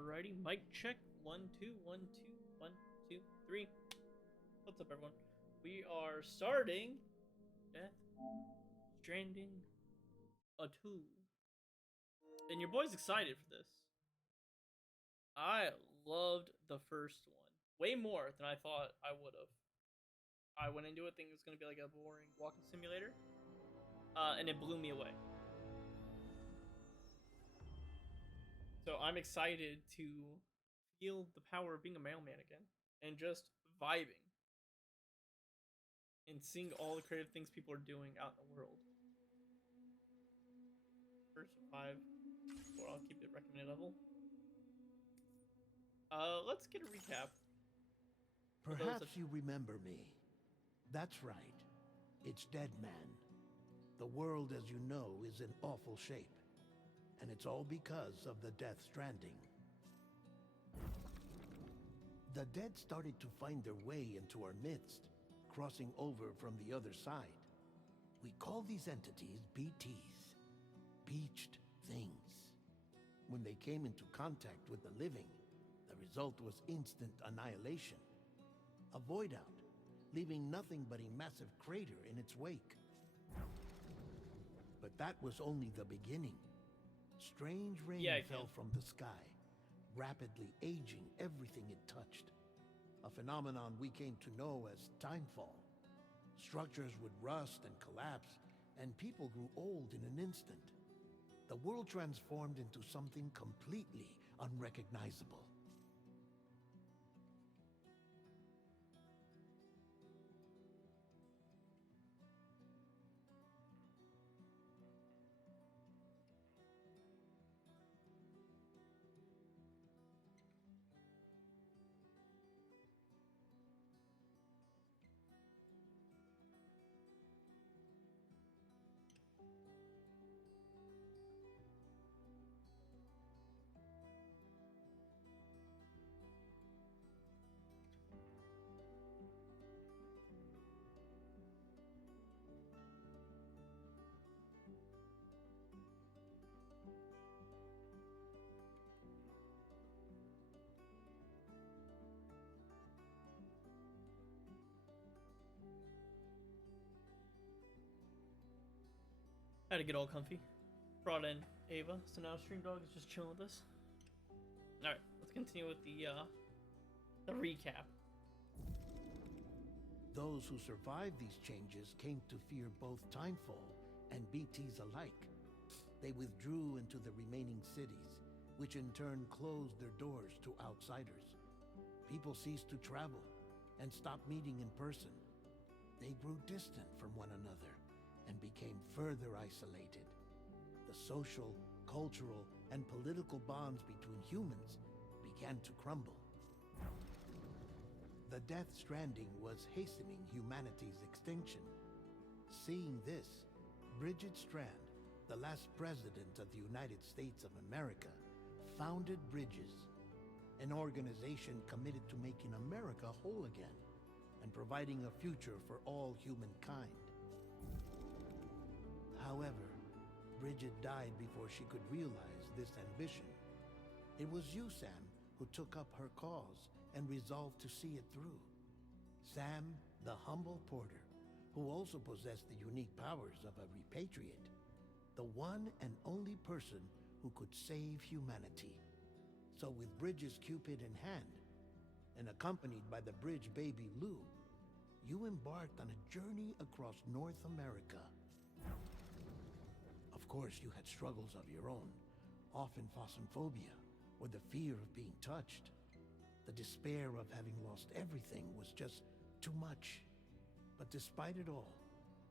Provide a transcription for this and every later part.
Alrighty, mic check. 1, 2, 1, 2, 1, 2, 3. What's up, everyone? We are starting Death Stranding a 2. And your boy's excited for this. I loved the first one. Way more than I thought I would have. I went into it thinking it was going to be like a boring walking simulator. And it blew me away. So I'm excited to feel the power of being a mailman again. And just vibing. And seeing all the creative things people are doing out in the world. First 5. Or I'll keep it recommended level. Let's get a recap. Perhaps you remember me. That's right. It's Dead Man. The world, as you know, is in awful shape. And it's all because of the Death Stranding. The dead started to find their way into our midst, crossing over from the other side. We call these entities BTs. Beached things. When they came into contact with the living, the result was instant annihilation. A void out, leaving nothing but a massive crater in its wake. But that was only the beginning. Strange rain fell from the sky, rapidly aging everything it touched. A phenomenon we came to know as timefall. Structures would rust and collapse, and people grew old in an instant. The world transformed into something completely unrecognizable. Had to get all comfy. Brought in Ava, so now Stream Dog is just chilling with us. Alright, let's continue with the recap. Those who survived these changes came to fear both Timefall and BTs alike. They withdrew into the remaining cities, which in turn closed their doors to outsiders. People ceased to travel and stopped meeting in person. They grew distant from one another and became further isolated. The social, cultural, and political bonds between humans began to crumble. The Death Stranding was hastening humanity's extinction. Seeing this, Bridget Strand, the last president of the United States of America, founded Bridges, an organization committed to making America whole again and providing a future for all humankind. However, Bridget died before she could realize this ambition. It was you, Sam, who took up her cause and resolved to see it through. Sam, the humble porter, who also possessed the unique powers of a repatriate. The one and only person who could save humanity. So with Bridges' Cupid in hand, and accompanied by the bridge baby Lou, you embarked on a journey across North America. Of course, you had struggles of your own, often phasmophobia, or the fear of being touched. The despair of having lost everything was just too much. But despite it all,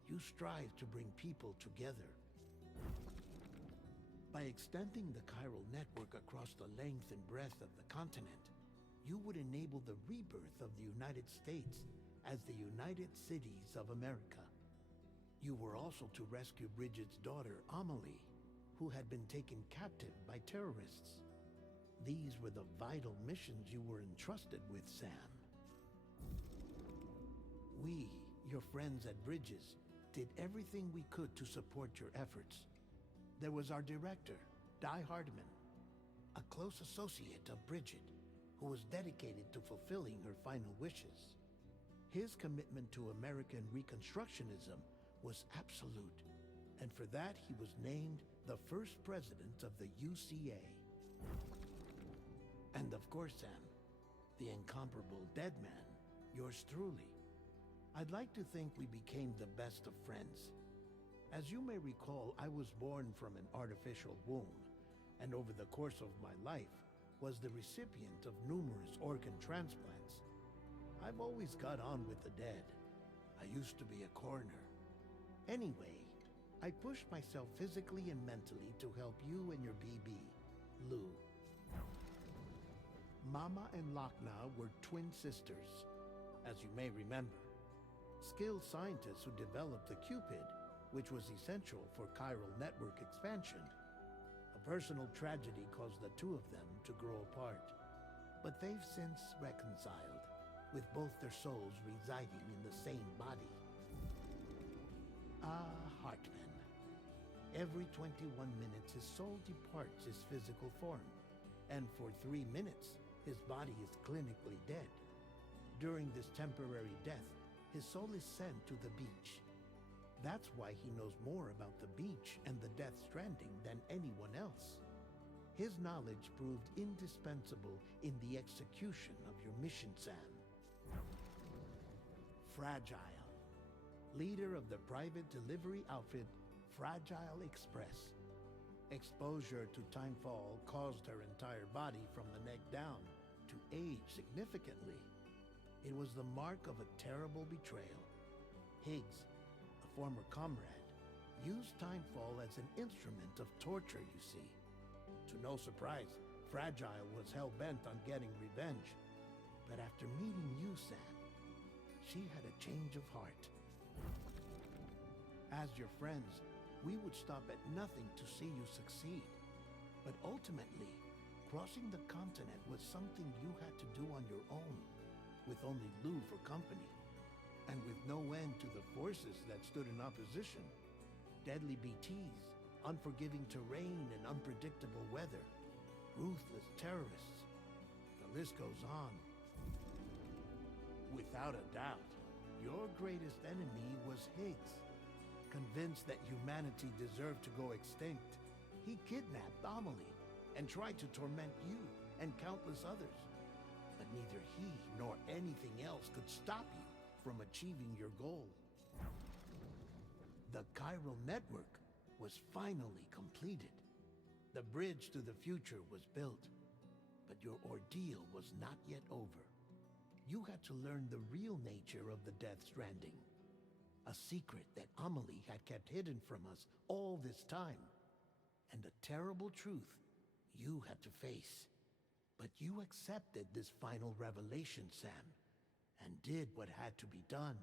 you strive to bring people together. By extending the chiral network across the length and breadth of the continent, you would enable the rebirth of the United States as the United Cities of America. You were also to rescue Bridget's daughter, Amelie, who had been taken captive by terrorists. These were the vital missions you were entrusted with, Sam. We, your friends at Bridges, did everything we could to support your efforts. There was our director, Di Hardman. a close associate of Bridget, who was dedicated to fulfilling her final wishes. His commitment to American Reconstructionism was absolute, and for that he was named the first president of the UCA. And of course, Sam, the incomparable Dead Man, yours truly. I'd like to think we became the best of friends. As you may recall, I was born from an artificial womb, and over the course of my life was the recipient of numerous organ transplants. I've always got on with the dead. I used to be a coroner. Anyway, I pushed myself physically and mentally to help you and your BB, Lou. Mama and Lochna were twin sisters, as you may remember. Skilled scientists who developed the Cupid, which was essential for chiral network expansion. A personal tragedy caused the two of them to grow apart, but they've since reconciled, with both their souls residing in the same body. Ah, Hartman. Every 21 minutes his soul departs his physical form, and for 3 minutes his body is clinically dead. During this temporary death, his soul is sent to the beach. That's why he knows more about the beach and the Death Stranding than anyone else. His knowledge proved indispensable in the execution of your mission, Sam. Fragile, leader of the private delivery outfit Fragile Express. Exposure to timefall caused her entire body from the neck down to age significantly. It was the mark of a terrible betrayal. Higgs, a former comrade, used timefall as an instrument of torture, you see. To no surprise, Fragile was hell-bent on getting revenge. But after meeting you, Sam, she had a change of heart. As your friends, we would stop at nothing to see you succeed. But ultimately, crossing the continent was something you had to do on your own, with only Lou for company, and with no end to the forces that stood in opposition. Deadly BTs, unforgiving terrain and unpredictable weather, ruthless terrorists. The list goes on. Without a doubt, your greatest enemy was Higgs. Convinced that humanity deserved to go extinct, he kidnapped Amelie and tried to torment you and countless others. But neither he nor anything else could stop you from achieving your goal. The chiral network was finally completed. The bridge to the future was built, but your ordeal was not yet over. You had to learn the real nature of the Death Stranding, a secret that Amelie had kept hidden from us all this time, and a terrible truth you had to face. But you accepted this final revelation, Sam, and did what had to be done.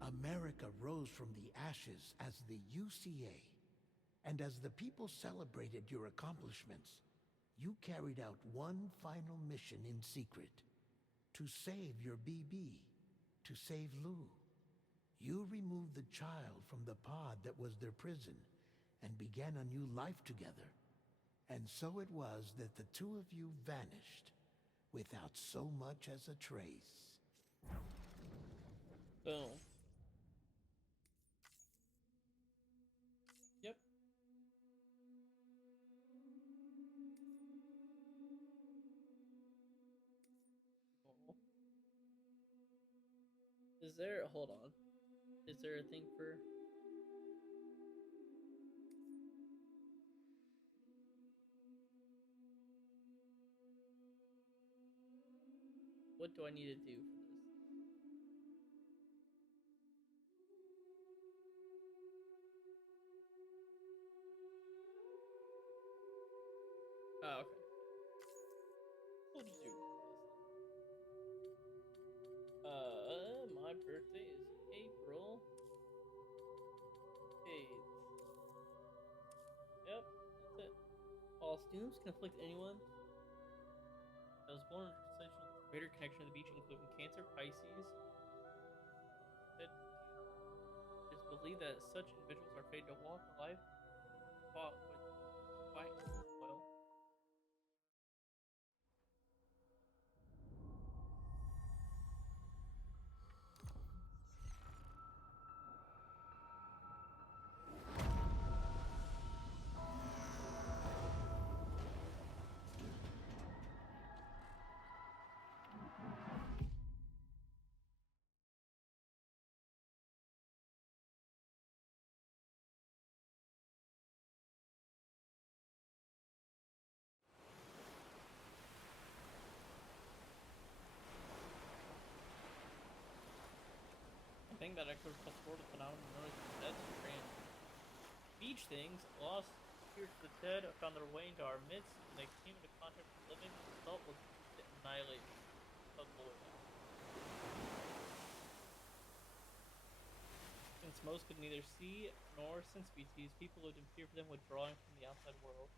America rose from the ashes as the UCA, and as the people celebrated your accomplishments, you carried out one final mission in secret: to save your BB, to save Lou. You removed the child from the pod that was their prison and began a new life together. And so it was that the two of you vanished without so much as a trace. Boom. Yep. Cool. Is there, hold on. Is there a thing for... What do I need to do for this? Oh, okay. We'll just do this. My birthday is April 8th. Yep, that's it. All students can afflict anyone that was born with essential greater connection to the beach, including Cancer, Pisces. It is believed that such individuals are fated to walk a life fought with fight and toil thing that I could afford a phenomenon known as death strand. Beach things, lost here to the dead, found their way into our midst, and they came into contact with living. The result was instant annihilation. Of boy. Since most could neither see nor sense species, people lived in fear for them, withdrawing from the outside world.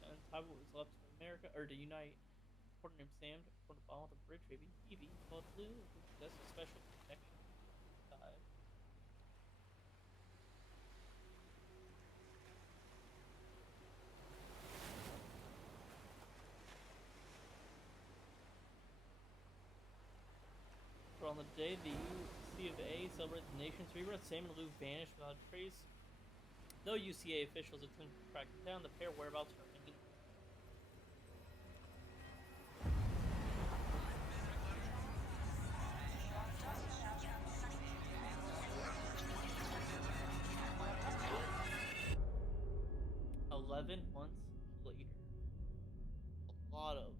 And time was left to America, or to unite. A reporter named Sam to report a bomb on the bridge, baby. Evie, called Lou, who possessed a special connection to the side. But on the day the UC of A celebrated the nation's rebirth, Sam and Lou vanished without a trace. Though UCA officials attempted to track them down, the pair whereabouts remained. "11 months later." A lot of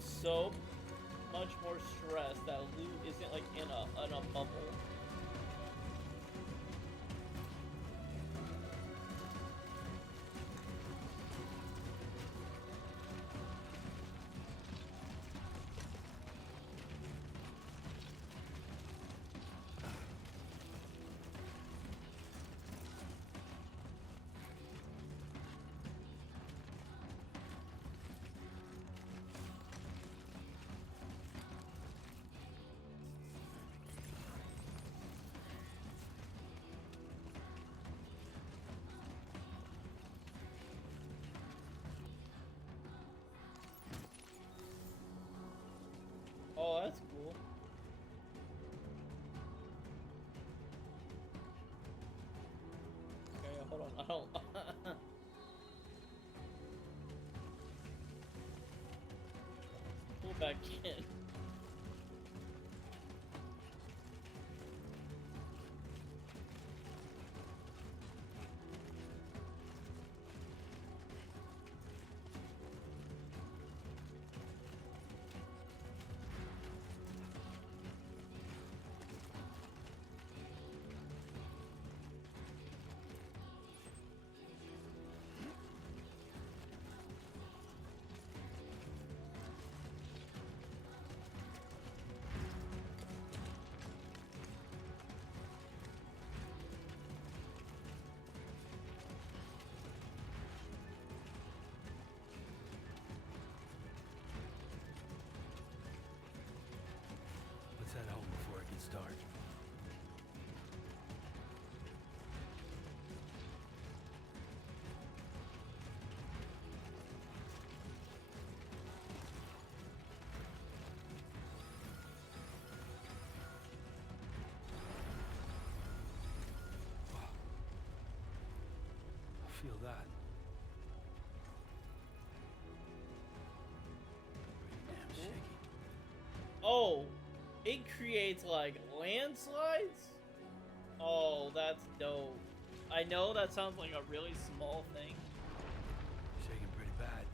so much more stressed that loot isn't like in a bubble. Oh, that's cool. Okay, hold on. I don't. Pull back in. Let's head home before it gets dark. Wow. I feel that. Pretty damn shaky. Oh, it creates like landslides? Oh, that's dope. I know that sounds like a really small thing. Shaking pretty bad.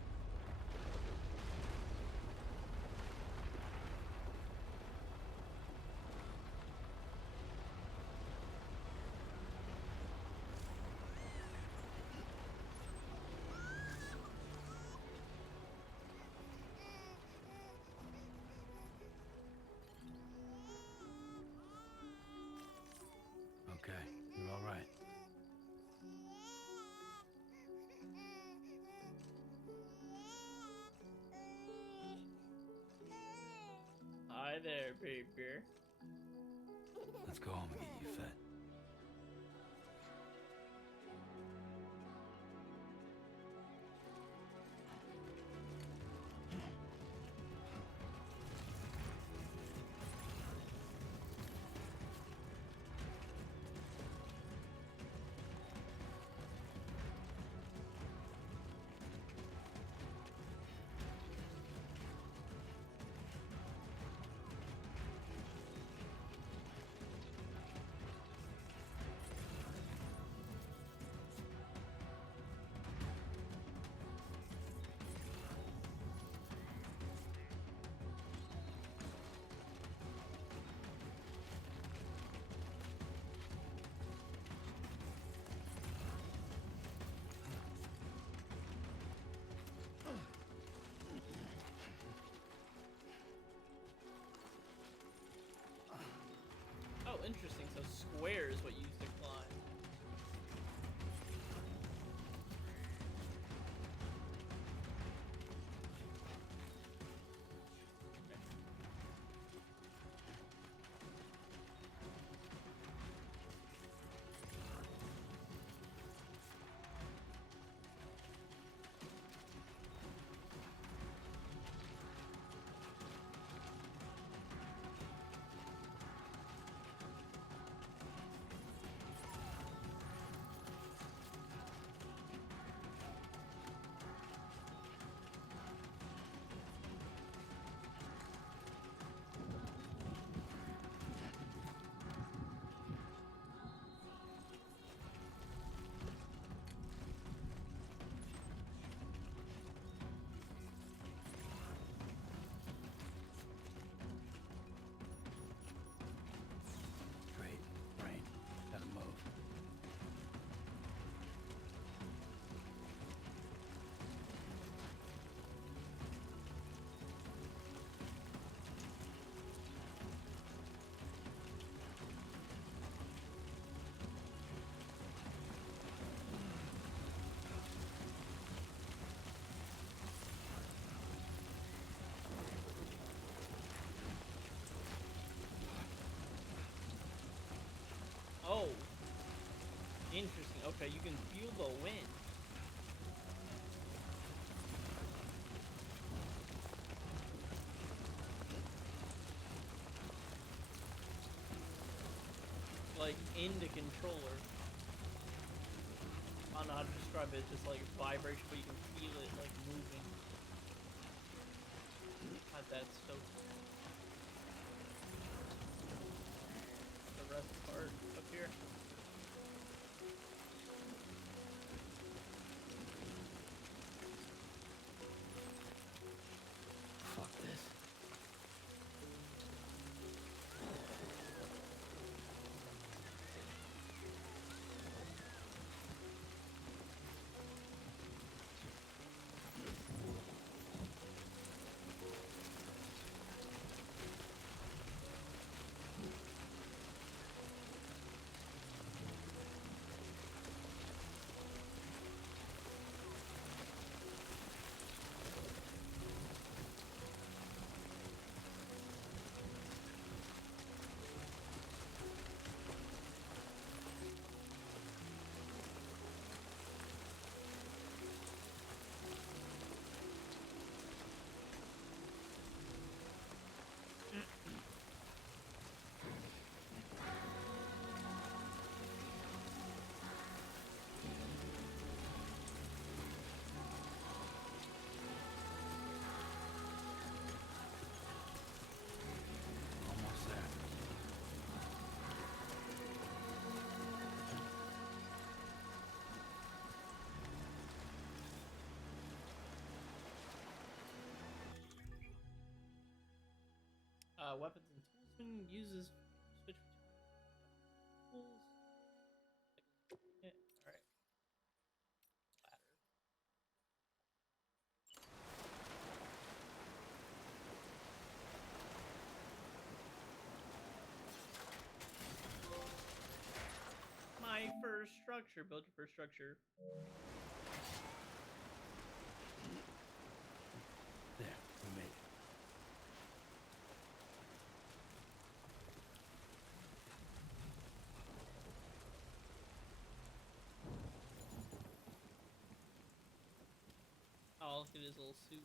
Okay, you're all right. Hi there, baby. Let's go home and get you fed. Oh, interesting. So square is what you use to climb. Interesting. Okay, you can feel the wind. Like in the controller. I don't know how to describe it. It's just like vibration, but you can feel it like moving. God, that's so cool. The rest part up here. Fuck this. Almost there. Weapons and tools uses switch between tools. Yeah, alright. Ladder. My first structure. Build your first structure. There, we made it. Oh, look at his little suit.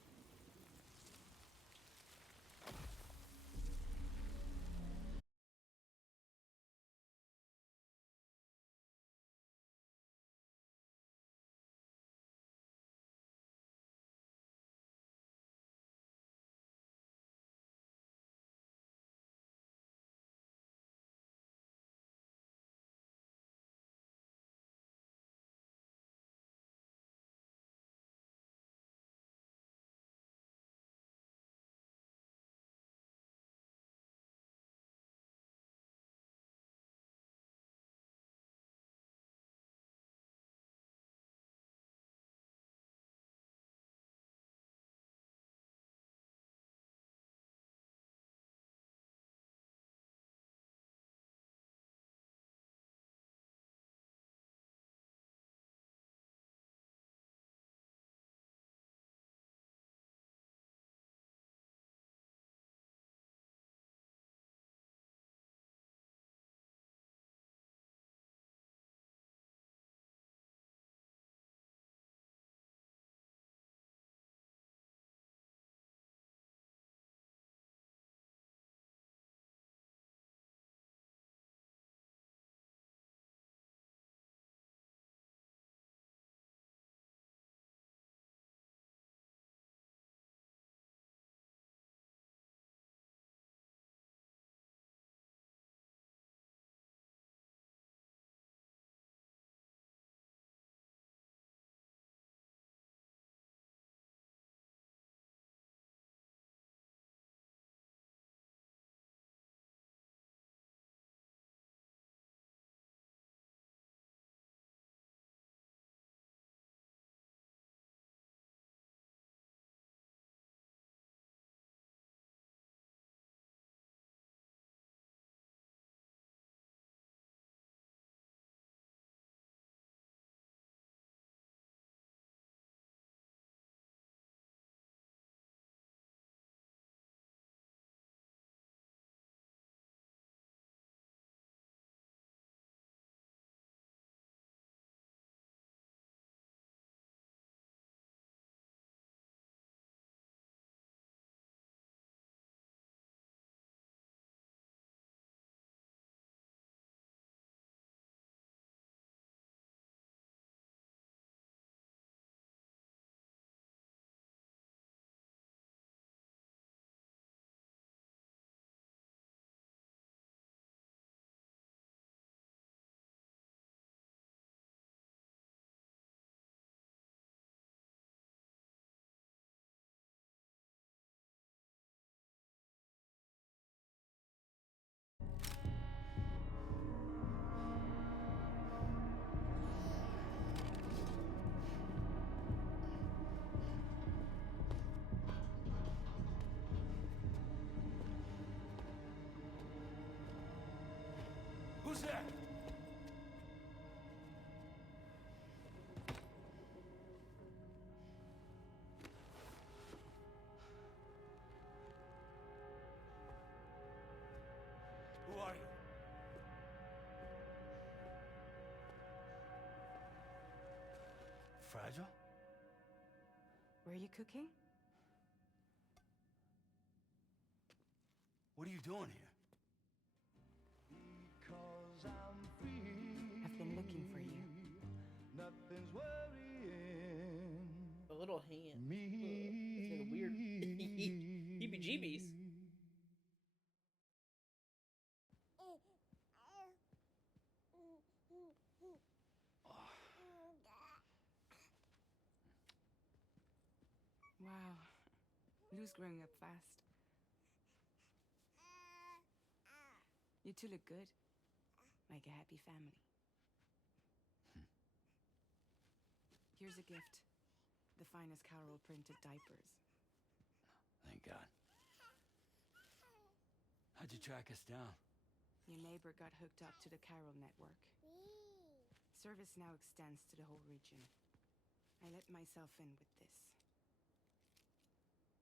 Who's there? Who are you? Fragile? Were you cooking? What are you doing here? I've been looking for you. Nothing's worrying A little hand. me. It's like a weird heebie-jeebies. Wow. Lou's growing up fast. You two look good. Like a happy family. Here's a gift. The finest Carol printed diapers. Thank God. How'd you track us down? Your neighbor got hooked up to the Carol network. Service now extends to the whole region. I let myself in with this.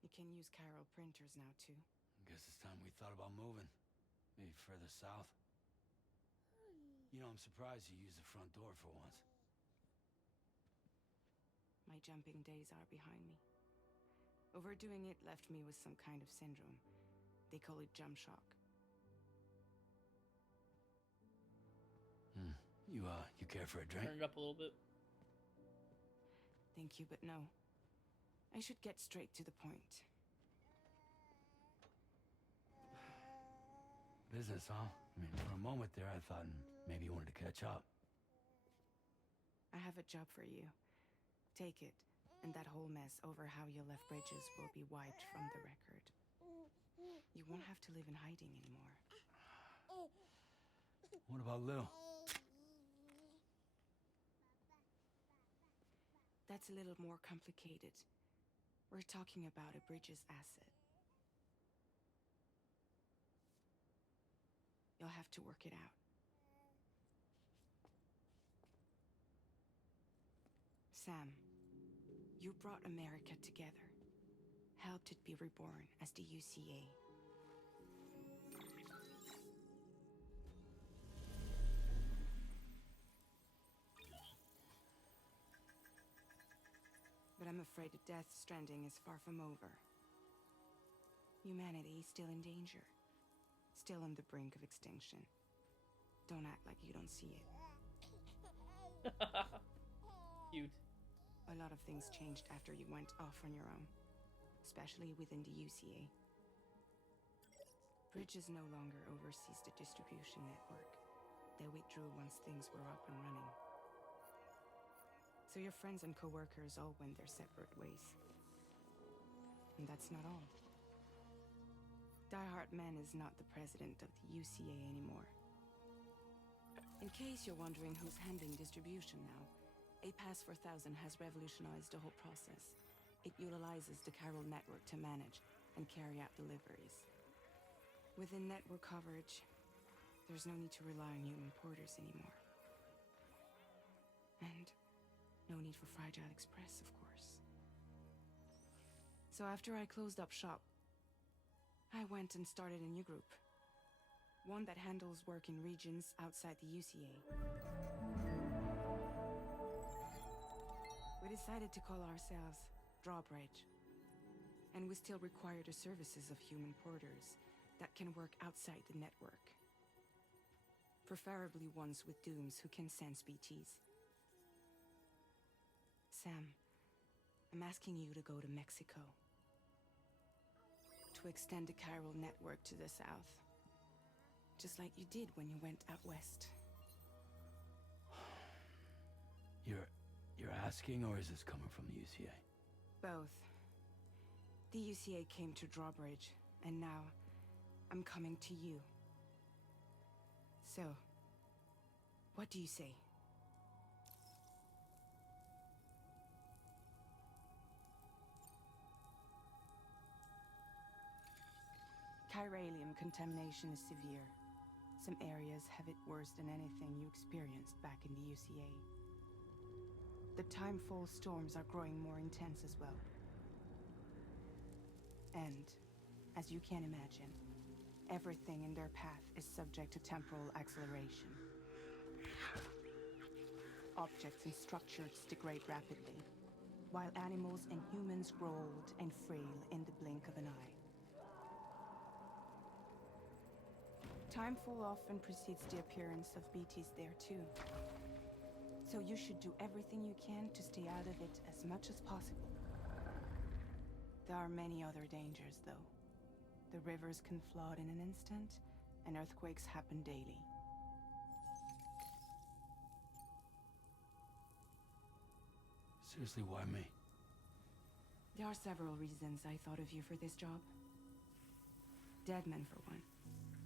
You can use Carol printers now too. Guess it's time we thought about moving. Maybe further south. You know, I'm surprised you used the front door for once. My jumping days are behind me. Overdoing it left me with some kind of syndrome. They call it jump shock. You care for a drink? Turn it up a little bit. Thank you, but no. I should get straight to the point. Business, huh? I mean, for a moment there, I thought maybe you wanted to catch up. I have a job for you. Take it, and that whole mess over how you left Bridges will be wiped from the record. You won't have to live in hiding anymore. What about Lil? That's a little more complicated. We're talking about a Bridges asset. You'll have to work it out. Sam, you brought America together. Helped it be reborn as the UCA. But I'm afraid the death stranding is far from over. Humanity is still in danger. Still on the brink of extinction. Don't act like you don't see it. Cute. A lot of things changed after you went off on your own. Especially within the UCA. Bridges no longer oversees the distribution network. They withdrew once things were up and running. So your friends and co-workers all went their separate ways. And that's not all. Die Hard Man is not the president of the UCA anymore. In case you're wondering who's handling distribution now, A Pass for 1,000 has revolutionized the whole process. It utilizes the Carol network to manage and carry out deliveries. Within network coverage, there's no need to rely on human porters anymore. And no need for Fragile Express, of course. So after I closed up shop, I went and started a new group. One that handles work in regions outside the UCA. We decided to call ourselves Drawbridge. And we still require the services of human porters that can work outside the network. Preferably ones with dooms who can sense BTs. Sam, I'm asking you to go to Mexico. To extend the Carol network to the south. Just like you did when you went out west. You're asking, or is this coming from the UCA? Both. The UCA came to Drawbridge, and now I'm coming to you. So, what do you say? Chiralium contamination is severe. some areas have it worse than anything you experienced back in the UCA. The timefall storms are growing more intense as well. And, as you can imagine, everything in their path is subject to temporal acceleration. Objects and structures degrade rapidly, while animals and humans grow old and frail in the blink of an eye. Timefall often precedes the appearance of BTs there too. So you should do everything you can to stay out of it as much as possible. There are many other dangers, though. The rivers can flood in an instant, and earthquakes happen daily. Seriously, why me? There are several reasons I thought of you for this job. Deadman, for one.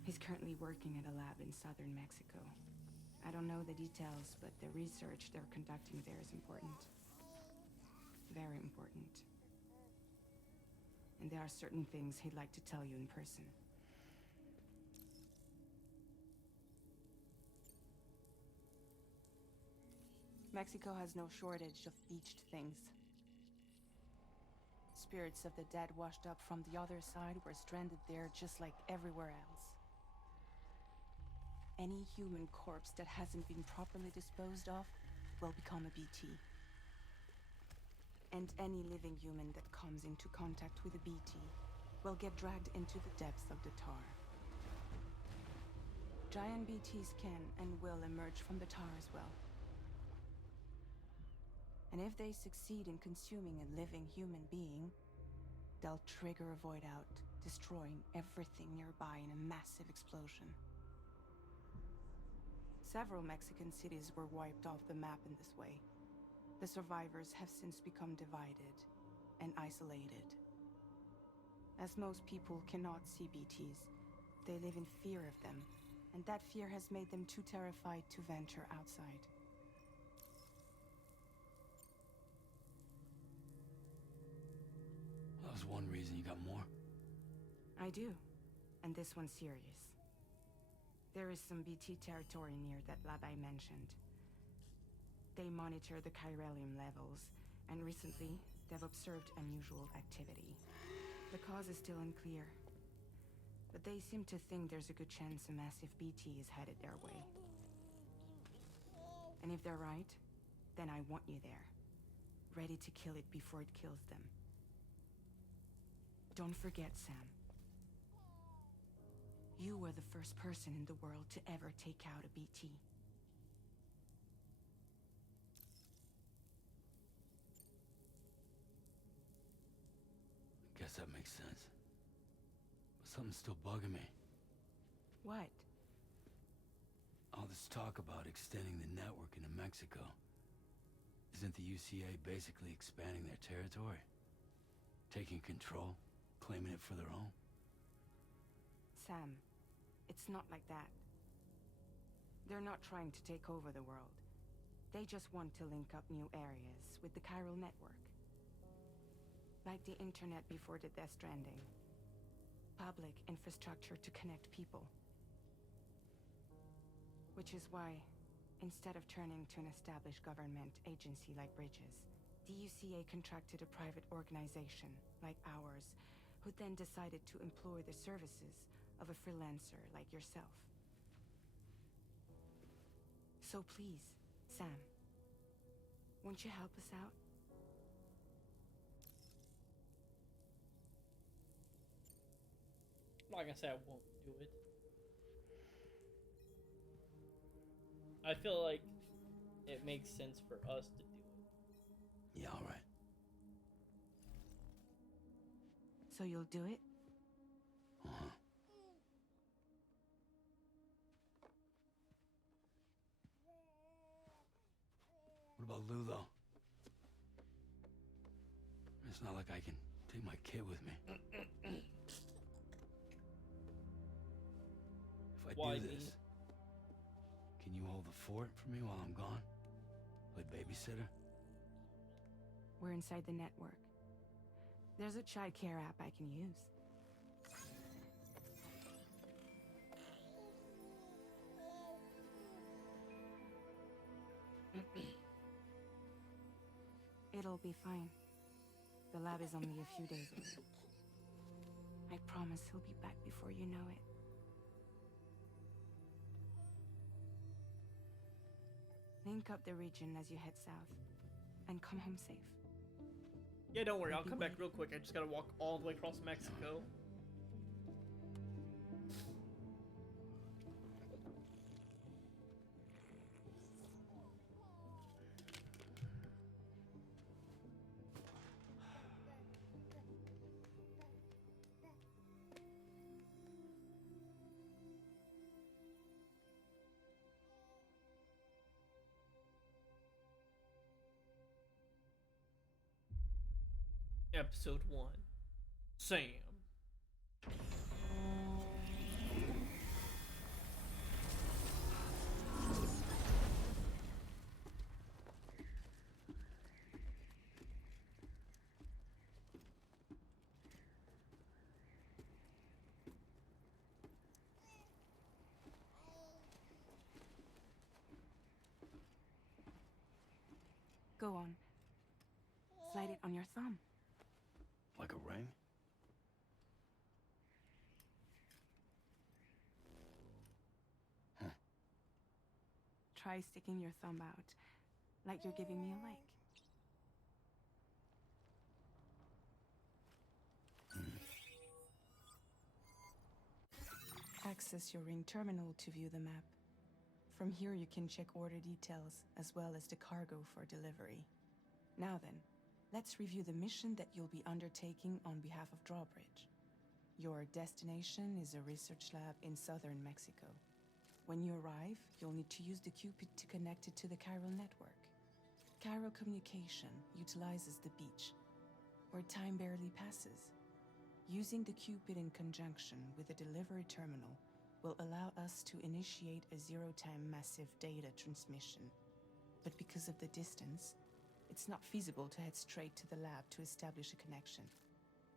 He's currently working at a lab in southern Mexico. I don't know the details, but the research they're conducting there is important. Very important. And there are certain things he'd like to tell you in person. Mexico has no shortage of beached things. Spirits of the dead washed up from the other side were stranded there just like everywhere else. Any human corpse that hasn't been properly disposed of will become a BT. And any living human that comes into contact with a BT will get dragged into the depths of the tar. Giant BTs can and will emerge from the tar as well. And if they succeed in consuming a living human being, they'll trigger a void out, destroying everything nearby in a massive explosion. Several Mexican cities were wiped off the map in this way. The survivors have since become divided and isolated. As most people cannot see BTs, they live in fear of them, and that fear has made them too terrified to venture outside. That was one reason. You got more? I do, and this one's serious. There is some BT territory near that lab I mentioned. They monitor the chiralium levels, and recently, they've observed unusual activity. The cause is still unclear, but they seem to think there's a good chance a massive BT is headed their way. And if they're right, then I want you there, ready to kill it before it kills them. Don't forget, Sam. You were the first person in the world to ever take out a BT. Guess that makes sense. But something's still bugging me. What? All this talk about extending the network into Mexico. Isn't the UCA basically expanding their territory? Taking control? Claiming it for their own? Sam, it's not like that. They're not trying to take over the world. They just want to link up new areas with the chiral network. Like the internet before the Death Stranding. Public infrastructure to connect people. Which is why, instead of turning to an established government agency like Bridges, the UCA contracted a private organization, like ours, who then decided to employ the services of a freelancer like yourself. So please, Sam, won't you help us out? Like I said, I won't do it. I feel like it makes sense for us to do it. Yeah, all right. So you'll do it? Uh-huh. What about Lou, though? It's not like I can take my kid with me. If I Why do me? this, can you hold the fort for me while I'm gone? Play babysitter? We're inside the network. There's a child care app I can use. It'll be fine. The lab is only a few days away. I promise he'll be back before you know it. Link up the region as you head south, and come home safe. Yeah, don't worry, I'll come back real quick. I just gotta walk all the way across Mexico. Episode 1. Sam. Go on. Slide it on your thumb. Like a ring? Huh. Try sticking your thumb out, like you're giving me a like. Access your ring terminal to view the map. From here you can check order details, as well as the cargo for delivery. Now then, let's review the mission that you'll be undertaking on behalf of Drawbridge. Your destination is a research lab in southern Mexico. When you arrive, you'll need to use the Cupid to connect it to the chiral network. Chiral communication utilizes the beach, where time barely passes. Using the Cupid in conjunction with the delivery terminal will allow us to initiate a zero-time massive data transmission. But because of the distance, it's not feasible to head straight to the lab to establish a connection.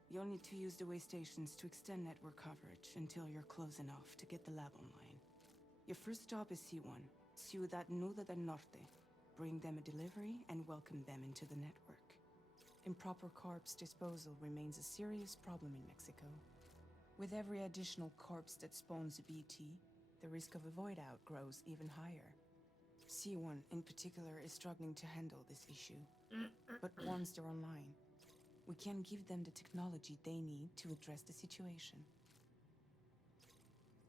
You'll need to use the way stations to extend network coverage until you're close enough to get the lab online. Your first stop is C1, Ciudad Nuda del Norte. Bring them a delivery and welcome them into the network. Improper corpse disposal remains a serious problem in Mexico. With every additional corpse that spawns a BT, the risk of a void out grows even higher. C1 in particular is struggling to handle this issue. But once they're online, we can give them the technology they need to address the situation.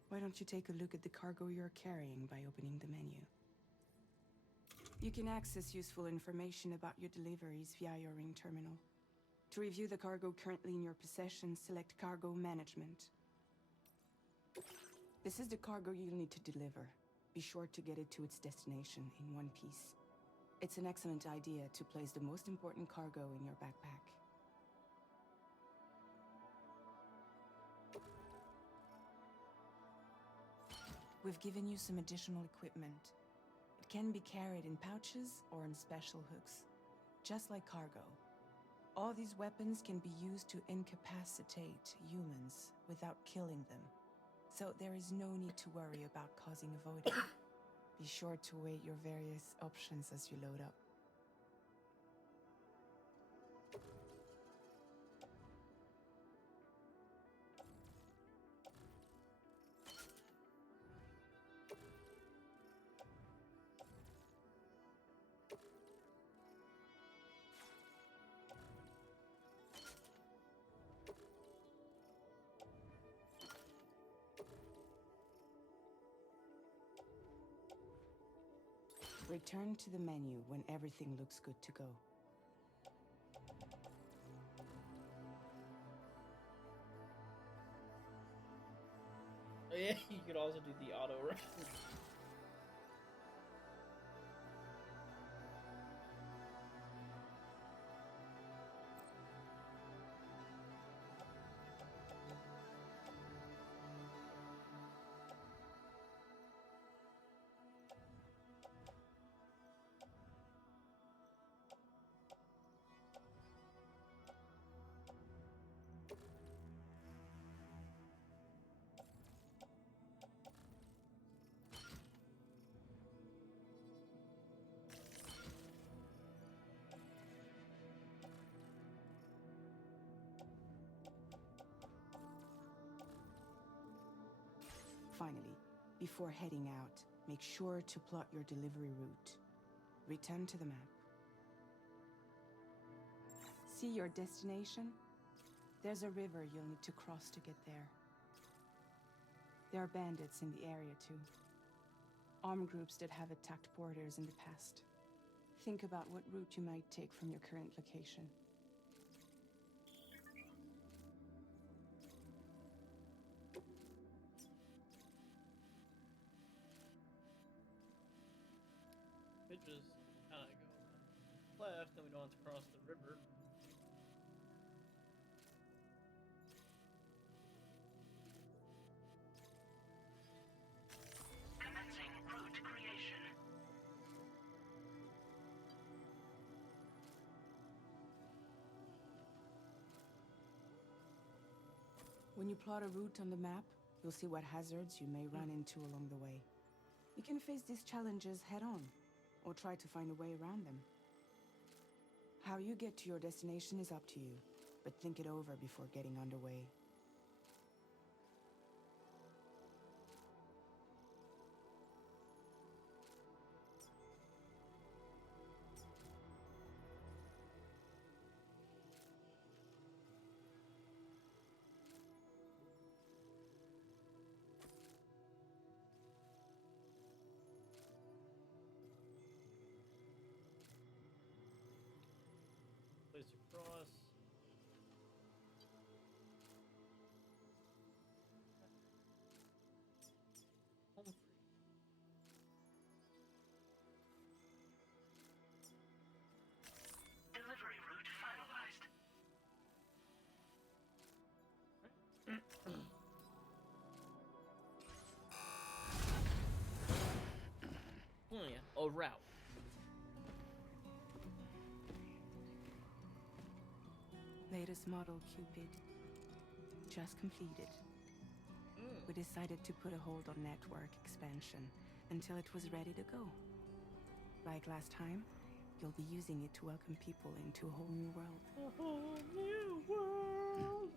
Why don't you take a look at the cargo you're carrying by opening the menu? You can access useful information about your deliveries via your ring terminal. To review the cargo currently in your possession, select Cargo Management. This is the cargo you'll need to deliver. Be sure to get it to its destination in one piece. It's an excellent idea to place the most important cargo in your backpack. We've given you some additional equipment. It can be carried in pouches or in special hooks, just like cargo. All these weapons can be used to incapacitate humans without killing them. So there is no need to worry about causing a void. Be sure to weigh your various options as you load up. Return to the menu when everything looks good to go. Oh, yeah, you could also do the auto run. Finally, before heading out, make sure to plot your delivery route. Return to the map. See your destination? There's a river you'll need to cross to get there. There are bandits in the area too. Armed groups that have attacked borders in the past. Think about what route you might take from your current location. Could just kind of go left, then we don't have to cross the river. Commencing route creation. When you plot a route on the map, you'll see what hazards you may run into along the way. You can face these challenges head-on, or try to find a way around them. How you get to your destination is up to you, but think it over before getting underway. Place across. Home free. Delivery route finalized. Oh yeah, a route. Latest model, Cupid. Just completed. We decided to put a hold on network expansion until it was ready to go. Like last time, you'll be using it to welcome people into a whole new world. A whole new world.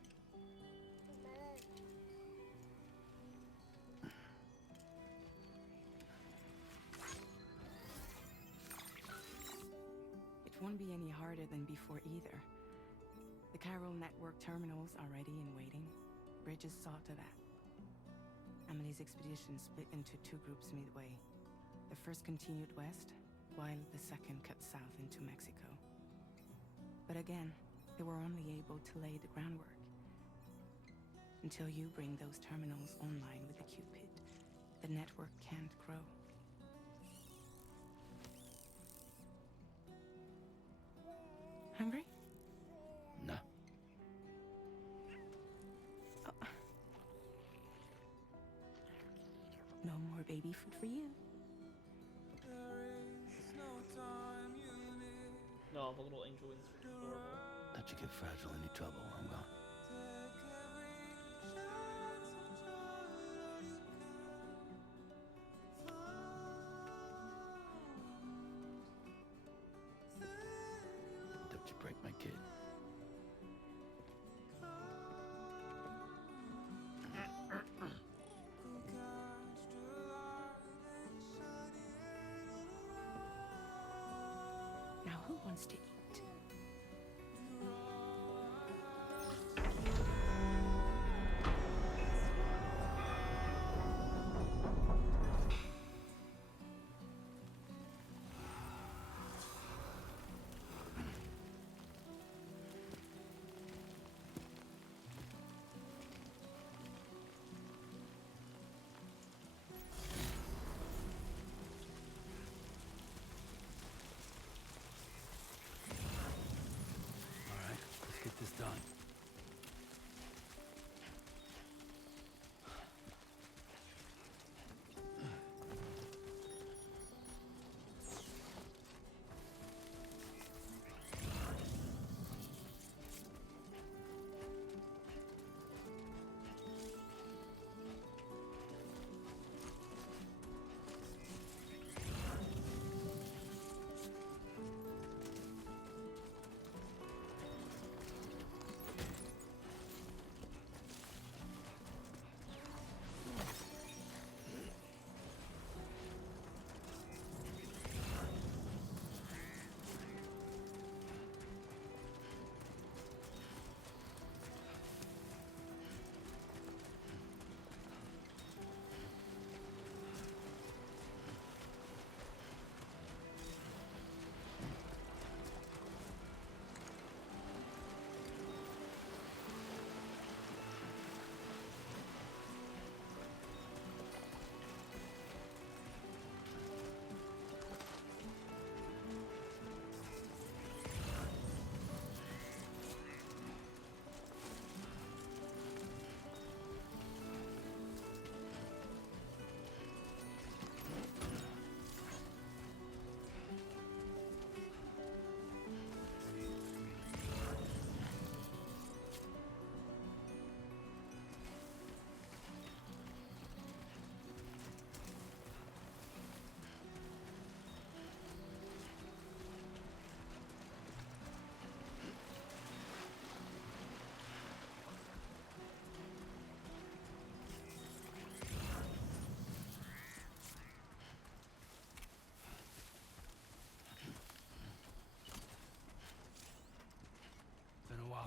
It won't be any harder than before either. The Chiral network terminals are ready and waiting. Bridges saw to that. Emily's expedition split into two groups midway. The first continued west, while the second cut south into Mexico. But again, they were only able to lay the groundwork. Until you bring those terminals online with the Cupid, the network can't grow. Hungry? No. No more baby food for you. No, the little angel wings are adorable. Let you get fragile any trouble, I'm gone. Don't you break my kid. Now who wants to eat?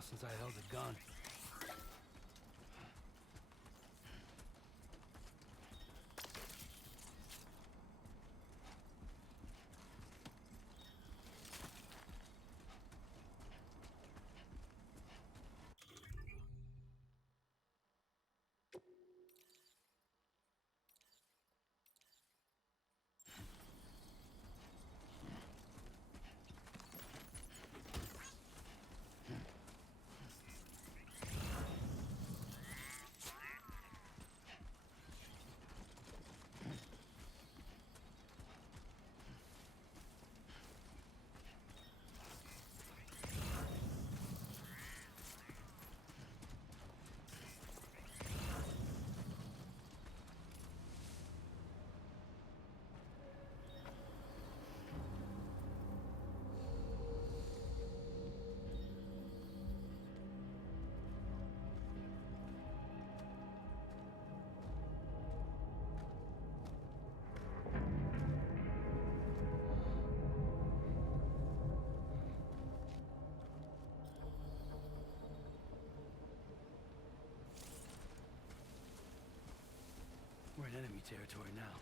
while since I held a gun. We're in enemy territory now.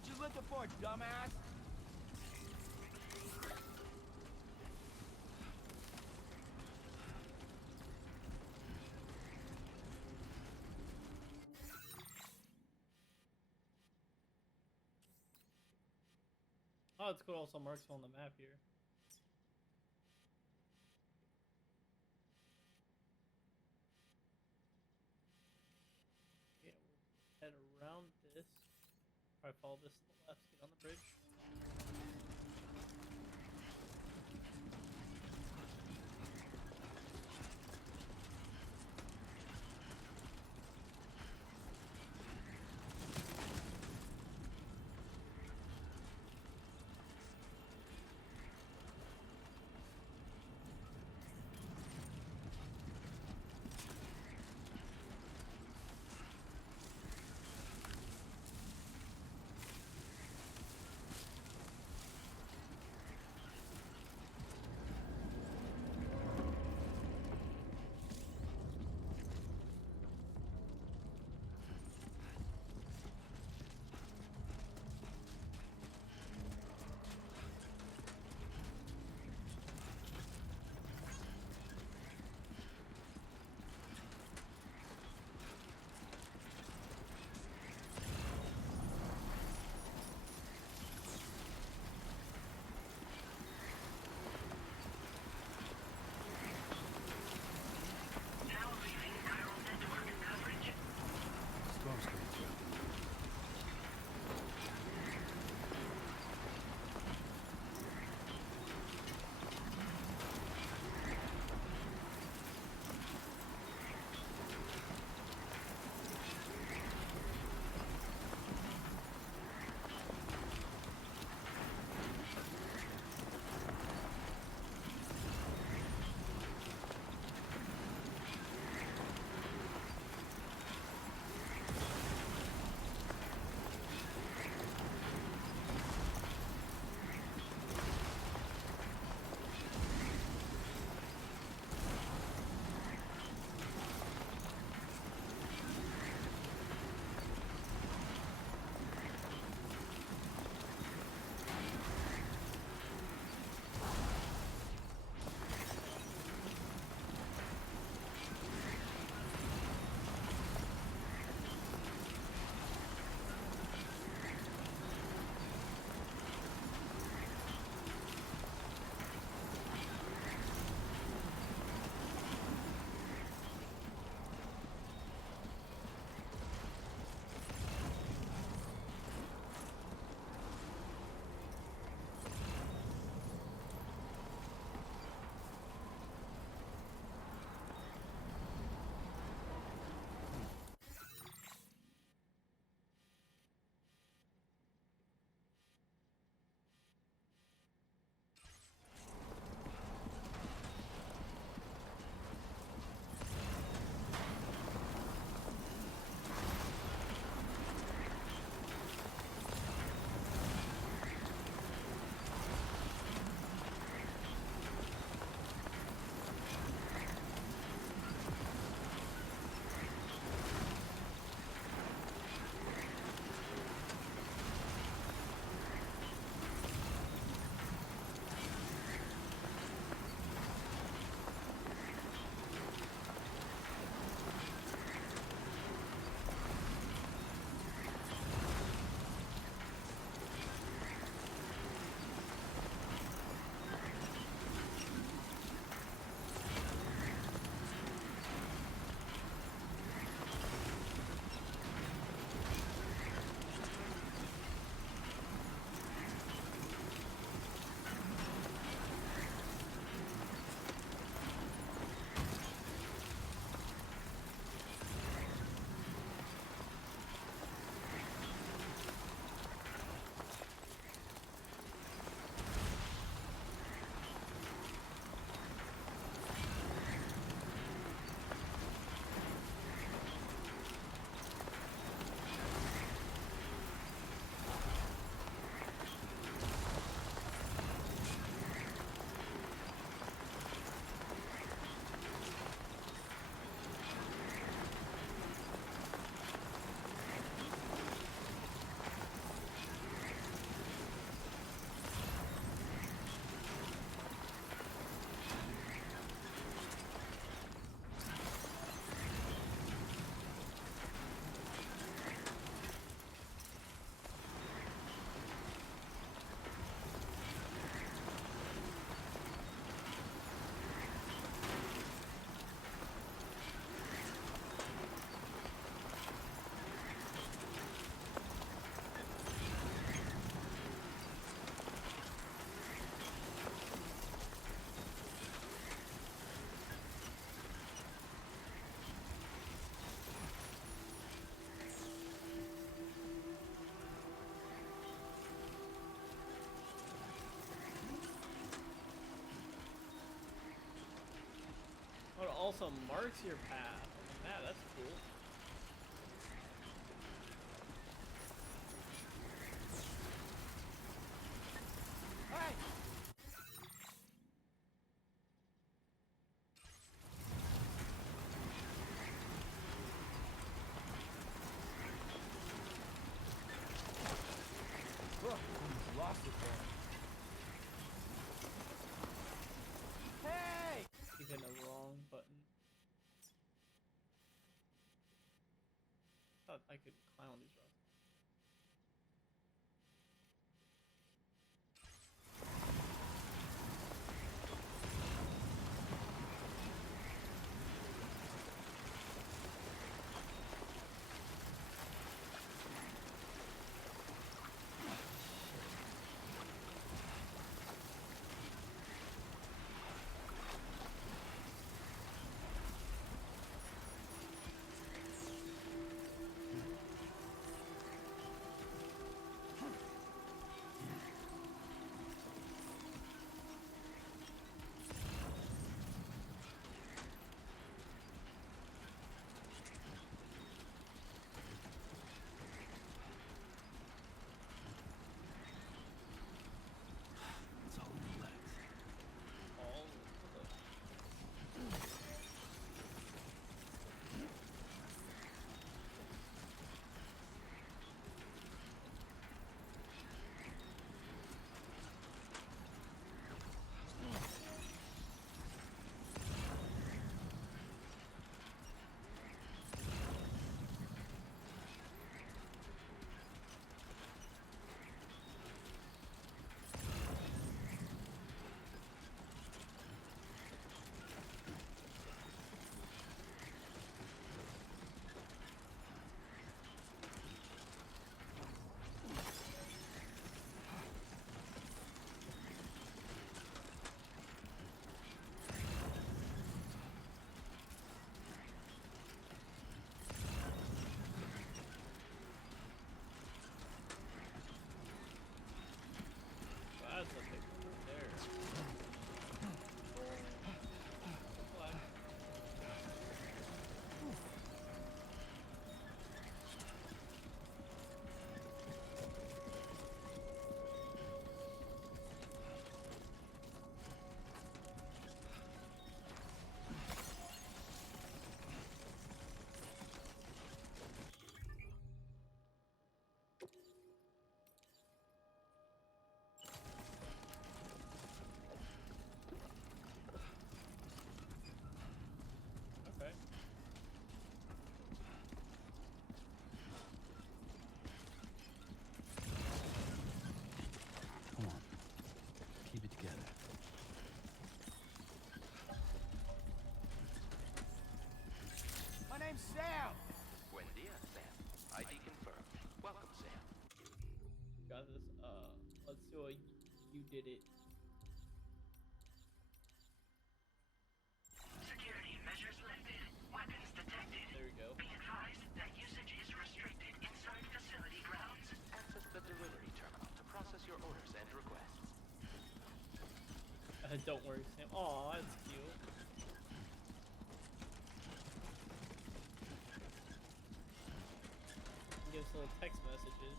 What you looking for, dumbass? Oh, it's cool. Also marks on the map here. Yeah, we'll head around this. Probably follow this to the left. Get on the bridge. also marks your path. That's cool. Hey! Look, almost lost it there. Hey! Even a wrong button. Thought I could climb on these rocks. Let's hold the legs. All that's a big one right there. What? Okay. Come on. Keep it together. My name's Sam! Buen dia, Sam. ID confirmed. Welcome, Sam. Got this. Let's do a you did it. Security measures lifted. Weapons detected. There we go. Be advised that usage is restricted inside facility grounds. Access the delivery terminal to process your orders and requests. Don't worry, Sam. Aw, that's cute. He gives little text messages.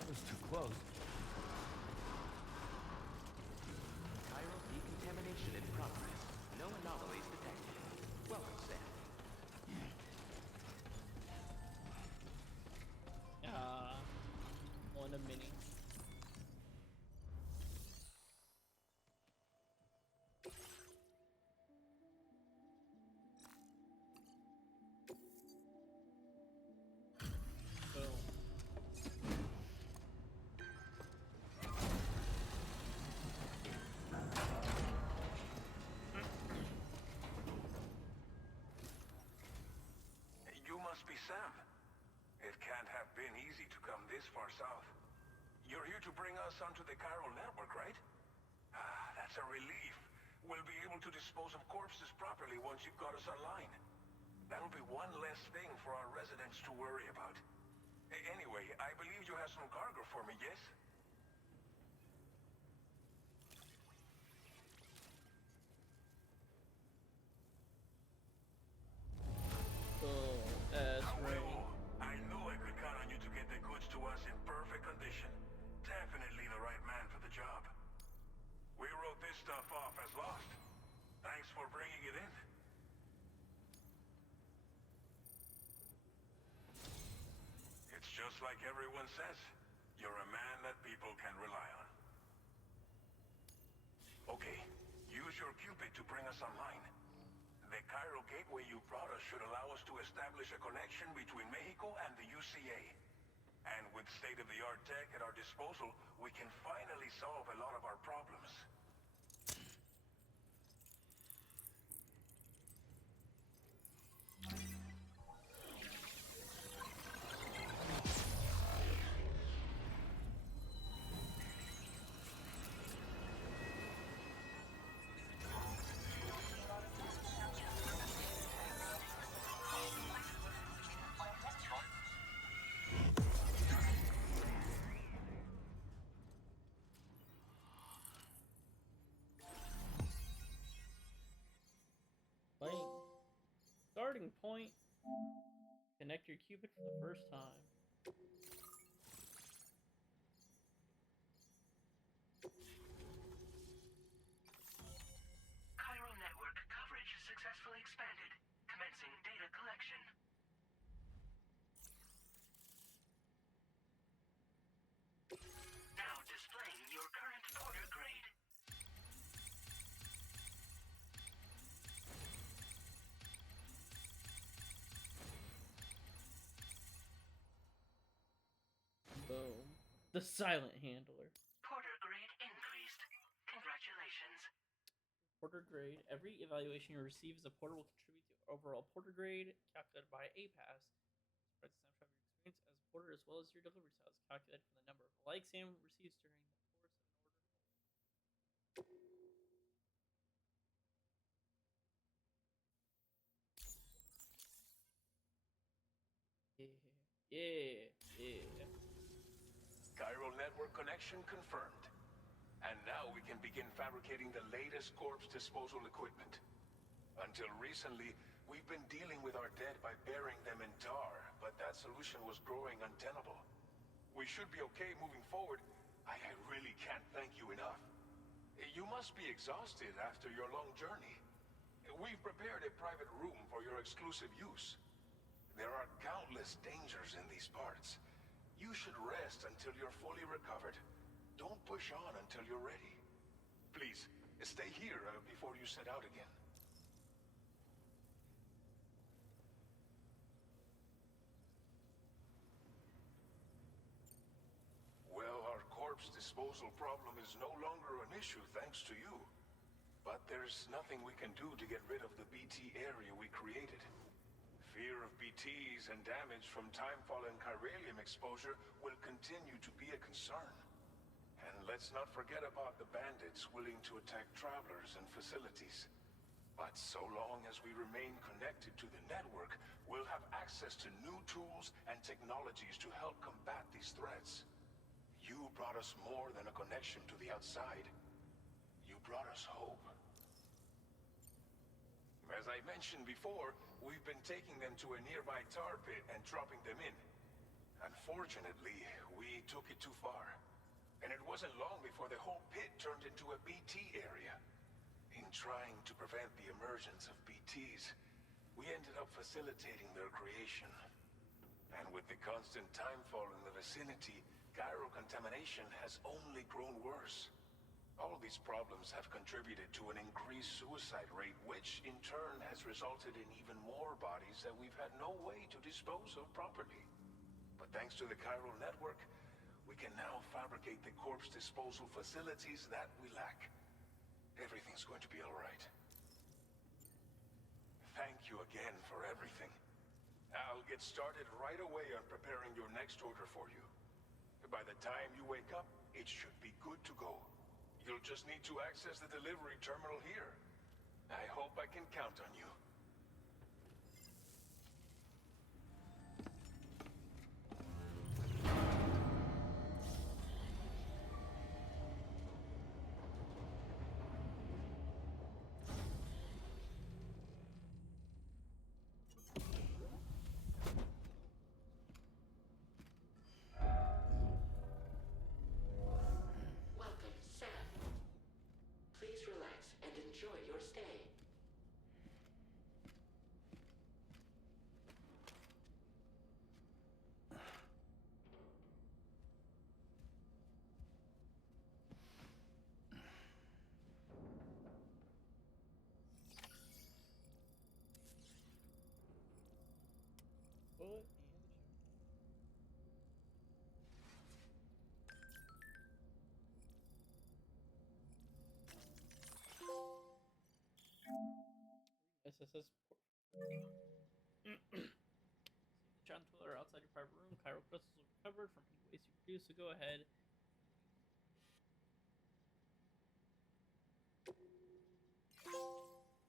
It was too close. Chiral decontamination in progress. No anomalies detected. Welcome, Sam. On a mini. Boom. You must be Sam. It can't have been easy to come this far south. You're here to bring us onto the chiral network, right? Ah, that's a relief. We'll be able to dispose of corpses properly once you've got us online. That'll be one less thing for our residents to worry about. Anyway, I believe you have some cargo for me, yes? Just like everyone says, you're a man that people can rely on. Okay, use your Cupid to bring us online. The Cairo gateway you brought us should allow us to establish a connection between Mexico and the UCA. And with state-of-the-art tech at our disposal, we can finally solve a lot of our problems. Playing. Starting point. Connect your Cupid for the first time. Cairo network coverage successfully expanded. Commencing data collection. Now displaying your current order grade. Boom. The silent handler. Porter grade increased. Congratulations. Porter grade. Every evaluation you receive as a porter will contribute to your overall porter grade, calculated by APAS. Spread snapshot of your experience as a porter as well as your delivery styles, calculated from the number of likes Sam receives during the course of an order call. Yeah. Cairo network connection confirmed. And now we can begin fabricating the latest corpse disposal equipment. Until recently, we've been dealing with our dead by burying them in tar, but that solution was growing untenable. We should be okay moving forward. I really can't thank you enough. You must be exhausted after your long journey. We've prepared a private room for your exclusive use. There are countless dangers in these parts. You should rest until you're fully recovered. Don't push on until you're ready. Please, stay here before you set out again. Well, our corpse disposal problem is no longer an issue thanks to you. But there's nothing we can do to get rid of the BT area we created. Fear of BTs and damage from timefall and chiralium exposure will continue to be a concern. And let's not forget about the bandits willing to attack travelers and facilities. But so long as we remain connected to the network, we'll have access to new tools and technologies to help combat these threats. You brought us more than a connection to the outside. You brought us hope. As I mentioned before, we've been taking them to a nearby tar pit and dropping them in. Unfortunately, we took it too far. And it wasn't long before the whole pit turned into a BT area. In trying to prevent the emergence of BTs, we ended up facilitating their creation. And with the constant timefall in the vicinity, gyro contamination has only grown worse. All these problems have contributed to an increased suicide rate, which in turn has resulted in even more bodies that we've had no way to dispose of properly. But thanks to the chiral network, we can now fabricate the corpse disposal facilities that we lack. Everything's going to be all right. Thank you again for everything. I'll get started right away on preparing your next order for you. By the time you wake up, it should be good to go. You'll just need to access the delivery terminal here. I hope I can count on you. Welcome, Sam. Please relax and enjoy your stay. SSS. John Twiller outside your private room. Chiral crystals are recovered from any waste you produce, so go ahead.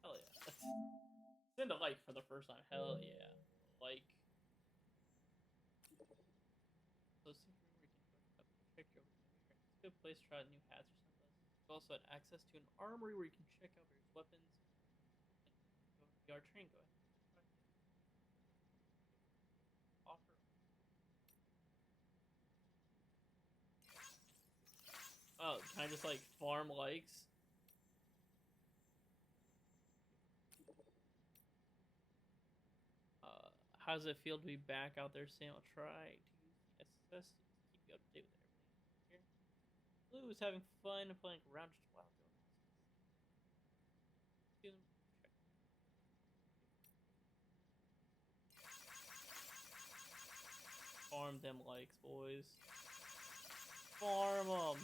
Hell yeah. Send a like for the first time. Hell yeah. Like. So see where you can check your it's a good place to try out new hats or something. You also had access to an armory where you can check out various weapons. And go to VR train, go ahead. Offer. Oh, can I just like farm likes? How does it feel to be back out there saying I'll try to use the SSS to keep you up to date with everything here? Blue was having fun and playing around just a while ago. Farm them likes, boys. Farm them.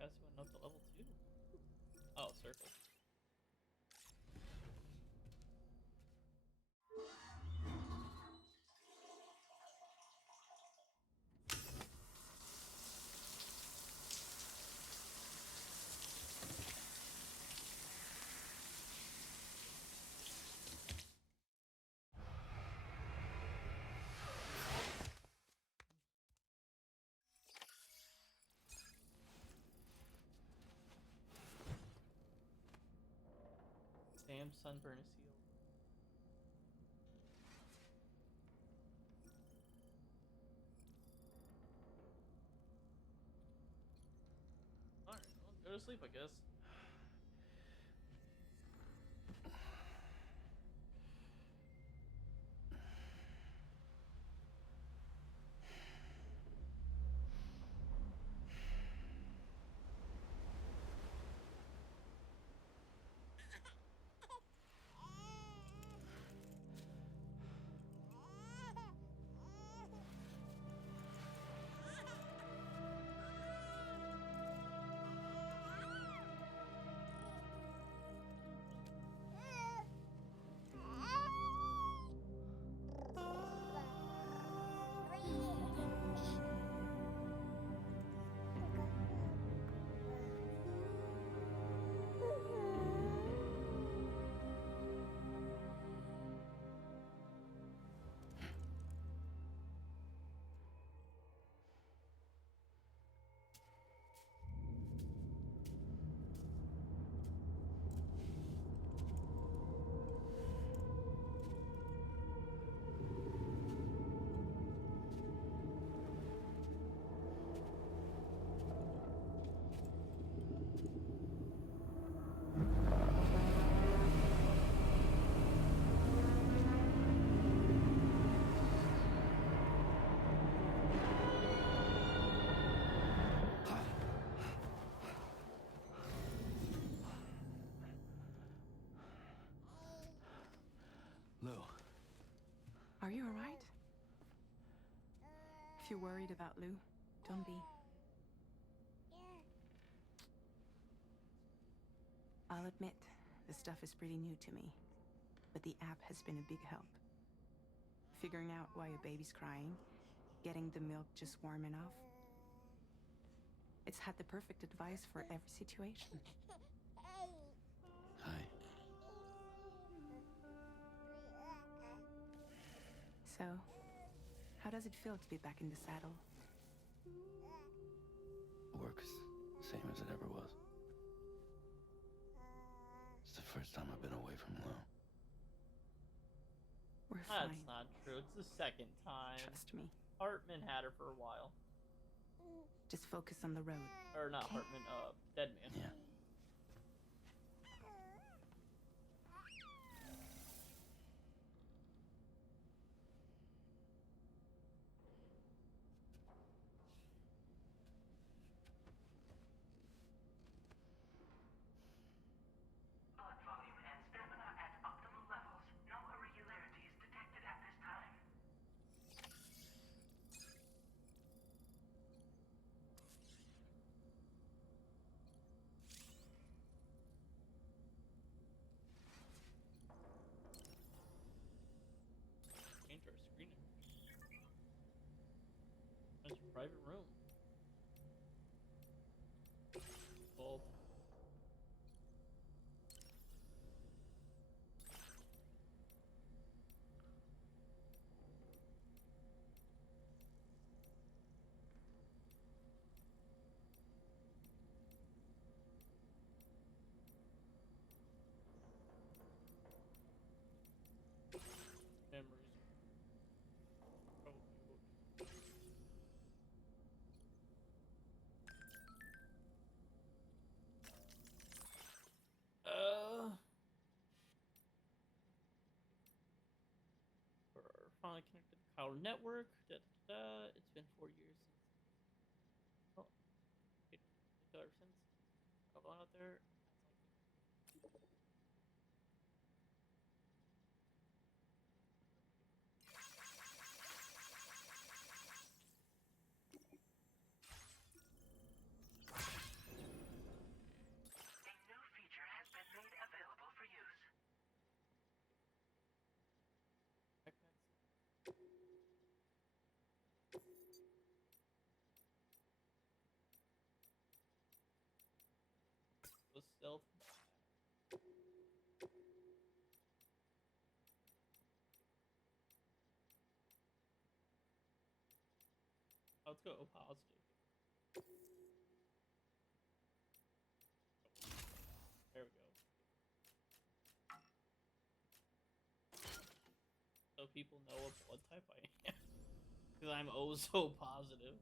Fast went up to level 2. Oh, circle. Damn sunburn is sealed. Alright, well, go to sleep, I guess. Lou. Are you alright? If you're worried about Lou, don't be. I'll admit, the stuff is pretty new to me, but the app has been a big help. Figuring out why a baby's crying, getting the milk just warm enough. It's had the perfect advice for every situation. Hi. So, how does it feel to be back in the saddle? Works same as it ever was. It's the first time I've been away from Lou. We're That's fine. not true. It's the second time. Trust me. Hartman had her for a while. Just focus on the road. Or not Okay. Hartman, Deadman. Yeah. Blood volume and stamina at optimal levels. private room. Well, memories. We're finally connected to the Kyle network. Da, da, da, da. It's been 4 years since. Well, ever since. I've gone out there. A new feature has been made available for use. The stealth. Let's go positive. There we go. So people know what blood type I am. Because I'm oh so positive.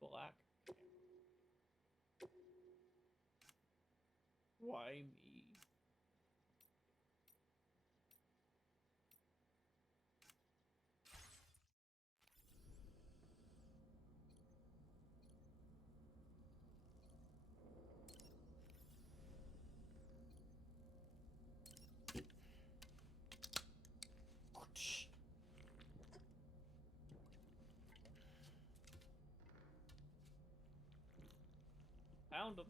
Black. Why me? Found him.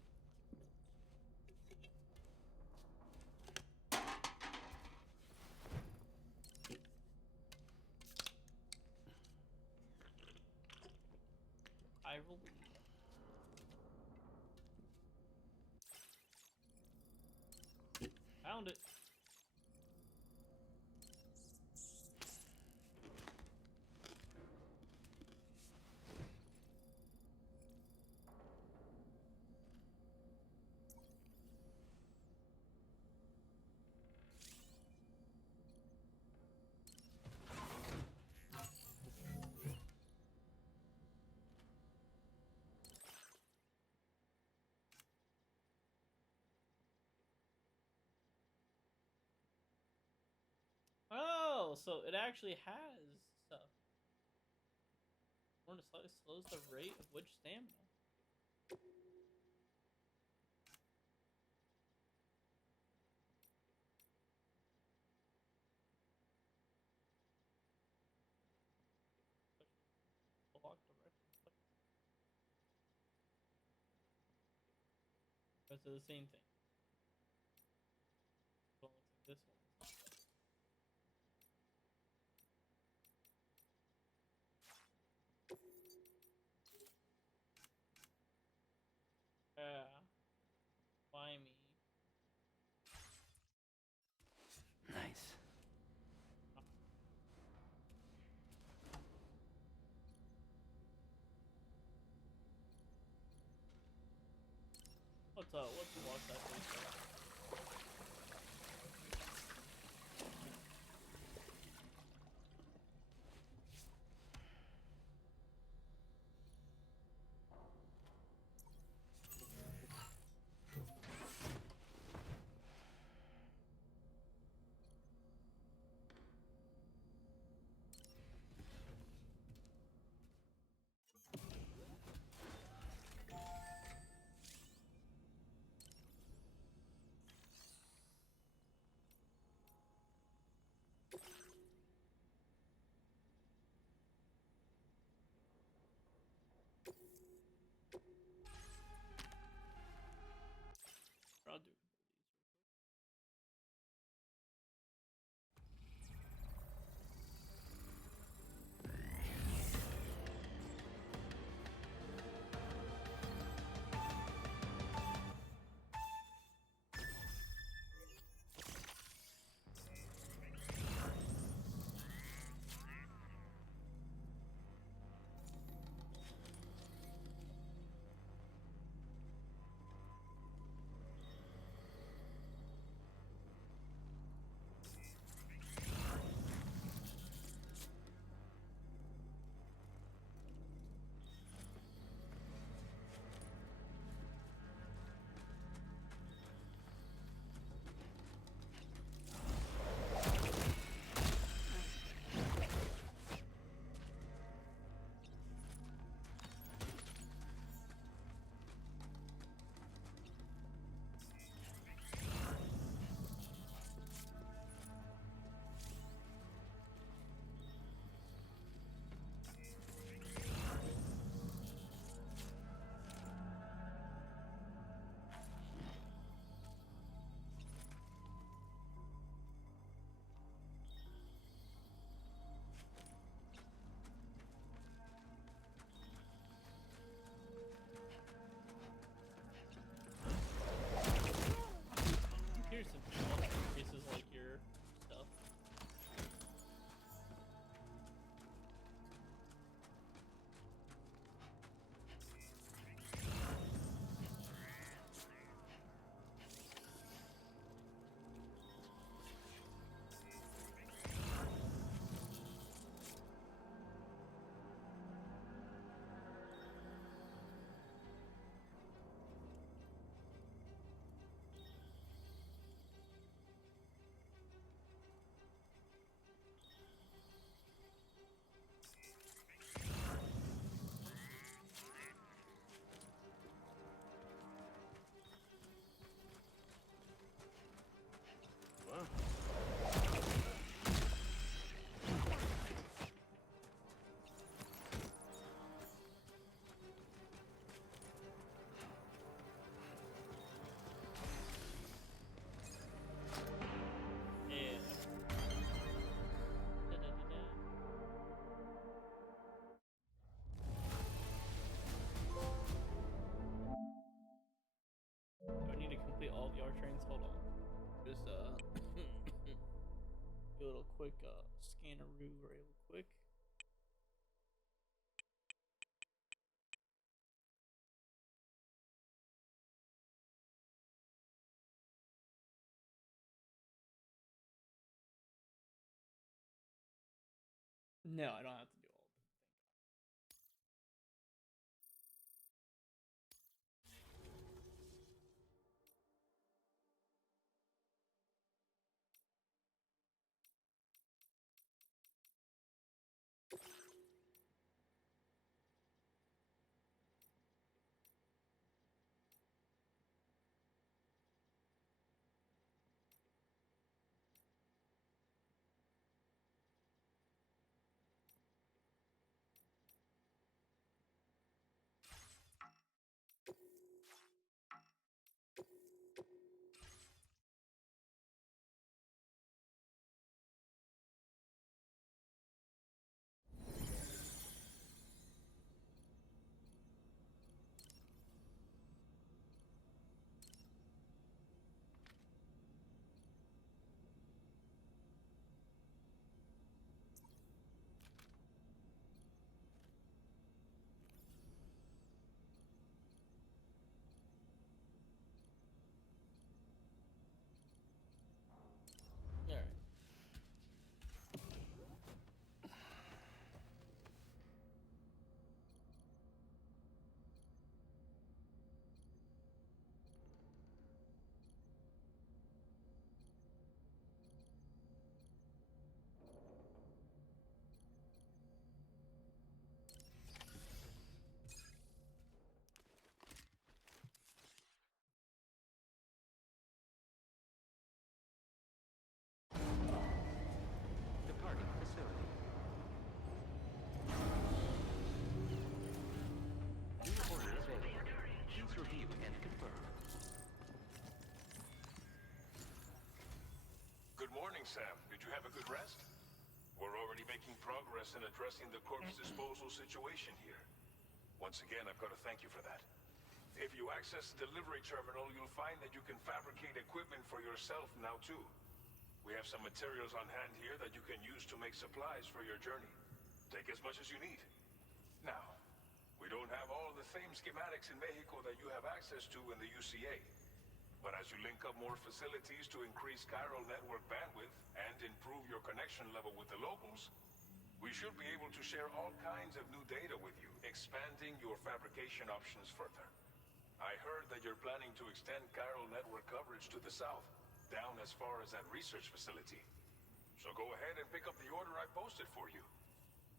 I will leave. Found it. Oh, so it actually has stuff. One slows the rate of which stamina. Block directly. It's the same thing. Well, looks like this one. Why me? Nice. What's watch that face? more trains. Hold on. Just do a little quick scanneroo real quick. No, I don't have to do all of them. All right. Departing facility. New order available. Please review and confirm. Good morning, Sam. Did you have a good rest? We're already making progress in addressing the corpse disposal situation here. Once again, I've got to thank you for that. If you access the delivery terminal, you'll find that you can fabricate equipment for yourself now, too. We have some materials on hand here that you can use to make supplies for your journey. Take as much as you need. Now, we don't have all the same schematics in Mexico that you have access to in the UCA. But as you link up more facilities to increase chiral network bandwidth and improve your connection level with the locals, we should be able to share all kinds of new data with you, expanding your fabrication options further. I heard that you're planning to extend chiral network coverage to the south, down as far as that research facility. So go ahead and pick up the order I posted for you.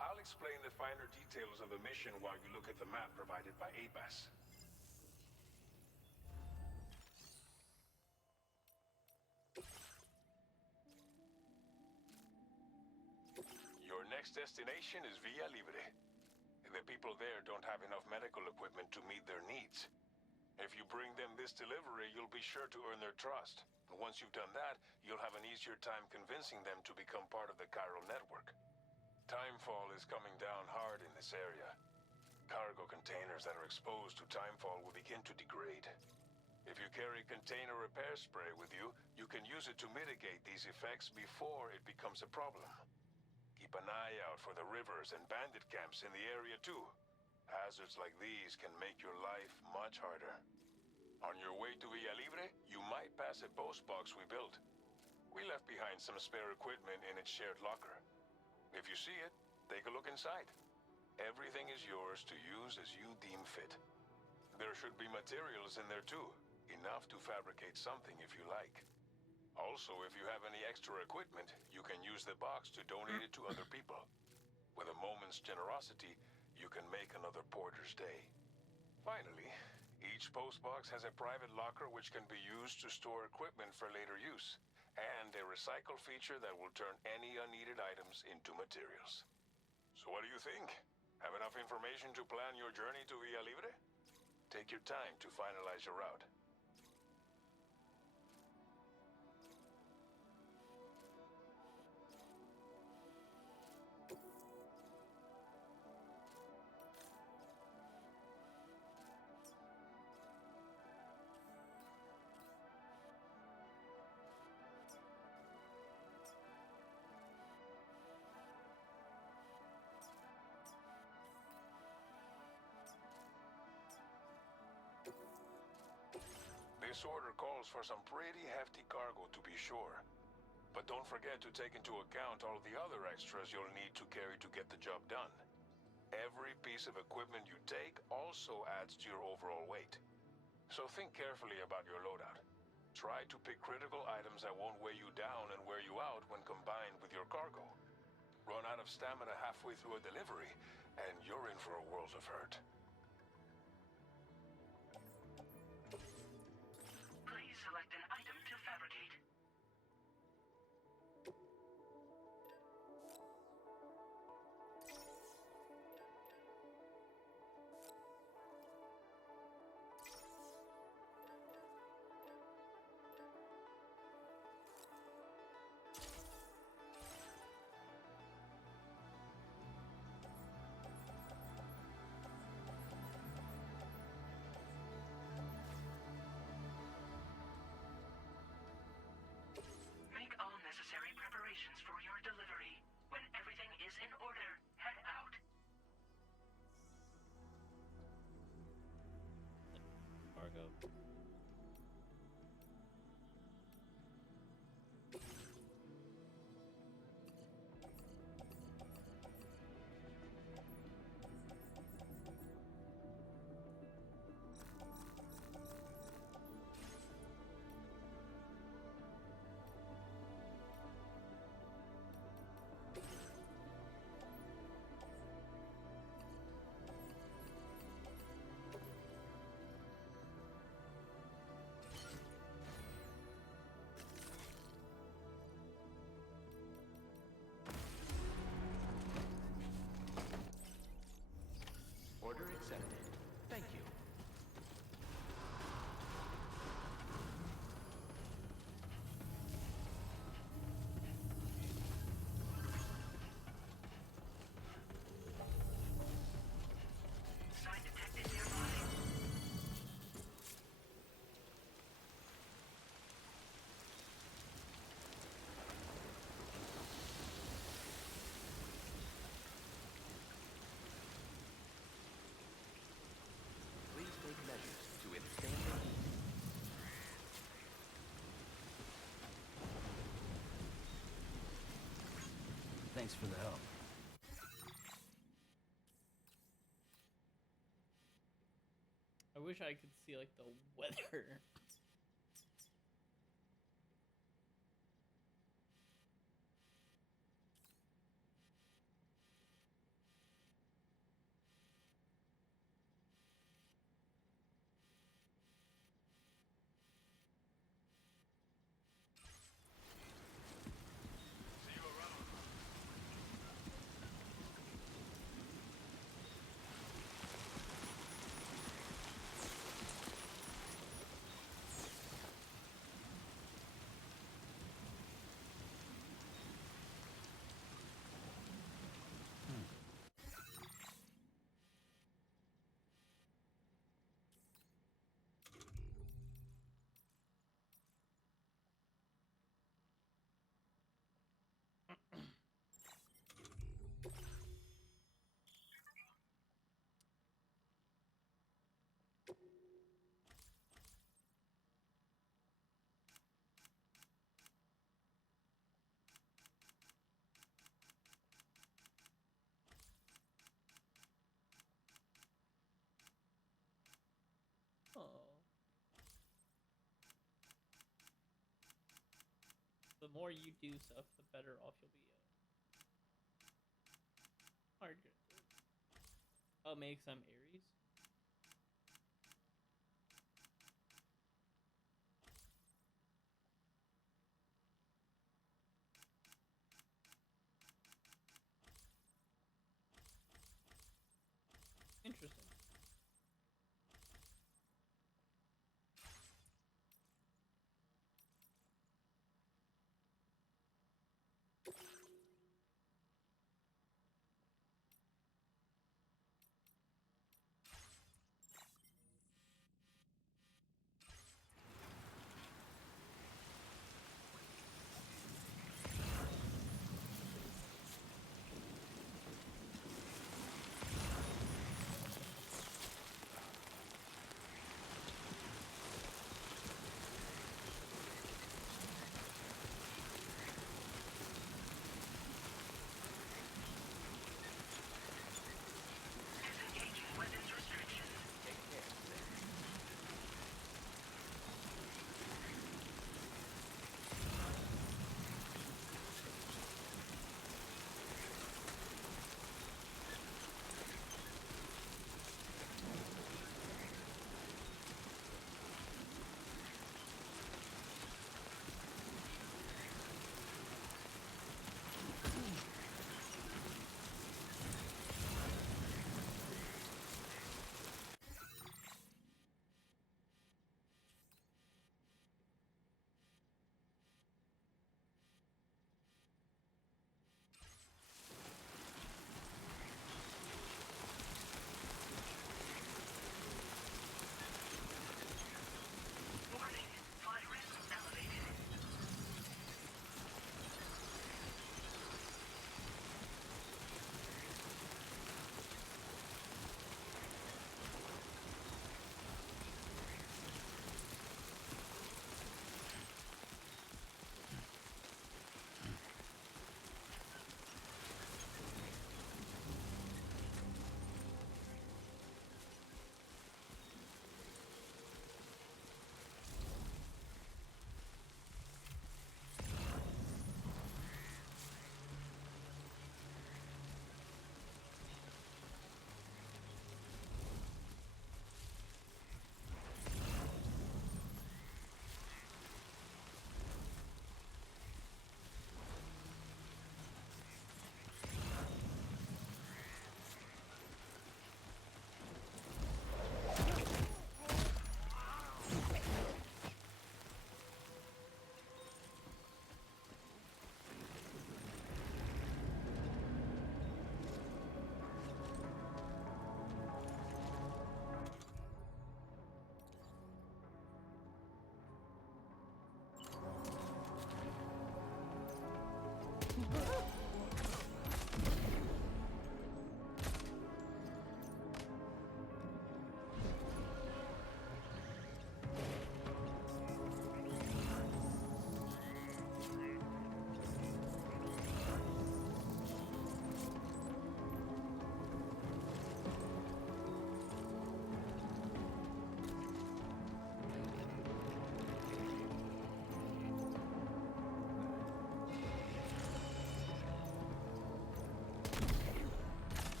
I'll explain the finer details of the mission while you look at the map provided by ABAS. Your next destination is Villa Libre. The people there don't have enough medical equipment to meet their needs. If you bring them this delivery, you'll be sure to earn their trust. And once you've done that, you'll have an easier time convincing them to become part of the chiral network. Timefall is coming down hard in this area. Cargo containers that are exposed to timefall will begin to degrade. If you carry container repair spray with you, you can use it to mitigate these effects before it becomes a problem. Keep an eye out for the rivers and bandit camps in the area too. Hazards like these can make your life much harder. On your way to Villa Libre, you might pass a post box we built. We left behind some spare equipment in its shared locker. If you see it, take a look inside. Everything is yours to use as you deem fit. There should be materials in there too, enough to fabricate something if you like. Also, if you have any extra equipment, you can use the box to donate it to other people. With a moment's generosity, you can make another porter's day. Finally, each postbox has a private locker which can be used to store equipment for later use, and a recycle feature that will turn any unneeded items into materials. So what do you think? Have enough information to plan your journey to Villa Libre? Take your time to finalize your route. This order calls for some pretty hefty cargo to be sure. But don't forget to take into account all the other extras you'll need to carry to get the job done. Every piece of equipment you take also adds to your overall weight. So think carefully about your loadout. Try to pick critical items that won't weigh you down and wear you out when combined with your cargo. Run out of stamina halfway through a delivery, and you're in for a world of hurt. Please select an item to fabricate. Make all necessary preparations for your delivery. When everything is in order, head out. Cargo. Order accepted. Thank you. Sign detected nearby. Please take measures to withstand the heat. Thanks for the help. I wish I could see like the weather. Oh. The more you do stuff, the better off you'll be. Hard. Oh, makes I'm Aries. Interesting.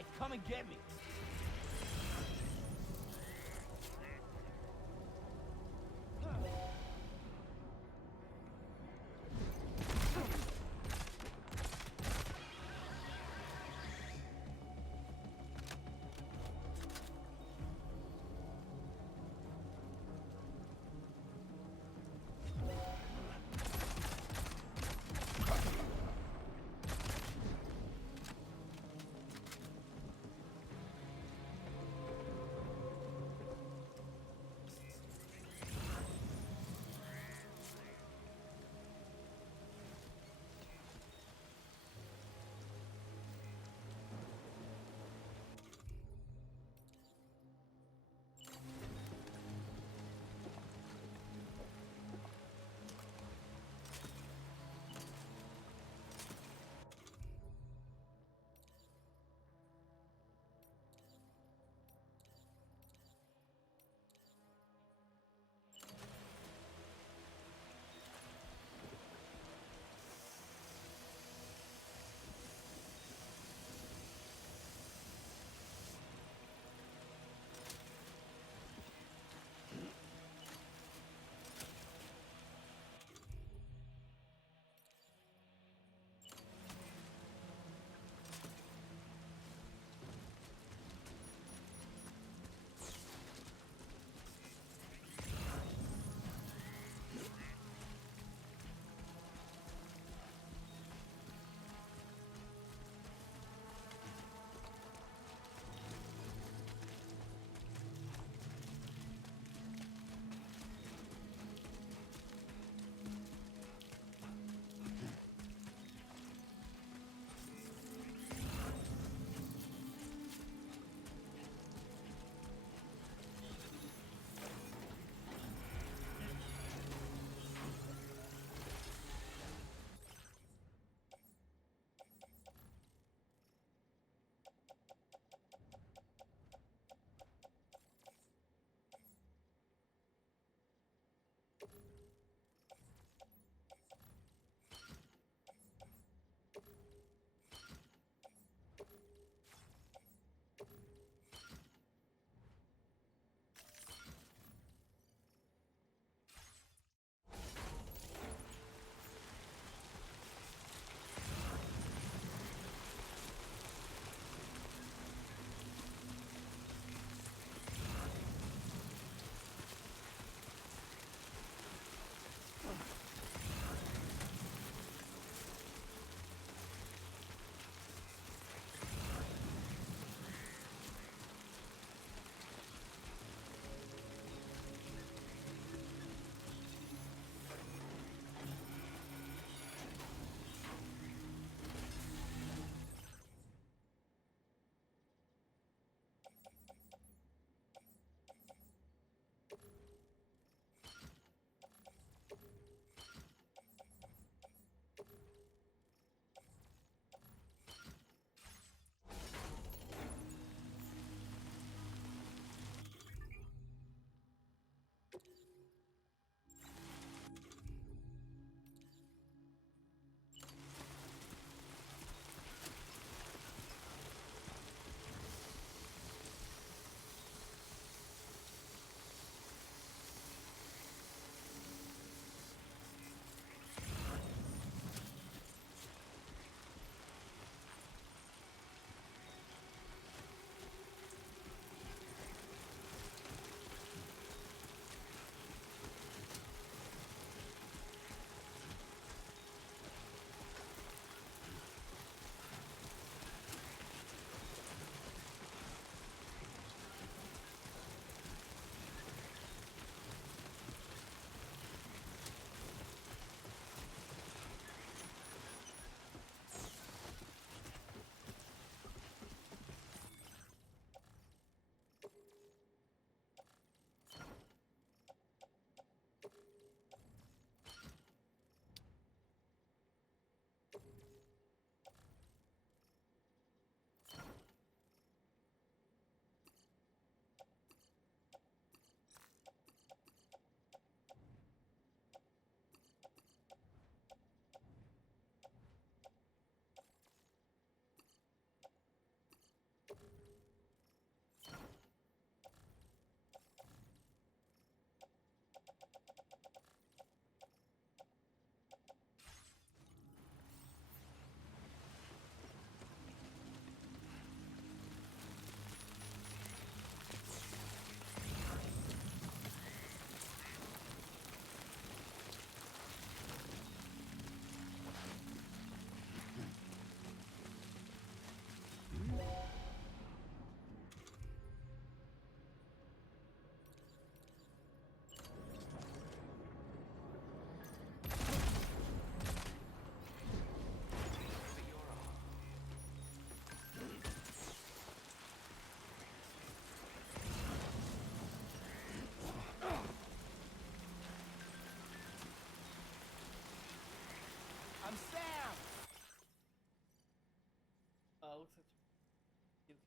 Hey, come and get me.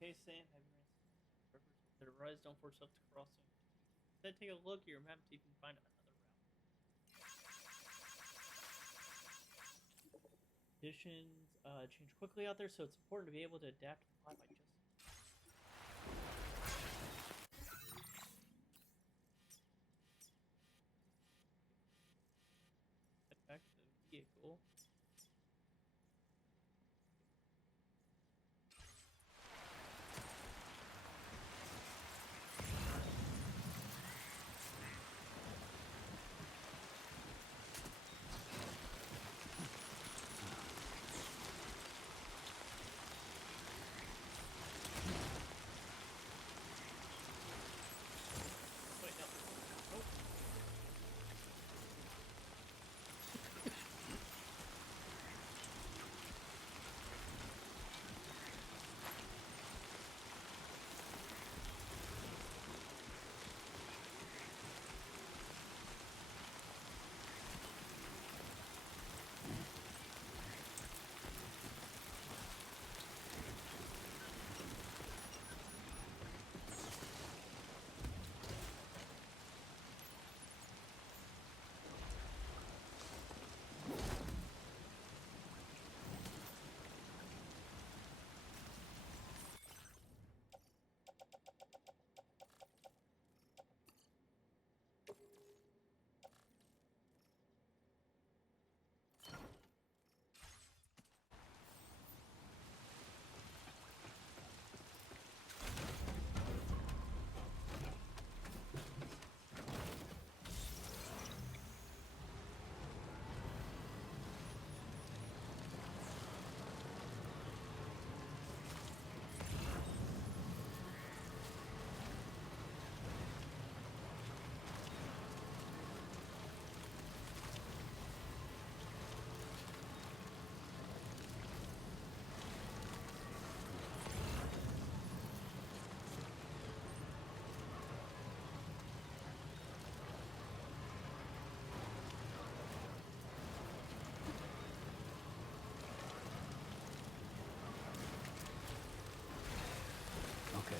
Okay, Sam, have you rivers that arise? Don't force yourself to cross them. Instead, take a look at your map so you can find another route. Conditions change quickly out there, so it's important to be able to adapt to the fly by just. Head back to the vehicle. Wait, no. Nope. Okay.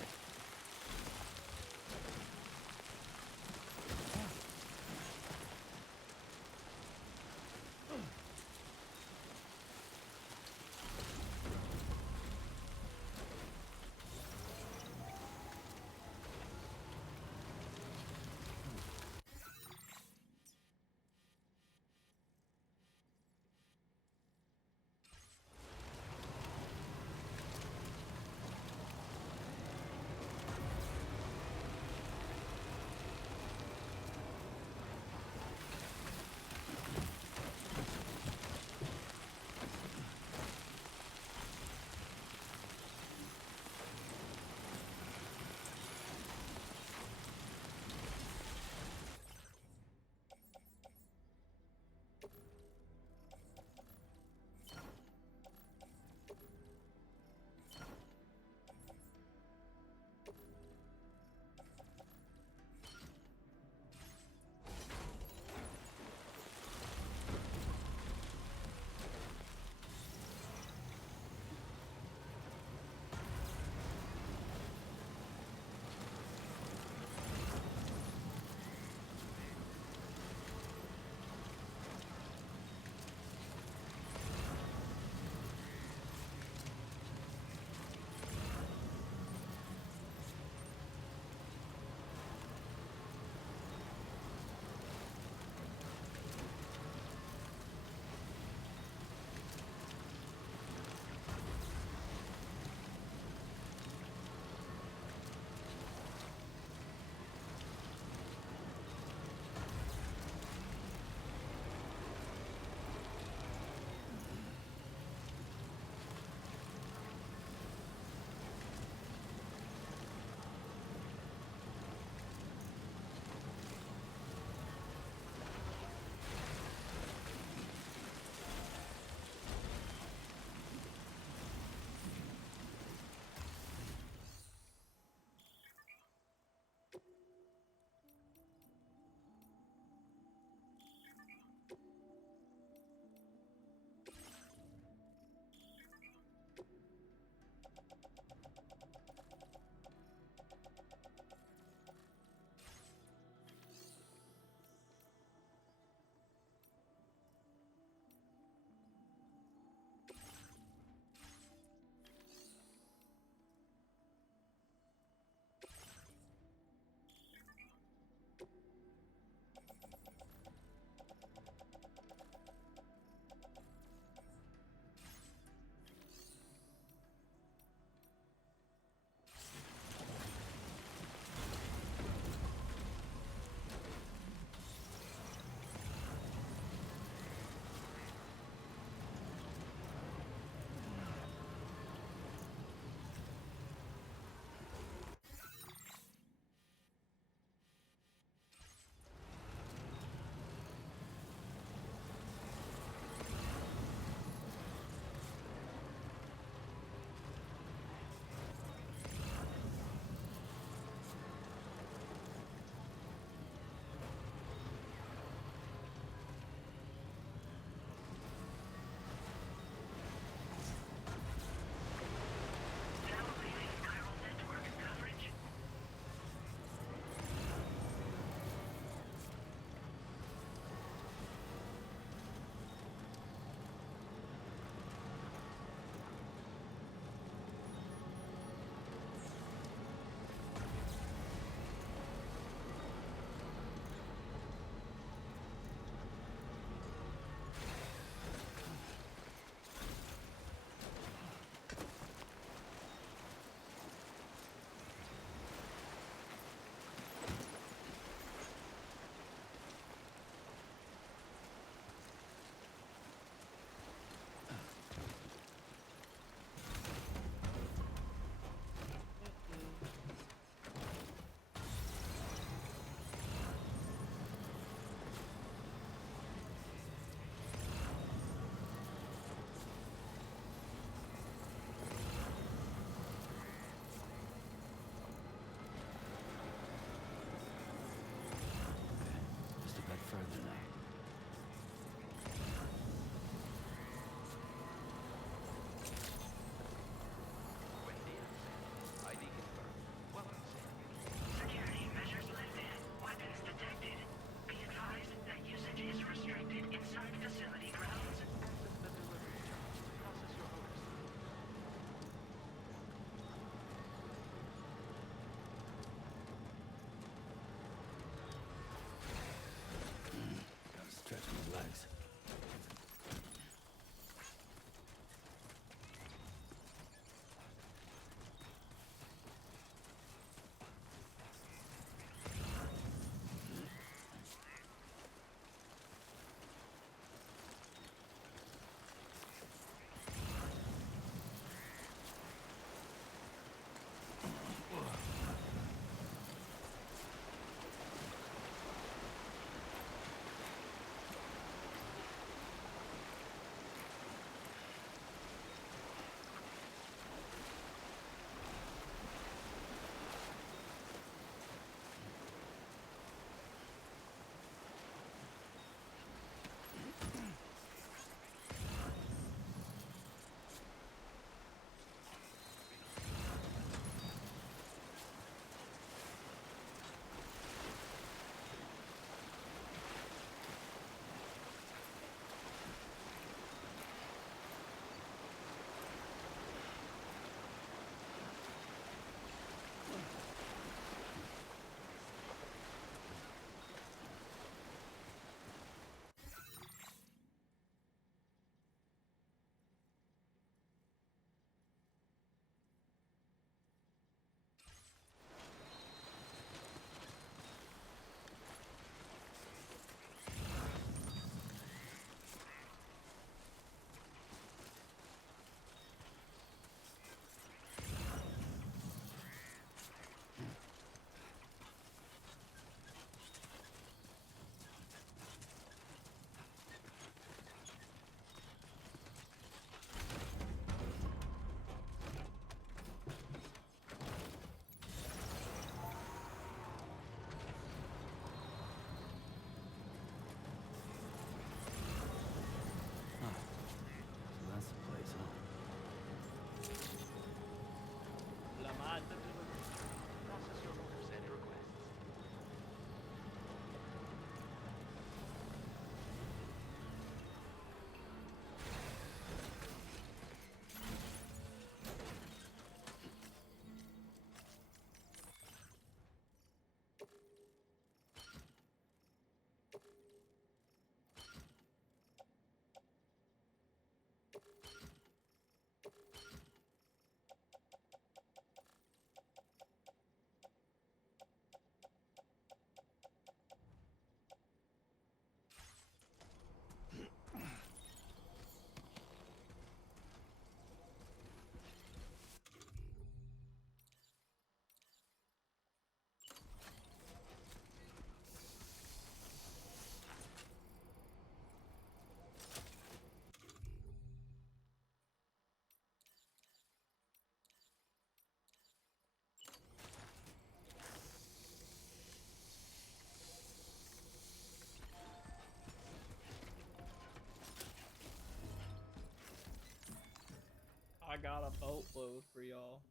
got a boatload for y'all.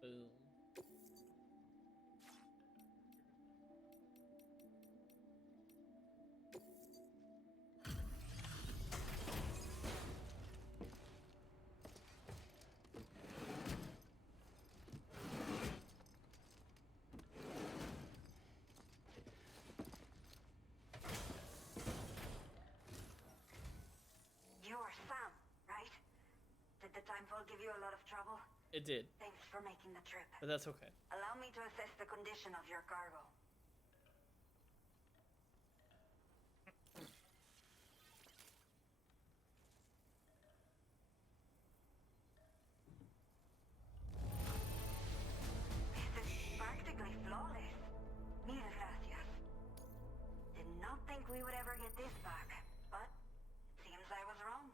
Boom. You're Sam, right? Did the timefall give you a lot of trouble? It did, Thanks for making the trip. but that's okay. Allow me to assess the condition of your cargo. This is practically flawless. Mil gracias. Did not think we would ever get this back, but seems I was wrong.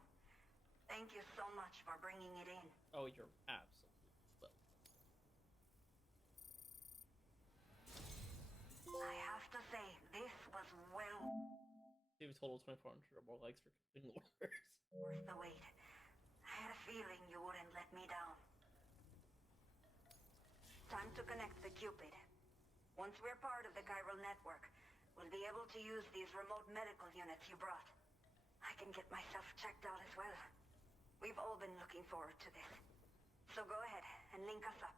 Thank you so much for bringing it in. Oh, you're absolutely well. I have to say, this was well Save a total of 2,400 or more likes for completing the orders. worth the wait. I had a feeling you wouldn't let me down. Time to connect the Cupid. Once we're part of the chiral network, we'll be able to use these remote medical units you brought. I can get myself checked out as well. We've all been looking forward to this. So go ahead and link us up.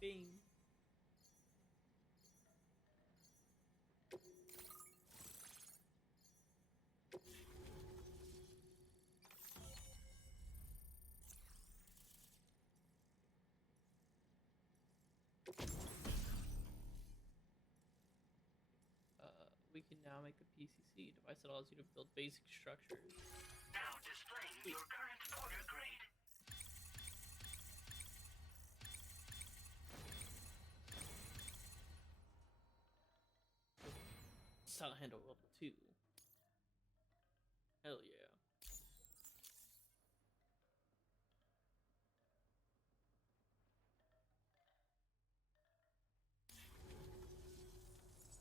Bing. We can now make a PCC device that allows you to build basic structures. Now displaying your current order grade. Silent handle level 2. Hell yeah.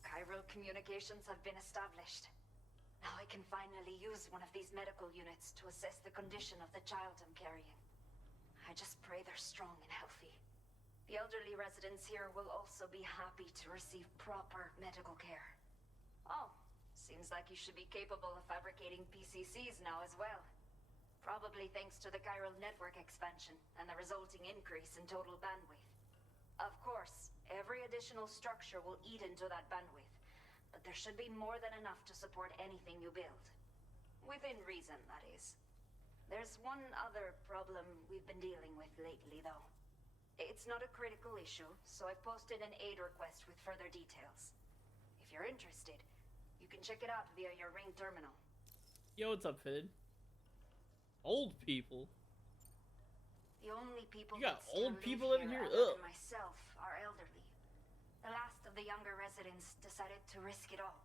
Chiral communications have been established. Now I can finally use one of these medical units to assess the condition of the child I'm carrying. I just pray they're strong and healthy. The elderly residents here will also be happy to receive proper medical care. Oh, seems like you should be capable of fabricating PCCs now as well. Probably thanks to the chiral network expansion and the resulting increase in total bandwidth. Of course, every additional structure will eat into that bandwidth, but there should be more than enough to support anything you build. Within reason, that is. There's one other problem we've been dealing with lately, though. It's not a critical issue, so I've posted an aid request with further details. If you're interested, you can check it out via your Ring terminal. Yo, what's up, Fid? Old people. The only people You got that still old live people living here? other Ugh. than myself are elderly. The last of the younger residents decided to risk it all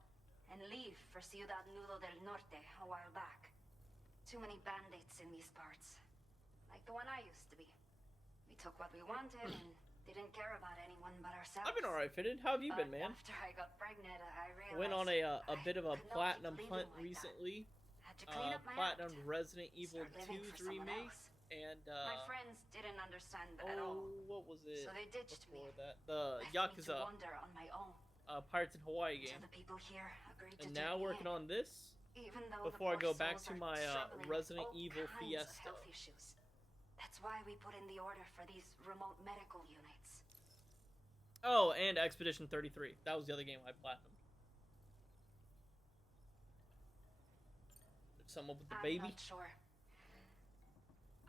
and leave for Ciudad Nudo del Norte a while back. Too many bandits in these parts. Like the one I used to be. We took what we wanted and didn't care about anyone but ourselves. I've been alright, Fitted. How have you been, man? After I got pregnant, I realized Went on a bit of a I could not platinum keep hunt living like that. recently. Had to clean up my Platinum act. Resident Evil Start living 2's for someone remake. else. And My friends didn't understand at all. what was it? So they ditched me. before that? The Left me to Yakuza wander on my own. Pirates in Hawaii So game. the people here agreed to And take now me working in, on this. even though before I the go poor back souls to are my struggling with Resident all Evil kinds of Fiesta. health issues. That's why we put in the order for these remote medical units. Oh, and Expedition 33. That was the other game I platinumed. Someone with the baby. I'm not sure.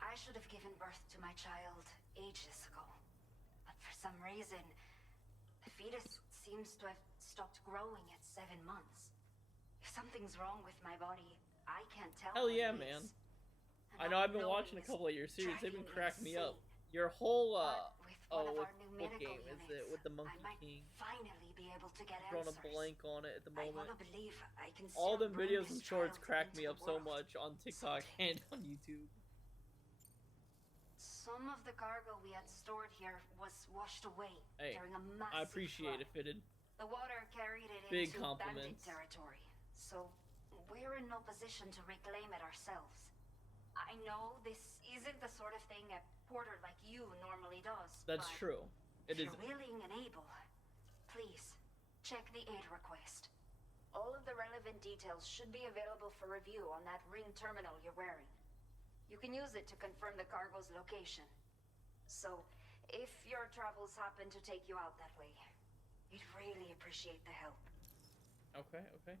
I should have given birth to my child ages ago. But for some reason, the fetus seems to have stopped growing at 7 months. If something's wrong with my body, I can't tell. Hell what yeah, it man. is. I And know all I've been knowing watching a is couple of your series. They've been driving cracking me up. insane. Your whole But with one of what, our new what medical game is units, it with the I Monkey might King? finally be able to get I'm drawing a answers. blank on it at the I moment. want to believe I can All still the bring videos this and shorts child crack into me the up so world. much on TikTok and on YouTube. Some of the cargo we had stored here was washed away Hey, during a massive I appreciate flood. it, Fitted. The water carried it Big into bandit compliments. territory, so we're in no position to reclaim it ourselves. I know this isn't the sort of thing a porter like you normally does. That's but true. It if is. you're willing and able, please check the aid request. All of the relevant details should be available for review on that ring terminal you're wearing. You can use it to confirm the cargo's location. So, if your travels happen to take you out that way, we'd really appreciate the help. Okay, okay.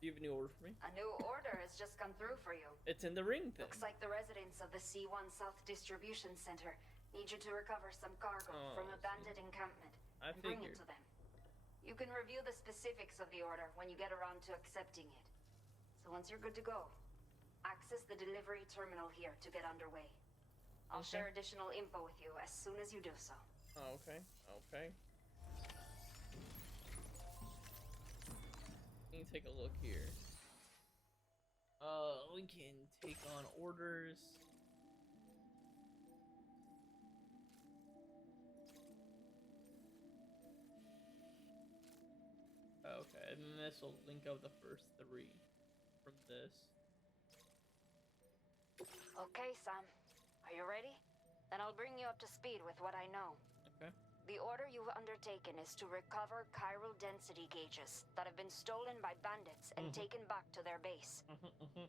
Do you have a new order for me? A new order has just come through for you. It's in the ring thing. Looks like the residents of the C1 South Distribution Center need you to recover some cargo from a bandit encampment and bring it to them. You can review the specifics of the order when you get around to accepting it. So once you're good to go, access the delivery terminal here to get underway. I'll share additional info with you as soon as you do so. Oh, okay, okay. Let me take a look here. We can take on orders. Okay, and then this will link up the first 3 from this. Okay, Sam. Are you ready? Then I'll bring you up to speed with what I know. Okay. The order you've undertaken is to recover chiral density gauges that have been stolen by bandits and taken back to their base.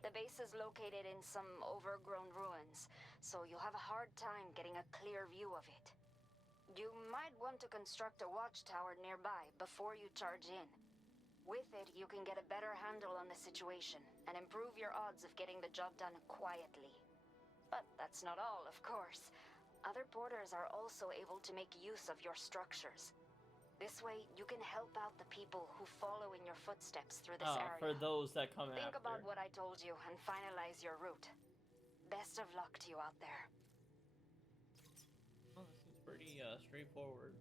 The base is located in some overgrown ruins, so you'll have a hard time getting a clear view of it. You might want to construct a watchtower nearby before you charge in. With it, you can get a better handle on the situation and improve your odds of getting the job done quietly. But that's not all, of course. Other porters are also able to make use of your structures. This way, you can help out the people who follow in your footsteps through this area. For those that come Think after. about what I told you and finalize your route. Best of luck to you out there. Oh, this seems pretty straightforward.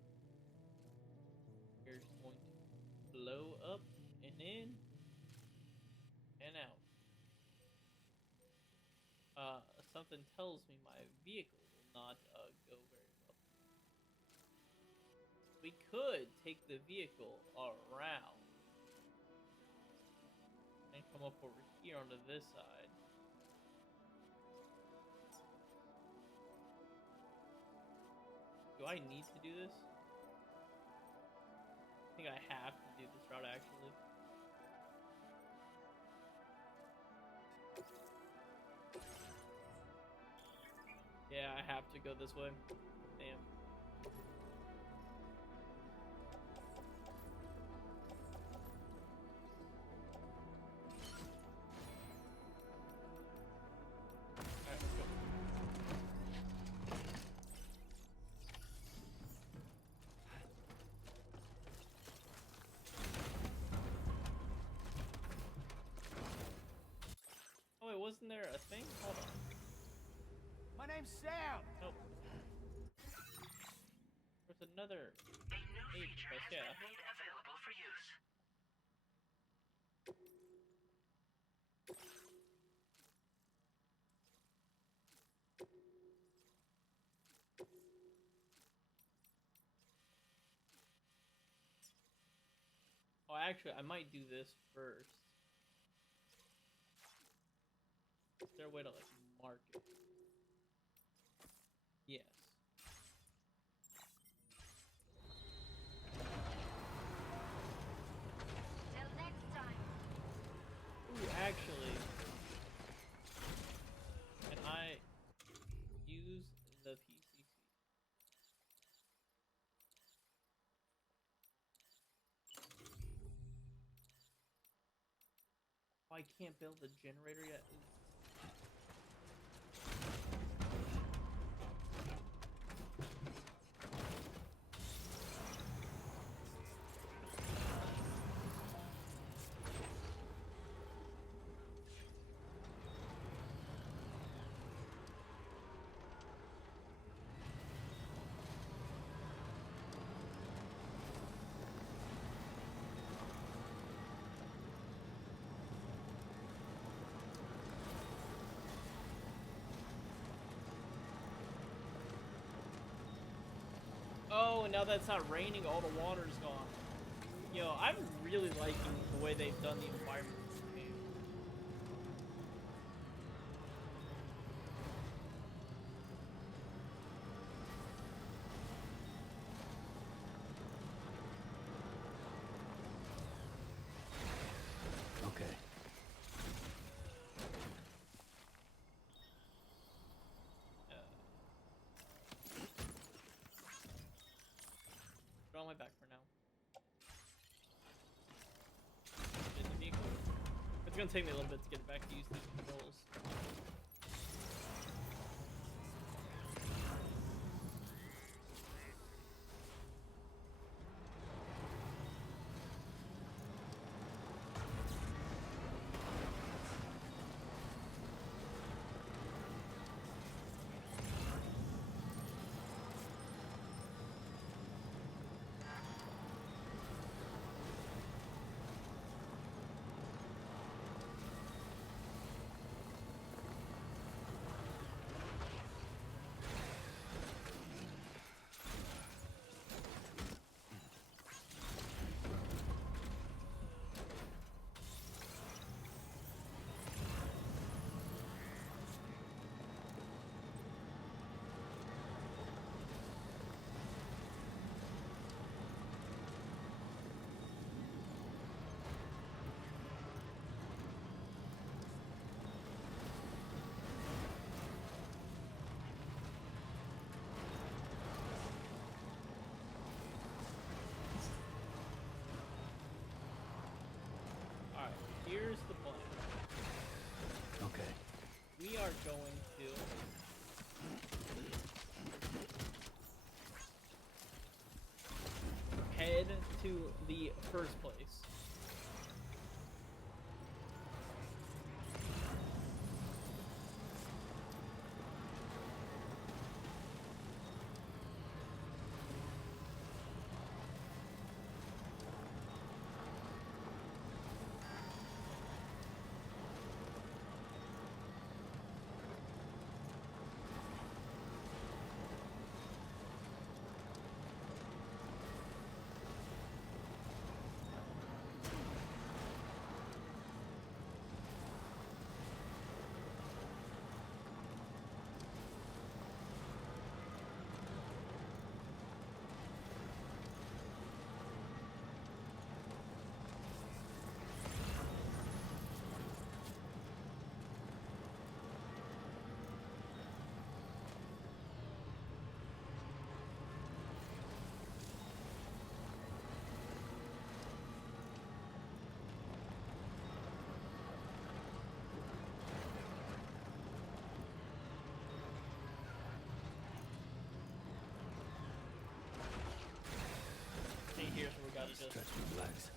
You're just going to blow up and in and out. Something tells me my vehicle will not go very well. We could take the vehicle around and come up over here onto this side. Do I need to do this? I think I have to do this route actually. Yeah, I have to go this way. Damn. Alright, let's go. Oh wait, wasn't there a thing? Hold on. My name's Sam. Nope. There's another A new H feature press, has yeah. been made available for use. Oh, actually, I might do this first. Is there a way to, like, mark it? Yes. Till next time. Ooh, actually, can I use the PCC? Oh, I can't build the generator yet. Ooh. Oh, and now that's not raining, all the water's gone. Yo, I'm really liking the way they've done the environment in this game. Okay. Put it on my back for now. In the vehicle. It's gonna take me a little bit to get back to use these controls. Here's the plan. Okay. We are going to head to the first place. Here's where we gotta just stretch my legs.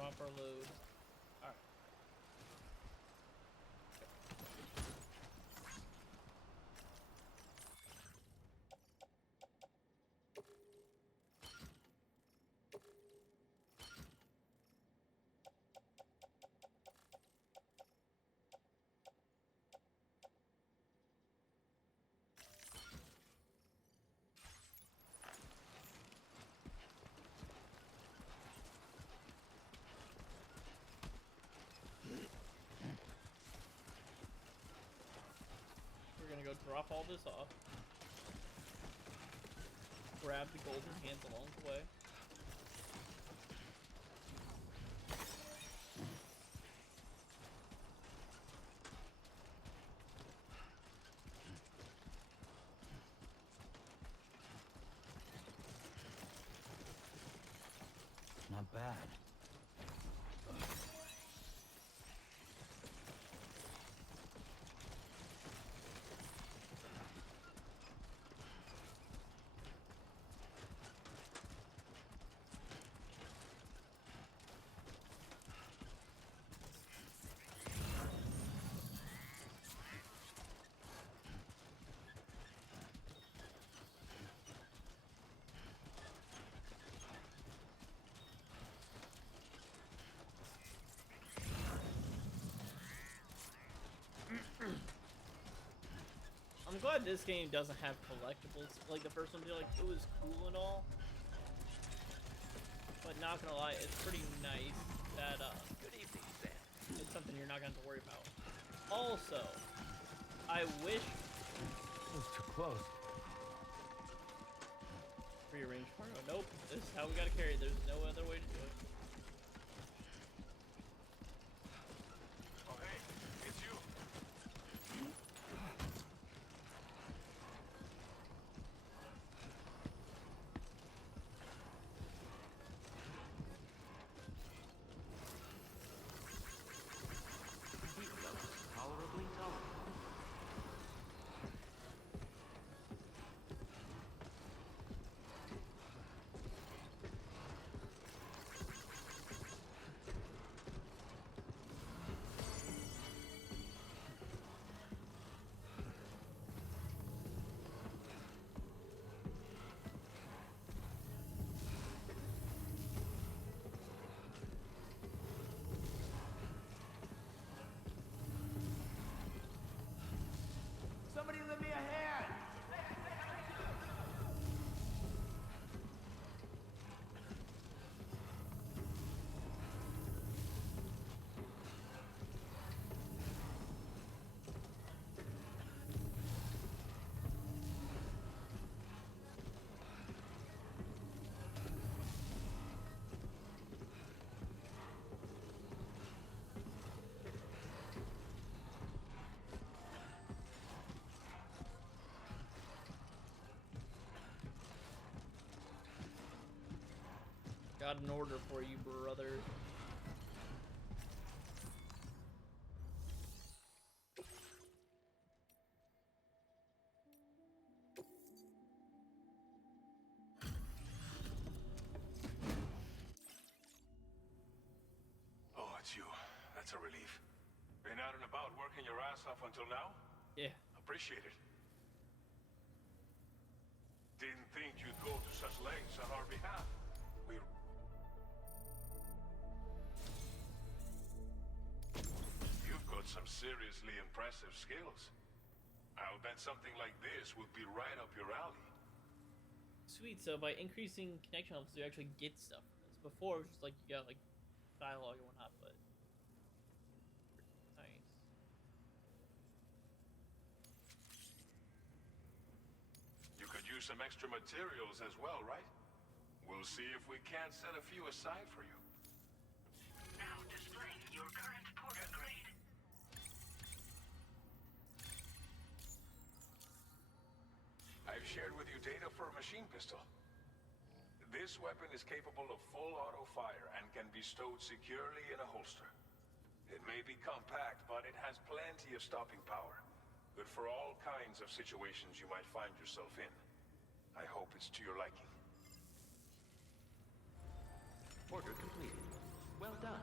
drop our load. Alright. Go drop all this off. Grab the golden hands along the way. Not bad. glad this game doesn't have collectibles like the first one did. Like, it was cool and all, but not gonna lie, it's pretty nice that Good evening, Sam. it's something you're not gonna have to worry about. Also, I wish It was too close. rearrange cargo. Nope, this is how we gotta carry it. There's no other way to do it. Oh, hey, it's you. Tolerably tolerant. Somebody lend me a hand! Got an order for you, brother. Oh, it's you. That's a relief. Been out and about working your ass off until now? Yeah. Appreciate it. Didn't think you'd go to such lengths on our behalf. You've got some seriously impressive skills. I'll bet something like this would be right up your alley. Sweet, so by increasing connection levels, you actually get stuff from this. Before, it was just like, you got, like, dialogue and whatnot, but... Nice. You could use some extra materials as well, right? We'll see if we can't set a few aside for you. Now displaying your current porter grade. I've shared with you data for a machine pistol. This weapon is capable of full auto fire and can be stowed securely in a holster. It may be compact, but it has plenty of stopping power. Good for all kinds of situations you might find yourself in. I hope it's to your liking. Order completed. Well done.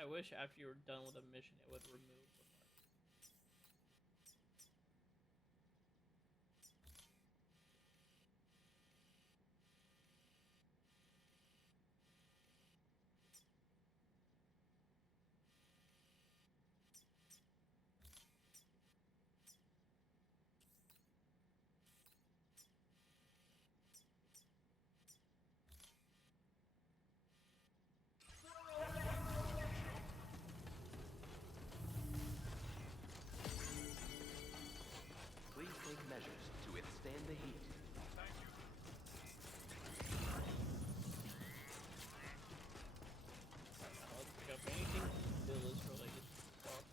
I wish after you were done with a mission, it would remove the mark. Please take measures to withstand the heat. Let's pick up anything Bill is related to stuff.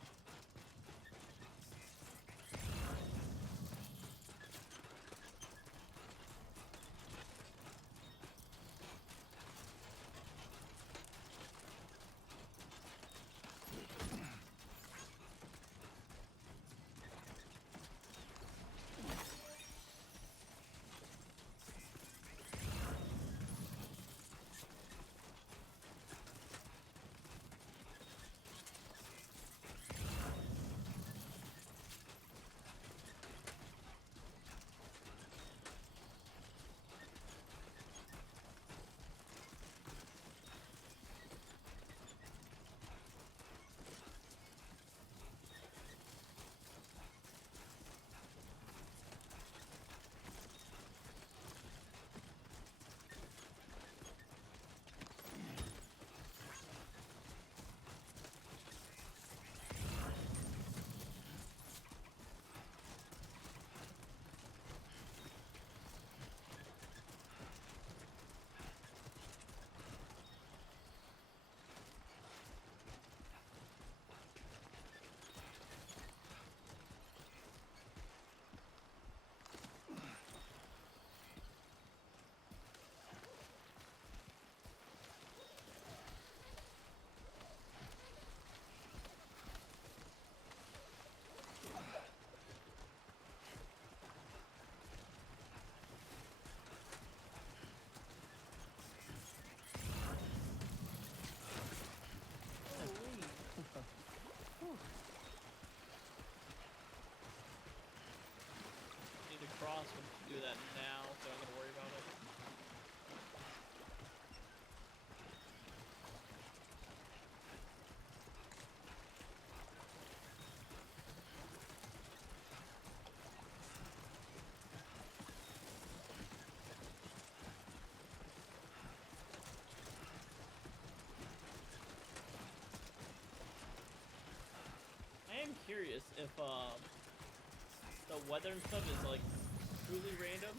Need to cross when you do that now, so I'm gonna worry about it. I am curious if the weather and stuff is like truly random.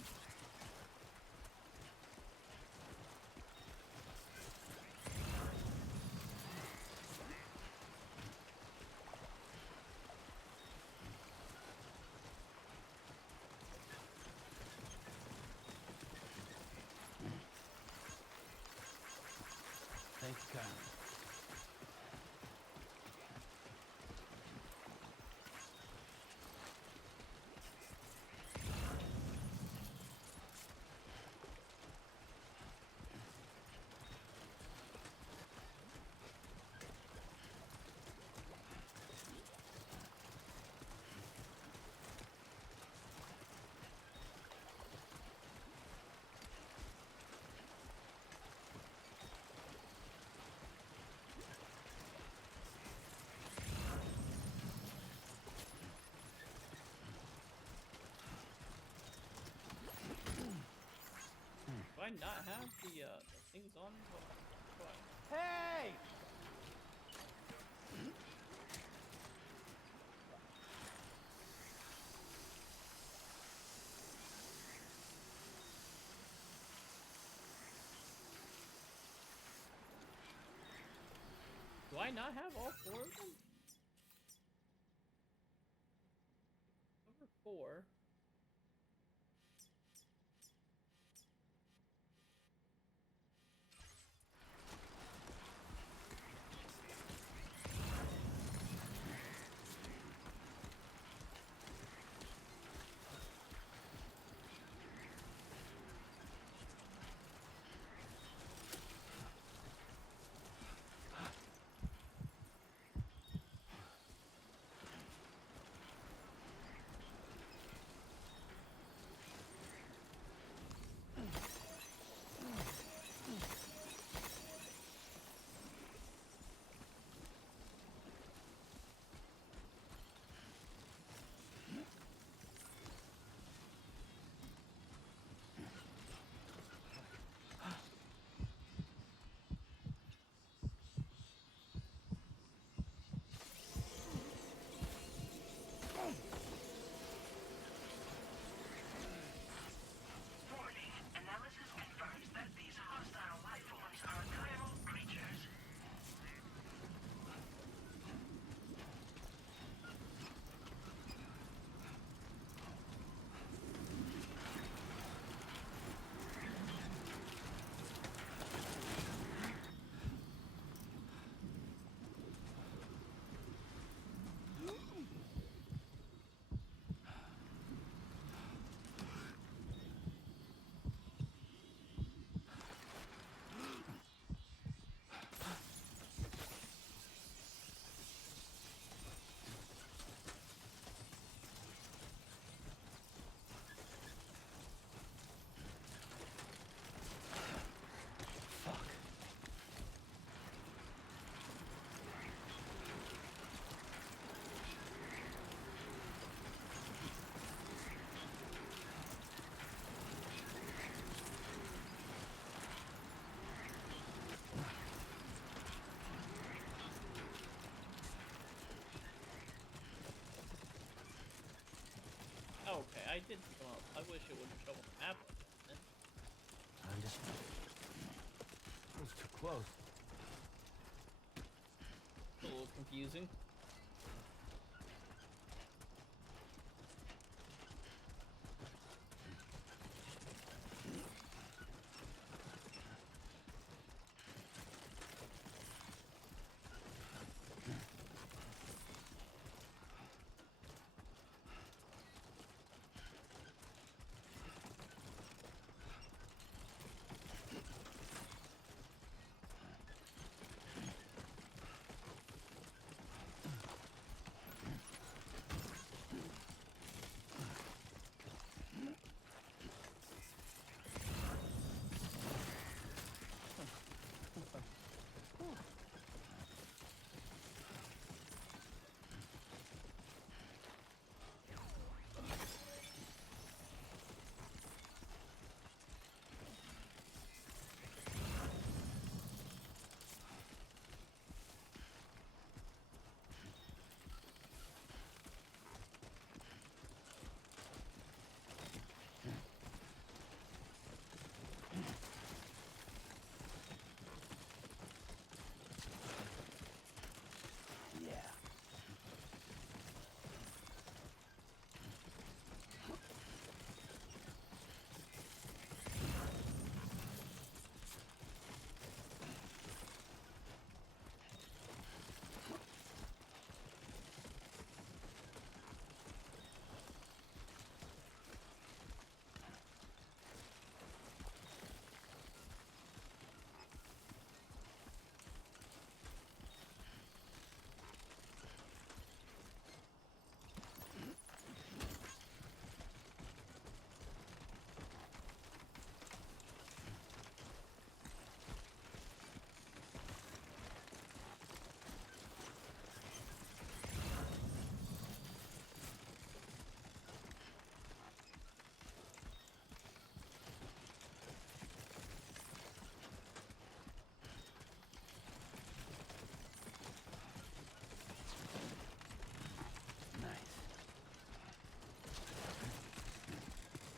Thank you kindly. Do I not have the things on? What? Hey! Do I not have all four of them? Number 4. Okay, I did pick them up. I wish it wouldn't show on the map like that, man. I'm just... It was too close. It's a little confusing.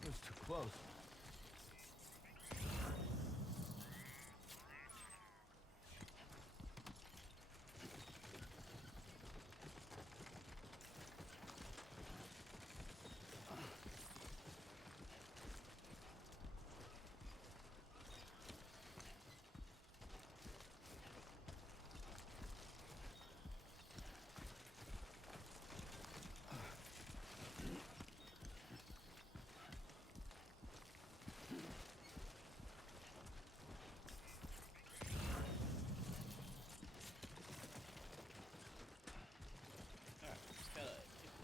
It was too close.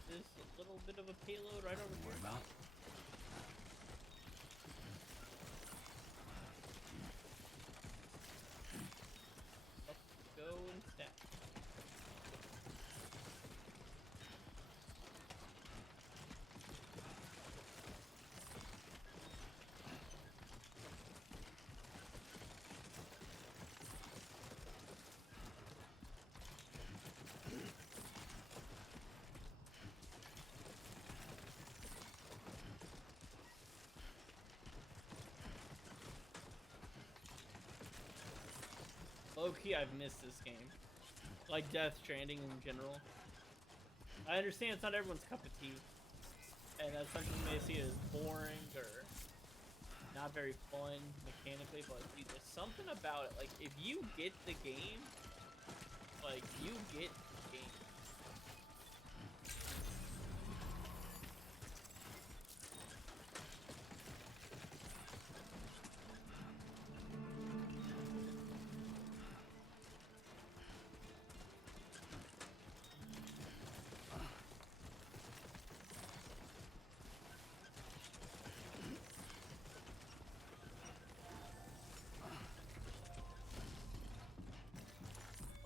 A little bit of a payload right over here. About? Let's go and stack. Low-key, I've missed this game. Like Death Stranding in general. I understand it's not everyone's cup of tea. And that some people may see it as boring or not very fun mechanically, but dude, there's something about it. Like, if you get the game, like, you get the game.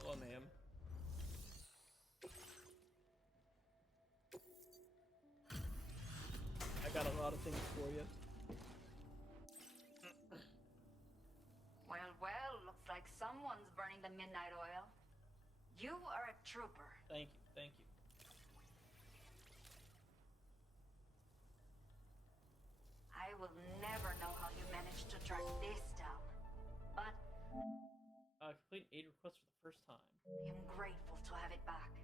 Hello, ma'am. I got a lot of things for you. Well, looks like someone's burning the midnight oil. You are a trooper. Thank you, thank you. track this down. But complete aid request for the first time. I'm grateful to have it back.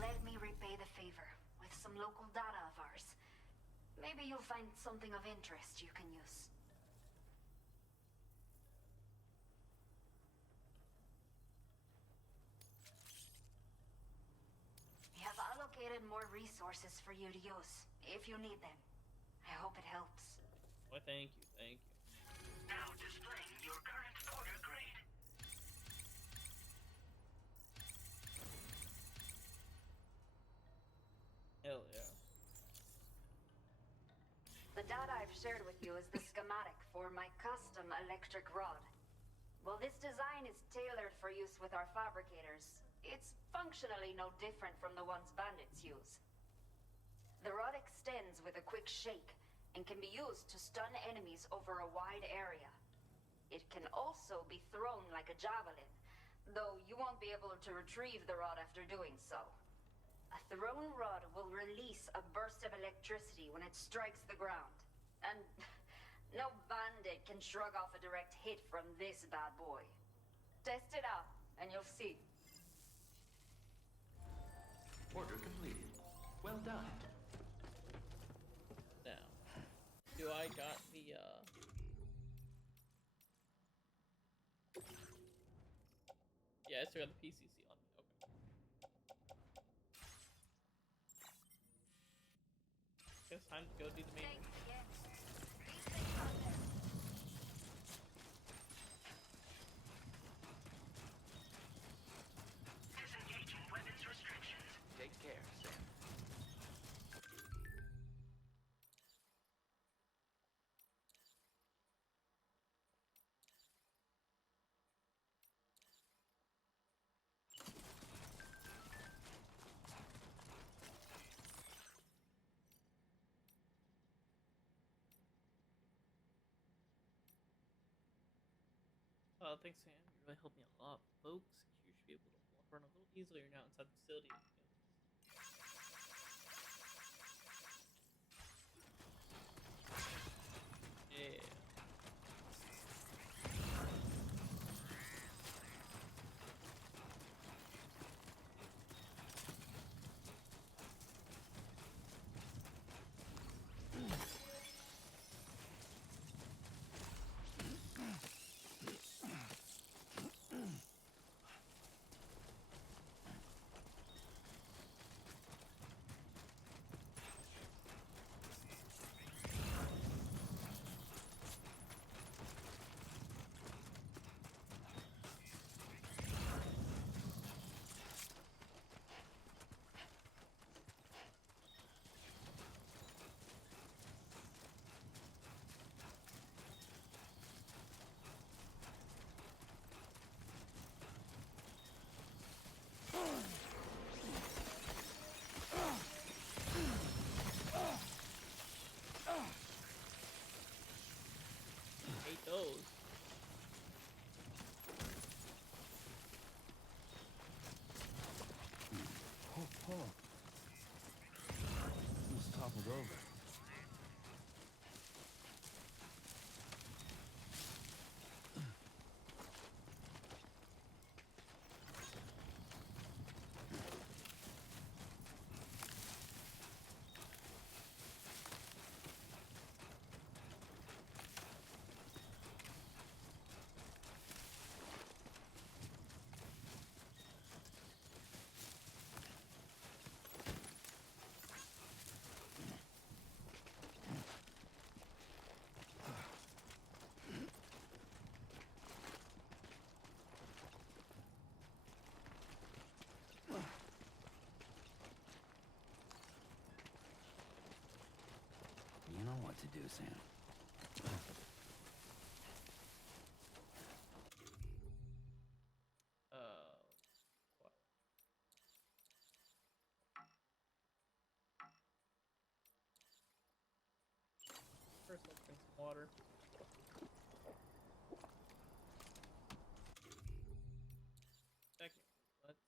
Let me repay the favor with some local data of ours. Maybe you'll find something of interest you can use. We have allocated more resources for you to use, if you need them. I hope it helps. Well, thank you, thank you. Now displaying your current order grade. Hell yeah. The data I've shared with you is the schematic for my custom electric rod. While this design is tailored for use with our fabricators, it's functionally no different from the ones bandits use. The rod extends with a quick shake and can be used to stun enemies over a wide area. It can also be thrown like a javelin, though you won't be able to retrieve the rod after doing so. A thrown rod will release a burst of electricity when it strikes the ground. And no bandit can shrug off a direct hit from this bad boy. Test it out, and you'll see. Order completed. Well done. Now, do I got the, Yeah, I still got the PCC on me. Okay. It's time to go do the main. Disengaging weapons restrictions. Take care, Sam. Thanks, Sam. You really helped me a lot, folks. You should be able to walk around a little easier now inside the facility. Yeah. Hate those. Oh. Almost toppled over. You know what to do, Sam. What? First, let's drink some water. Second, let's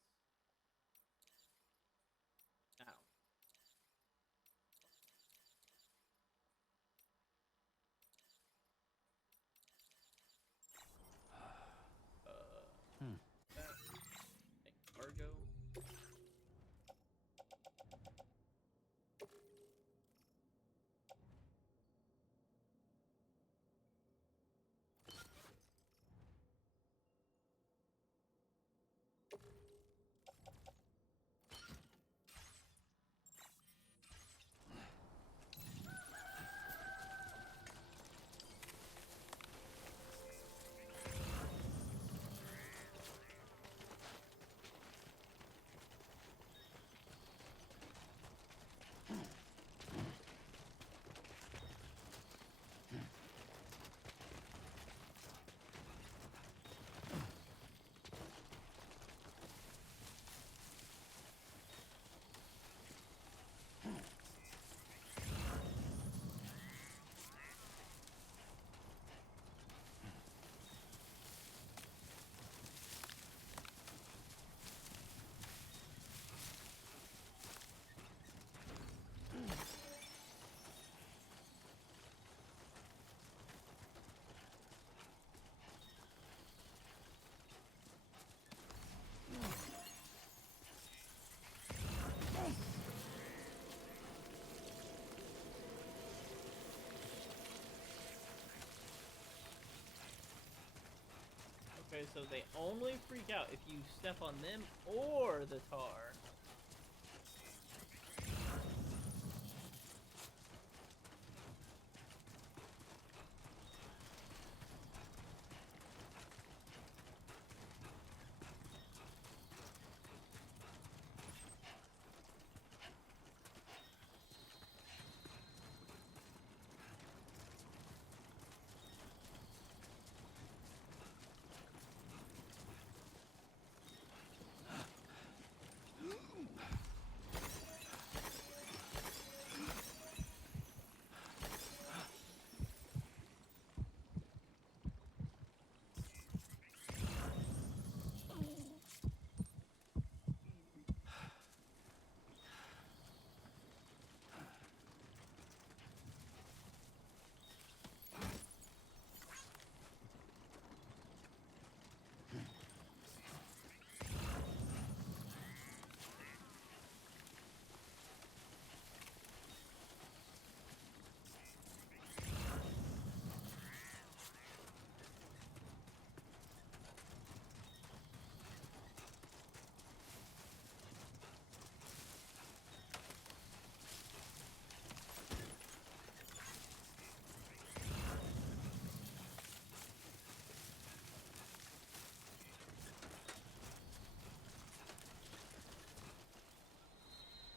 Okay, so they only freak out if you step on them or the tar.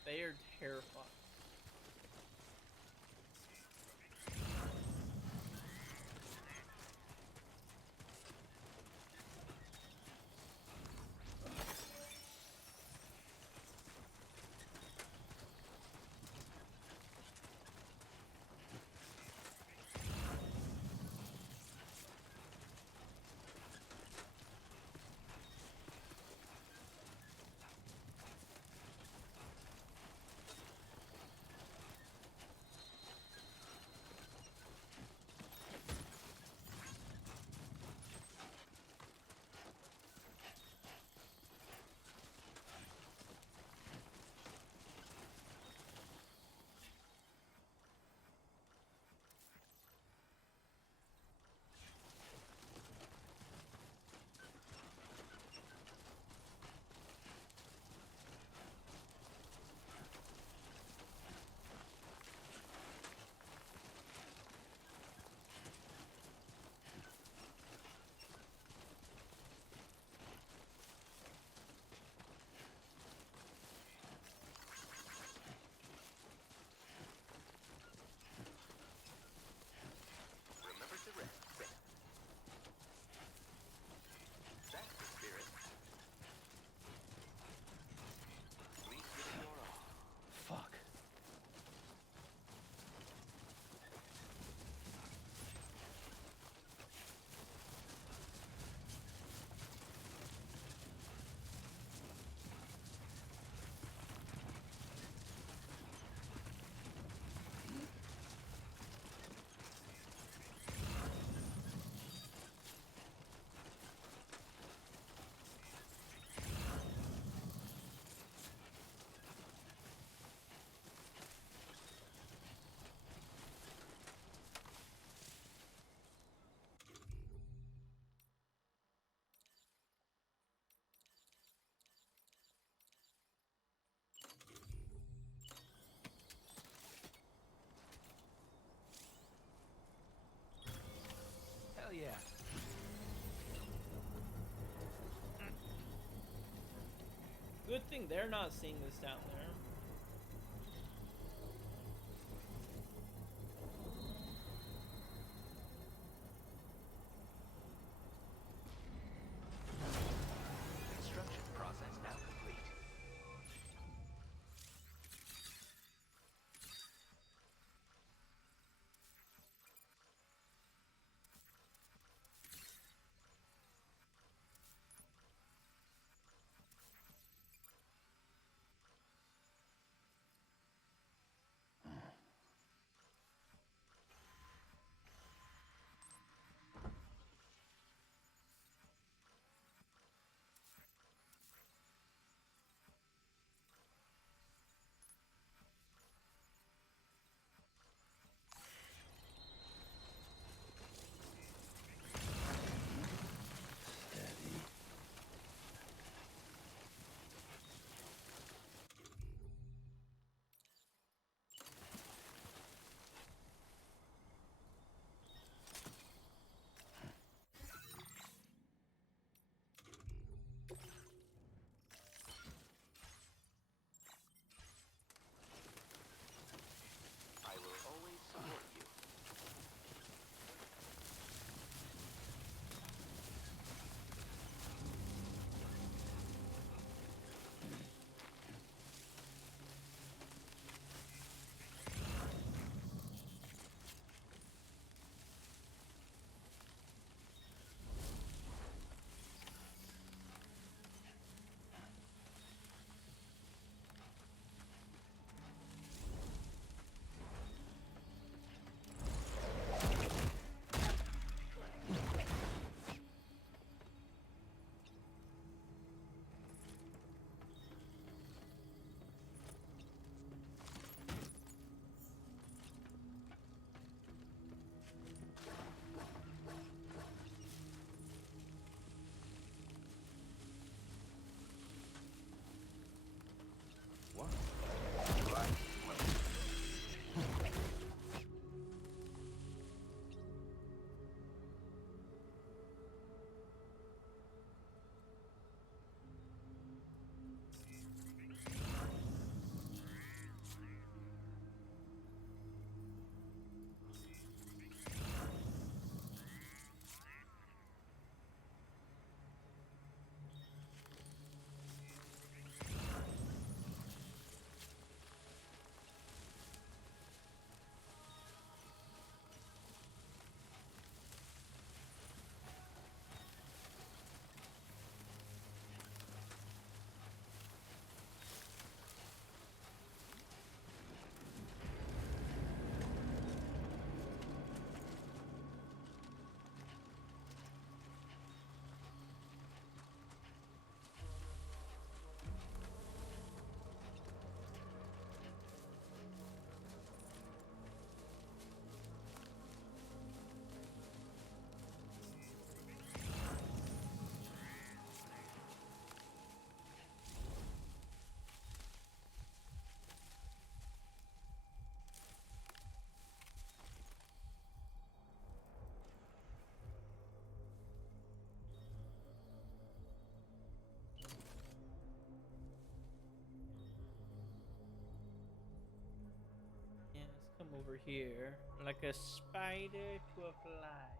They are terrifying. Remember to rest, Sam. That's the spirit. Please give it your all. Fuck. Hell yeah. Good thing they're not seeing this down there. Construction process now complete. over here like a spider to a fly.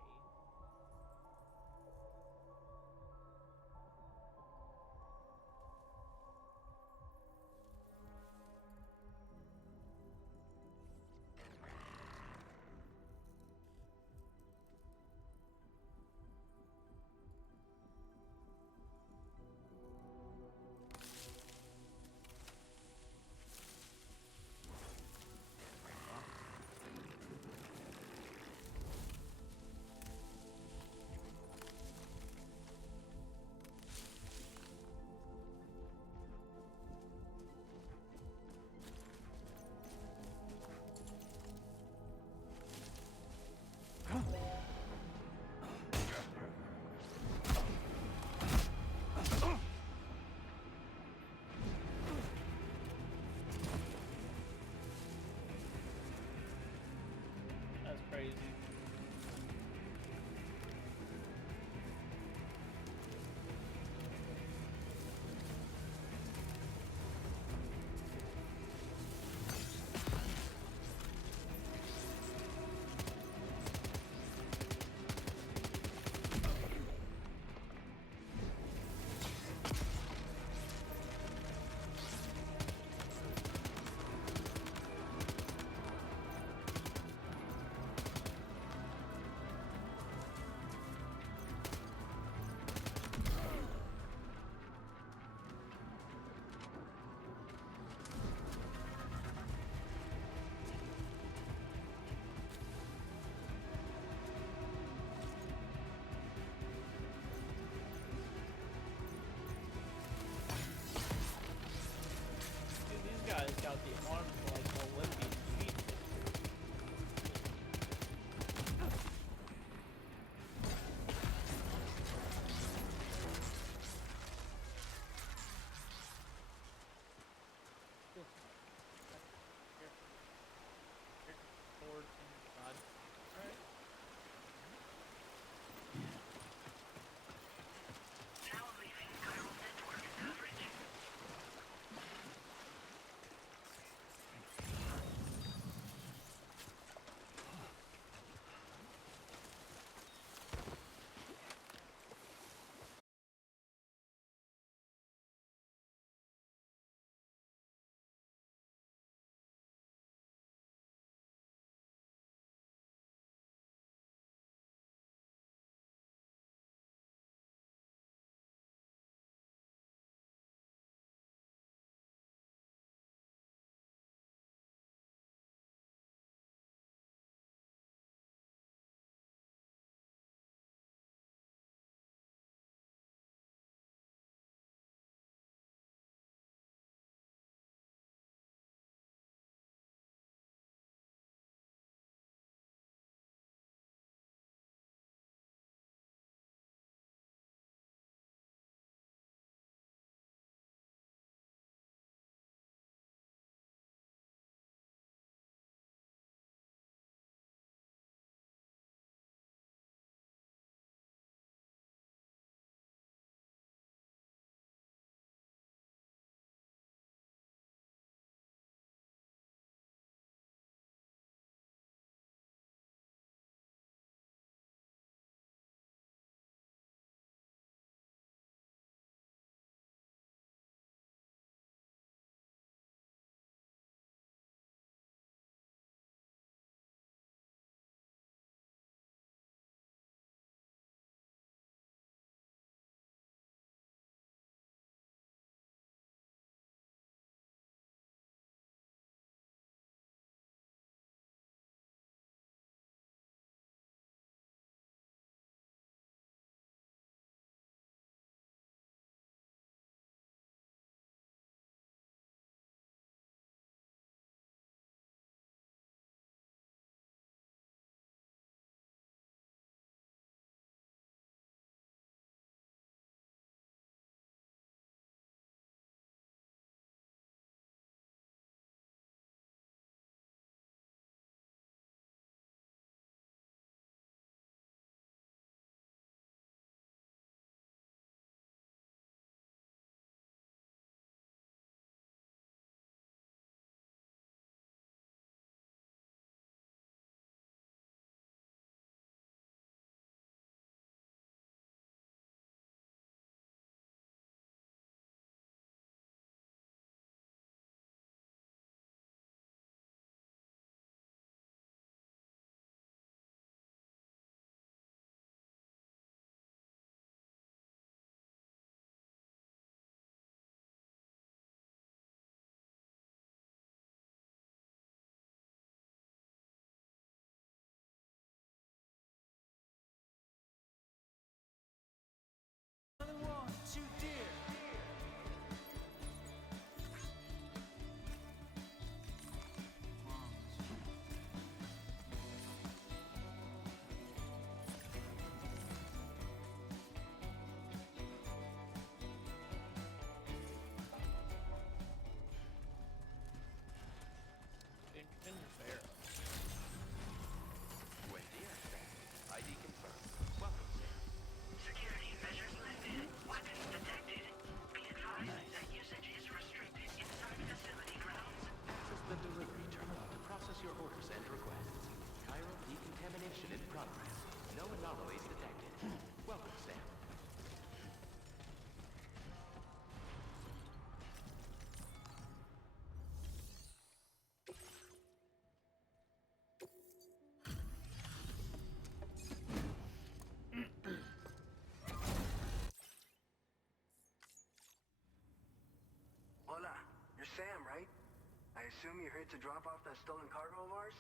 assume you're here to drop off that stolen cargo of ours?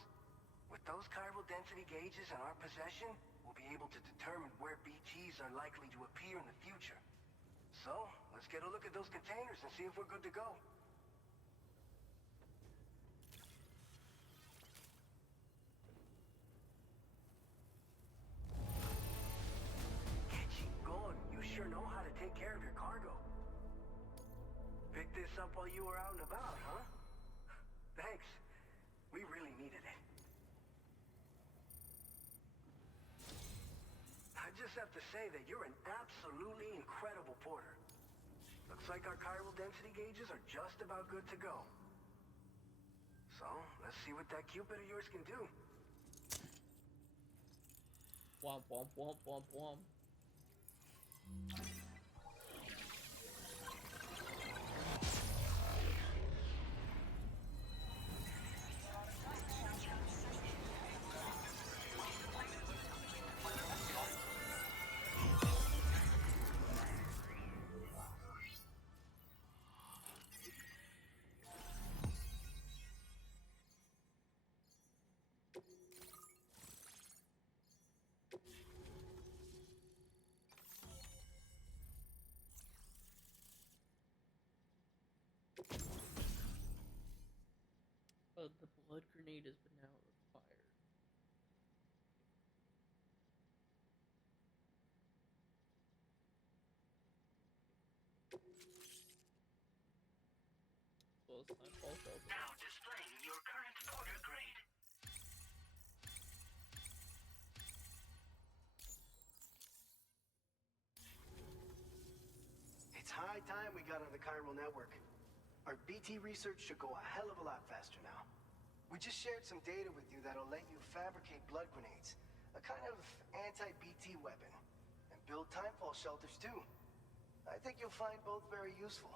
With those chiral density gauges in our possession, we'll be able to determine where BTs are likely to appear in the future. So, let's get a look at those containers and see if we're good to go. Get you going. You sure know how to take care of your cargo. Picked this up while you were out and about, huh? Thanks. We really needed it. I just have to say that you're an absolutely incredible porter. Looks like our chiral density gauges are just about good to go. So, let's see what that Cupid of yours can do. Womp womp womp womp womp. The blood grenade has been now required. Well, it's not also. Now displaying your current porter grade. It's high time we got on the chiral network. Our BT research should go a hell of a lot faster now. We just shared some data with you that'll let you fabricate blood grenades, a kind of anti-BT weapon, and build timefall shelters too. I think you'll find both very useful.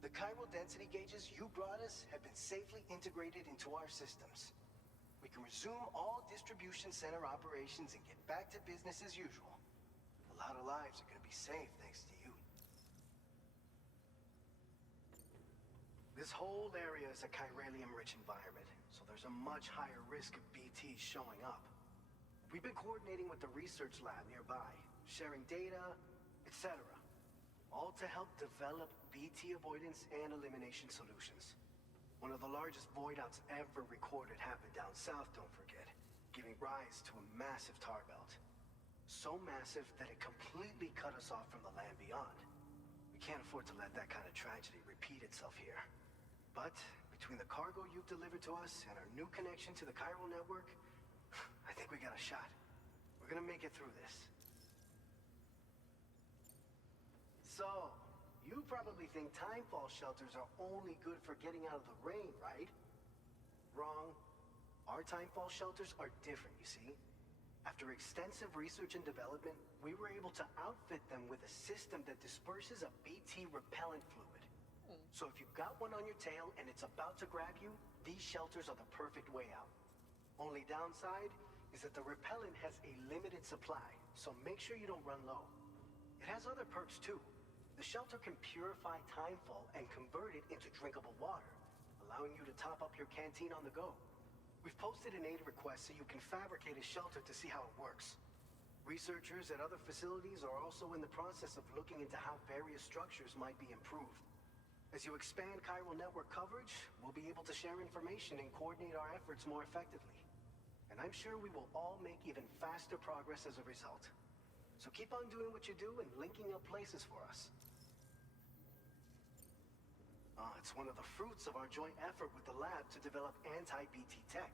The chiral density gauges you brought us have been safely integrated into our systems. We can resume all distribution center operations and get back to business as usual. A lot of lives are gonna be saved thanks to you. This whole area is a chiralium-rich environment, so there's a much higher risk of BTs showing up. We've been coordinating with the research lab nearby, sharing data, etc. All to help develop BT avoidance and elimination solutions. One of the largest void outs ever recorded happened down south, don't forget, giving rise to a massive tar belt. So massive that it completely cut us off from the land beyond. We can't afford to let that kind of tragedy repeat itself here. But between the cargo you've delivered to us and our new connection to the chiral network, I think we got a shot. We're gonna make it through this. So, you probably think timefall shelters are only good for getting out of the rain, right? Wrong. Our timefall shelters are different, you see. After extensive research and development, we were able to outfit them with a system that disperses a BT repellent fluid. So if you've got one on your tail and it's about to grab you, these shelters are the perfect way out. Only downside is that the repellent has a limited supply, so make sure you don't run low. It has other perks too. The shelter can purify timefall and convert it into drinkable water, allowing you to top up your canteen on the go. We've posted an aid request so you can fabricate a shelter to see how it works. Researchers at other facilities are also in the process of looking into how various structures might be improved. As you expand chiral network coverage, we'll be able to share information and coordinate our efforts more effectively. And I'm sure we will all make even faster progress as a result. So keep on doing what you do and linking up places for us. It's one of the fruits of our joint effort with the lab to develop anti-BT tech.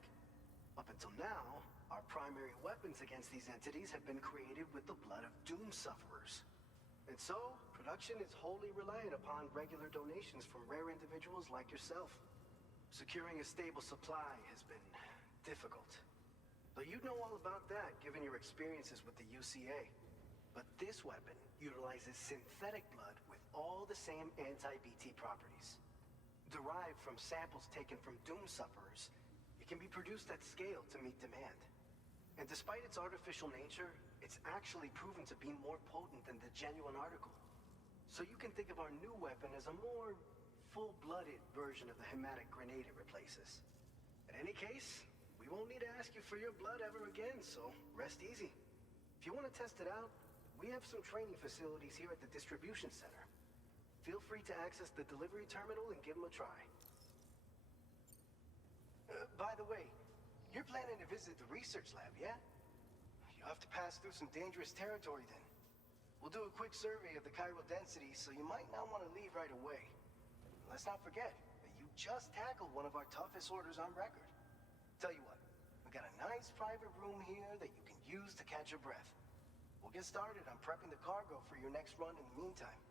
Up until now, our primary weapons against these entities have been created with the blood of doom sufferers. And so, production is wholly reliant upon regular donations from rare individuals like yourself. Securing a stable supply has been difficult. Though you know all about that, given your experiences with the UCA. But this weapon utilizes synthetic blood with all the same anti-BT properties. Derived from samples taken from doom sufferers, it can be produced at scale to meet demand. And despite its artificial nature, it's actually proven to be more potent than the genuine article. So you can think of our new weapon as a more full-blooded version of the hematic grenade it replaces. In any case, we won't need to ask you for your blood ever again, so rest easy. If you want to test it out, we have some training facilities here at the distribution center. Feel free to access the delivery terminal and give them a try. By the way, you're planning to visit the research lab, yeah? You'll have to pass through some dangerous territory then. We'll do a quick survey of the chiral density, so you might not want to leave right away. Let's not forget that you just tackled one of our toughest orders on record. Tell you what, we got a nice private room here that you can use to catch your breath. We'll get started on prepping the cargo for your next run in the meantime.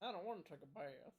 I don't want to take a bath.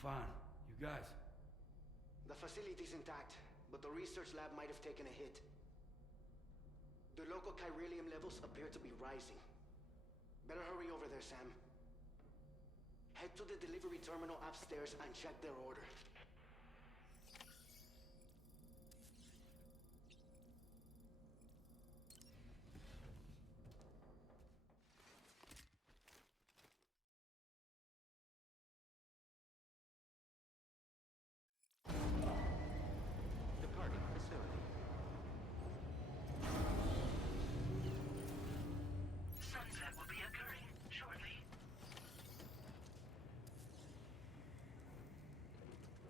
Fine. You guys? The facility's intact, but the research lab might have taken a hit. The local chiralium levels appear to be rising. Better hurry over there, Sam. Head to the delivery terminal upstairs and check their order.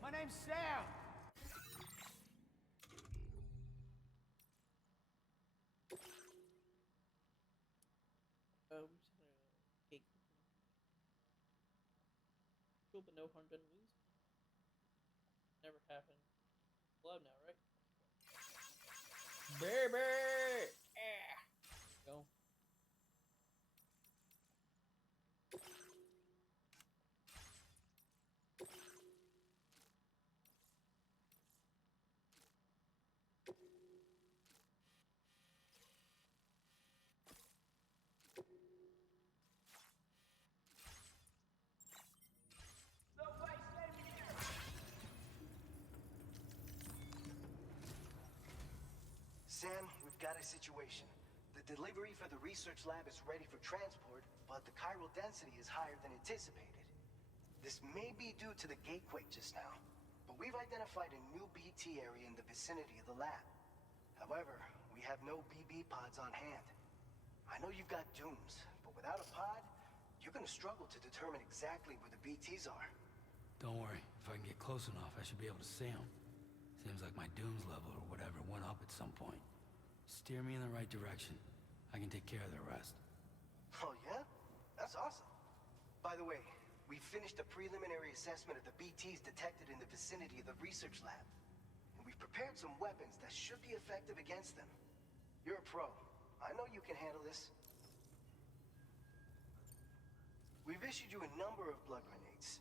My name's Sam. Cake. Cool, but no harm done. Never happened. Allowed now, right? Baby! Go. Sam, we've got a situation. The delivery for the research lab is ready for transport, but the chiral density is higher than anticipated. This may be due to the gatequake just now, but we've identified a new BT area in the vicinity of the lab. However, we have no BB pods on hand. I know you've got dooms, but without a pod, you're gonna struggle to determine exactly where the BTs are. Don't worry. If I can get close enough, I should be able to see them. Seems like my dooms level or whatever went up at some point. Steer me in the right direction. I can take care of the rest. Oh yeah? That's awesome. By the way, we finished a preliminary assessment of the BTs detected in the vicinity of the research lab. And we've prepared some weapons that should be effective against them. You're a pro. I know you can handle this. We've issued you a number of blood grenades.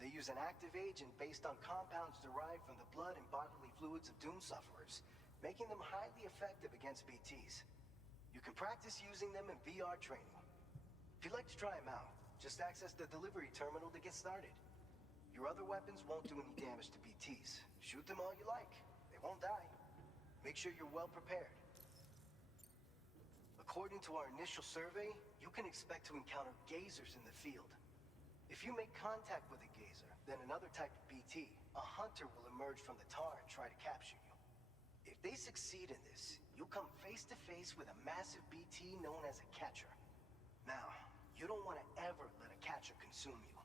They use an active agent based on compounds derived from the blood and bodily fluids of Doom sufferers, making them highly effective against BTs. You can practice using them in VR training. If you'd like to try them out, just access the delivery terminal to get started. Your other weapons won't do any damage to BTs. Shoot them all you like. They won't die. Make sure you're well prepared. According to our initial survey, you can expect to encounter gazers in the field. If you make contact with a gazer, then another type of BT, a hunter will emerge from the tar and try to capture you. If they succeed in this, you'll come face to face with a massive BT known as a catcher. Now, you don't want to ever let a catcher consume you.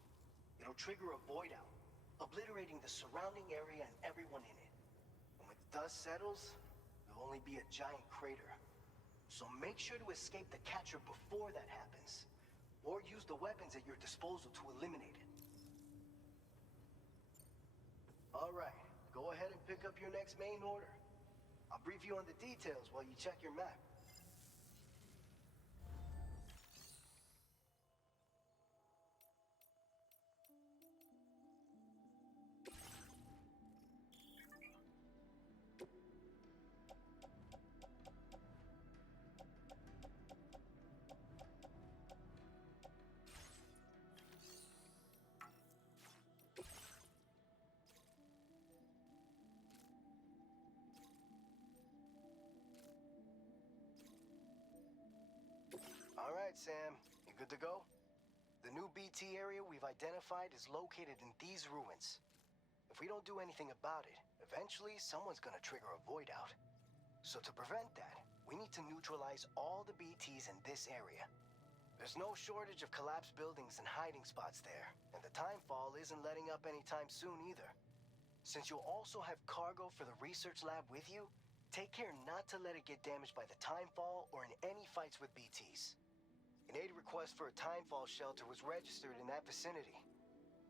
It'll trigger a void out, obliterating the surrounding area and everyone in it. And when the dust settles, there'll only be a giant crater. so make sure to escape the catcher before that happens. Or use the weapons at your disposal to eliminate it. Alright, go ahead and pick up your next main order. I'll brief you on the details while you check your map. Alright, Sam. You good to go? The new BT area we've identified is located in these ruins. If we don't do anything about it, eventually someone's gonna trigger a void out. So to prevent that, we need to neutralize all the BTs in this area. There's no shortage of collapsed buildings and hiding spots there, and the timefall isn't letting up anytime soon either. Since you'll also have cargo for the research lab with you, take care not to let it get damaged by the timefall or in any fights with BTs. An aid request for a timefall shelter was registered in that vicinity.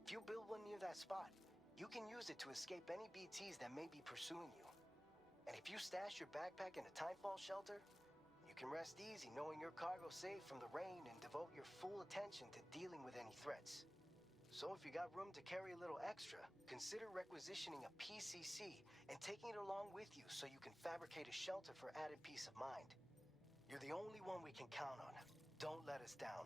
If you build one near that spot, you can use it to escape any BTs that may be pursuing you. And if you stash your backpack in a timefall shelter, you can rest easy knowing your cargo's safe from the rain and devote your full attention to dealing with any threats. So if you got room to carry a little extra, consider requisitioning a PCC and taking it along with you so you can fabricate a shelter for added peace of mind. You're the only one we can count on. Don't let us down.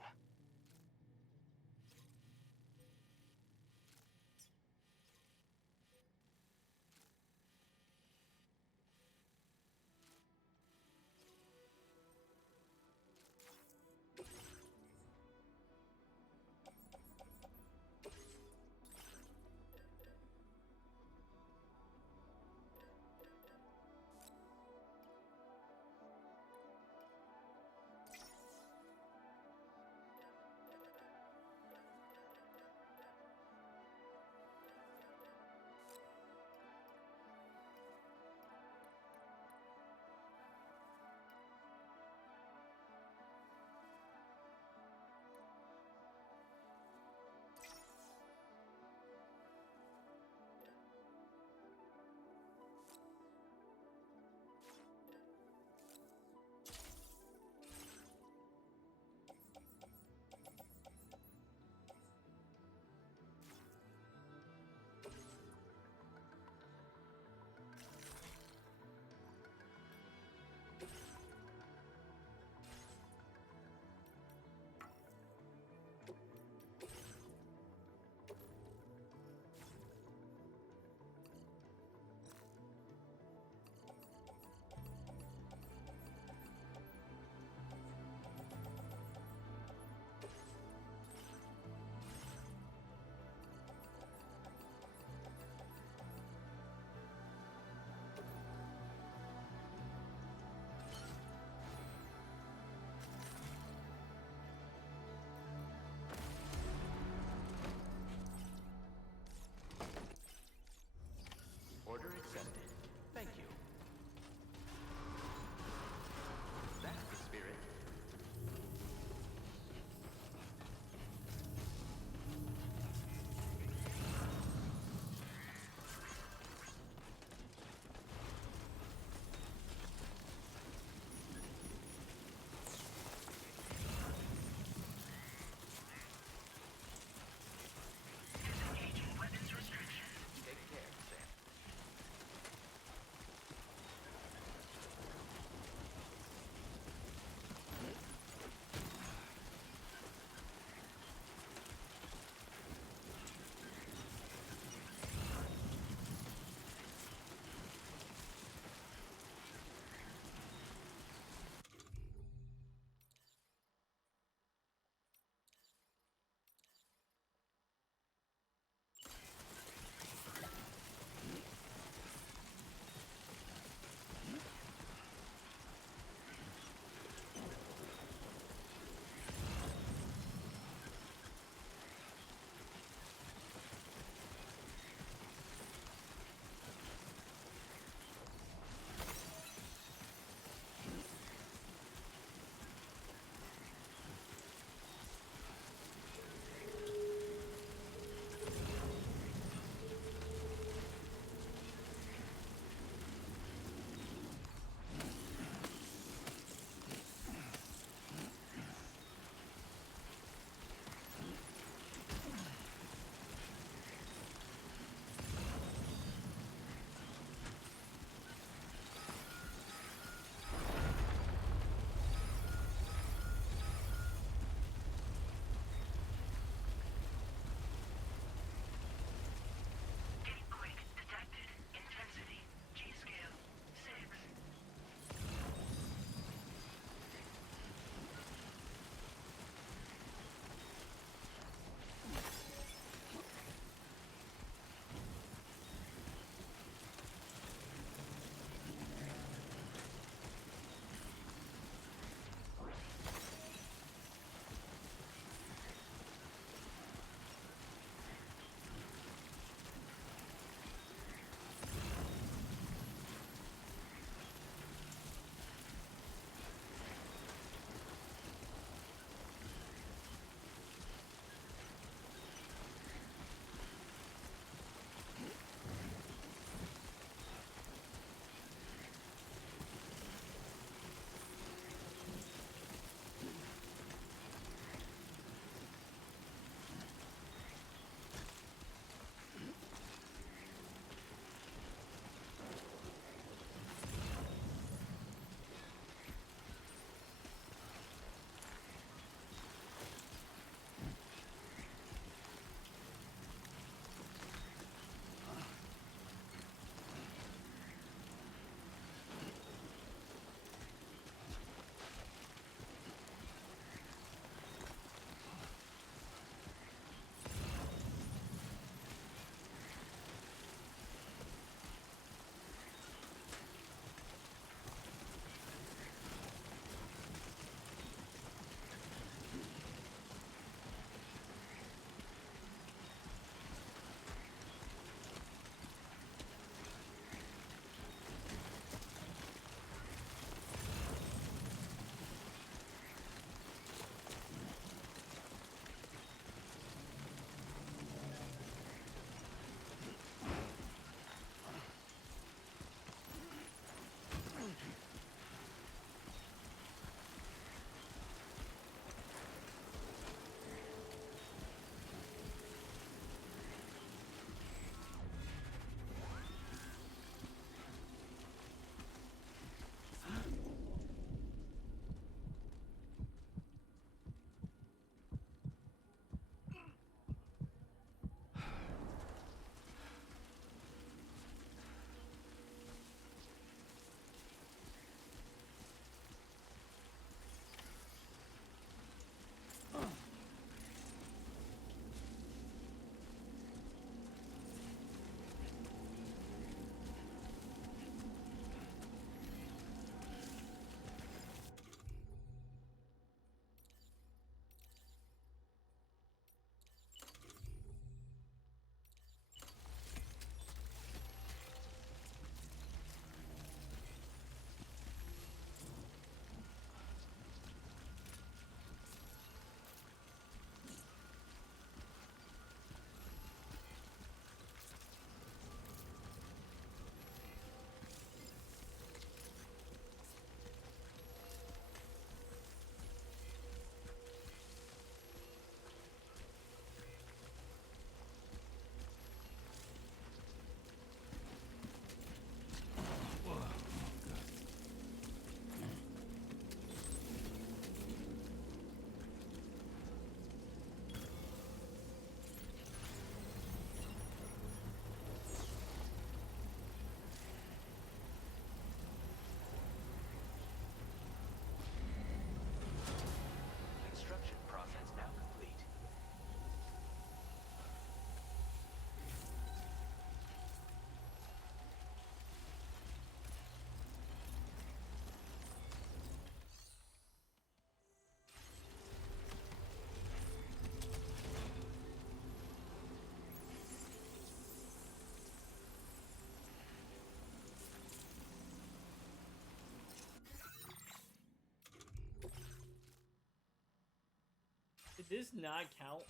this not count?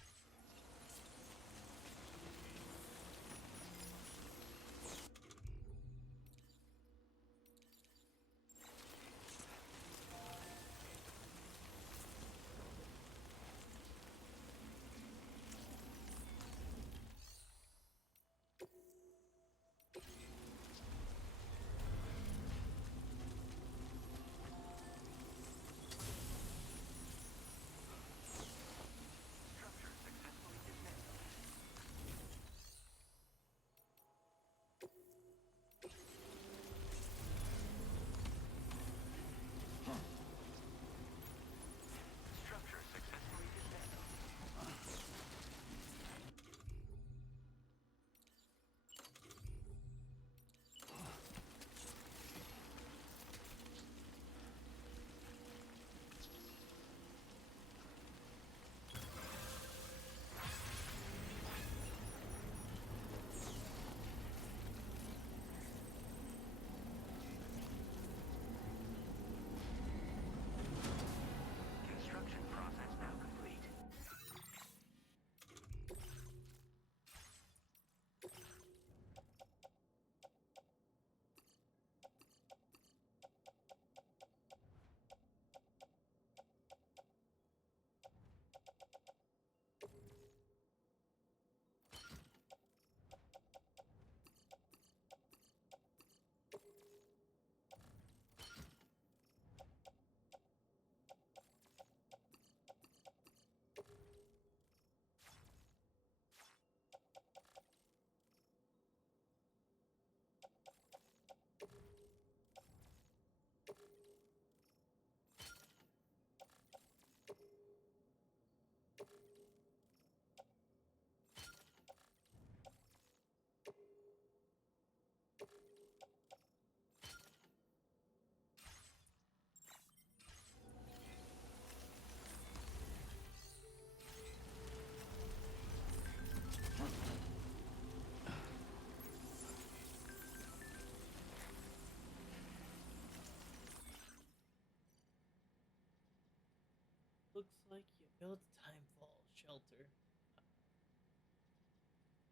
Looks like you built a timefall shelter.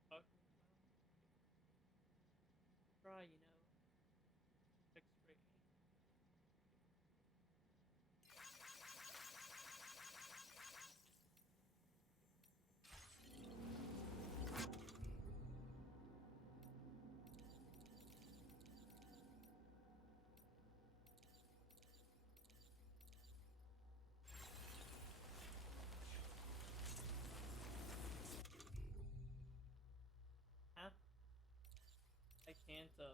Talking about try, you know, X-ray. Huh? I can't, no.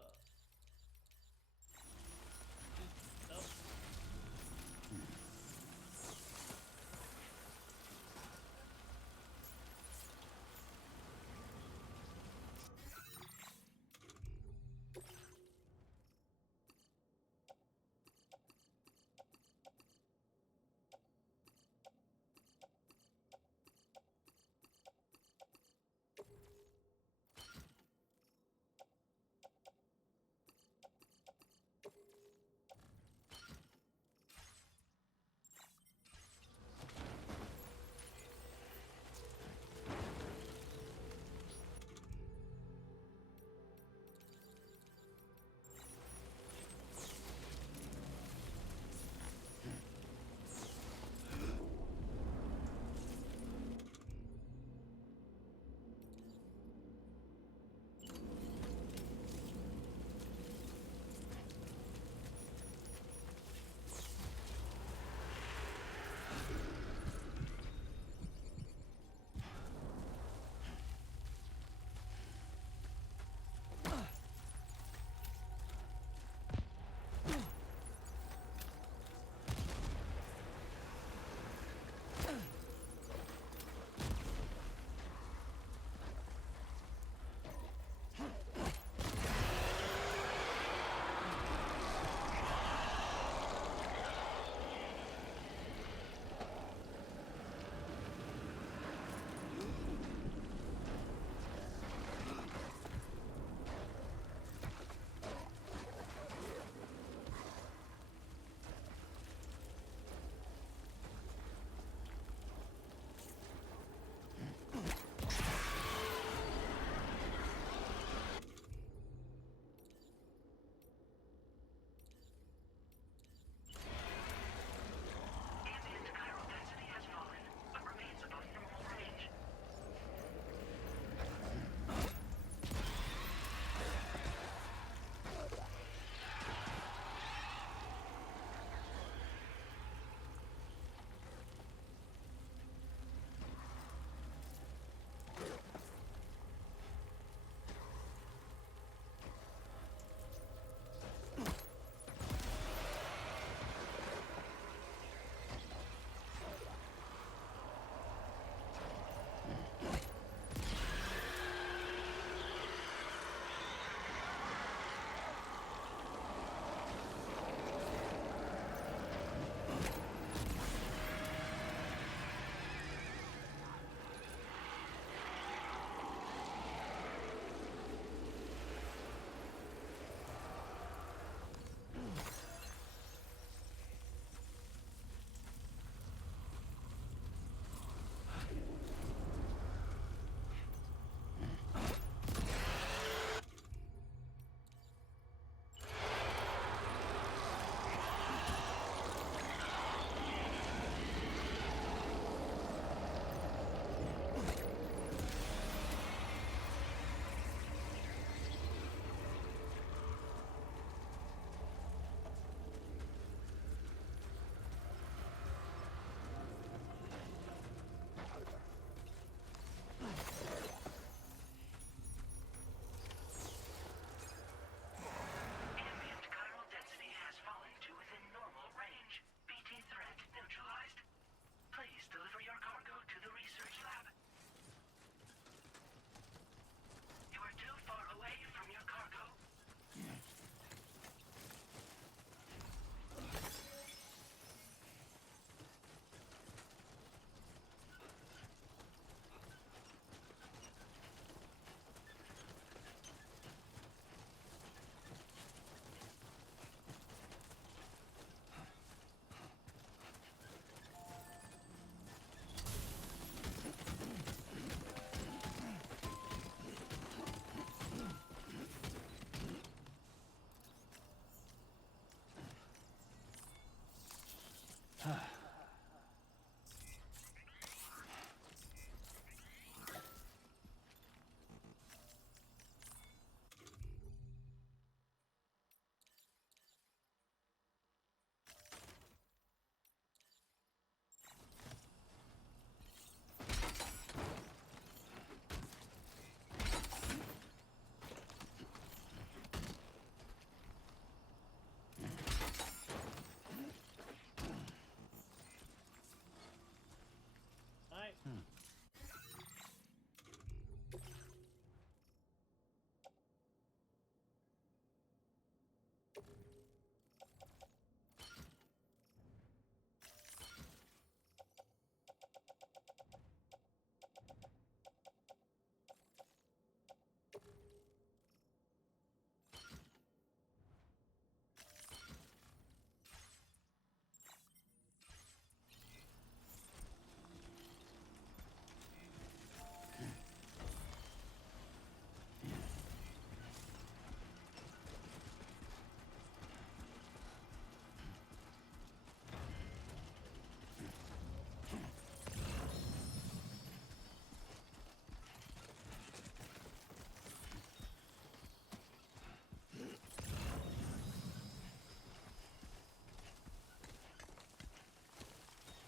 Alright.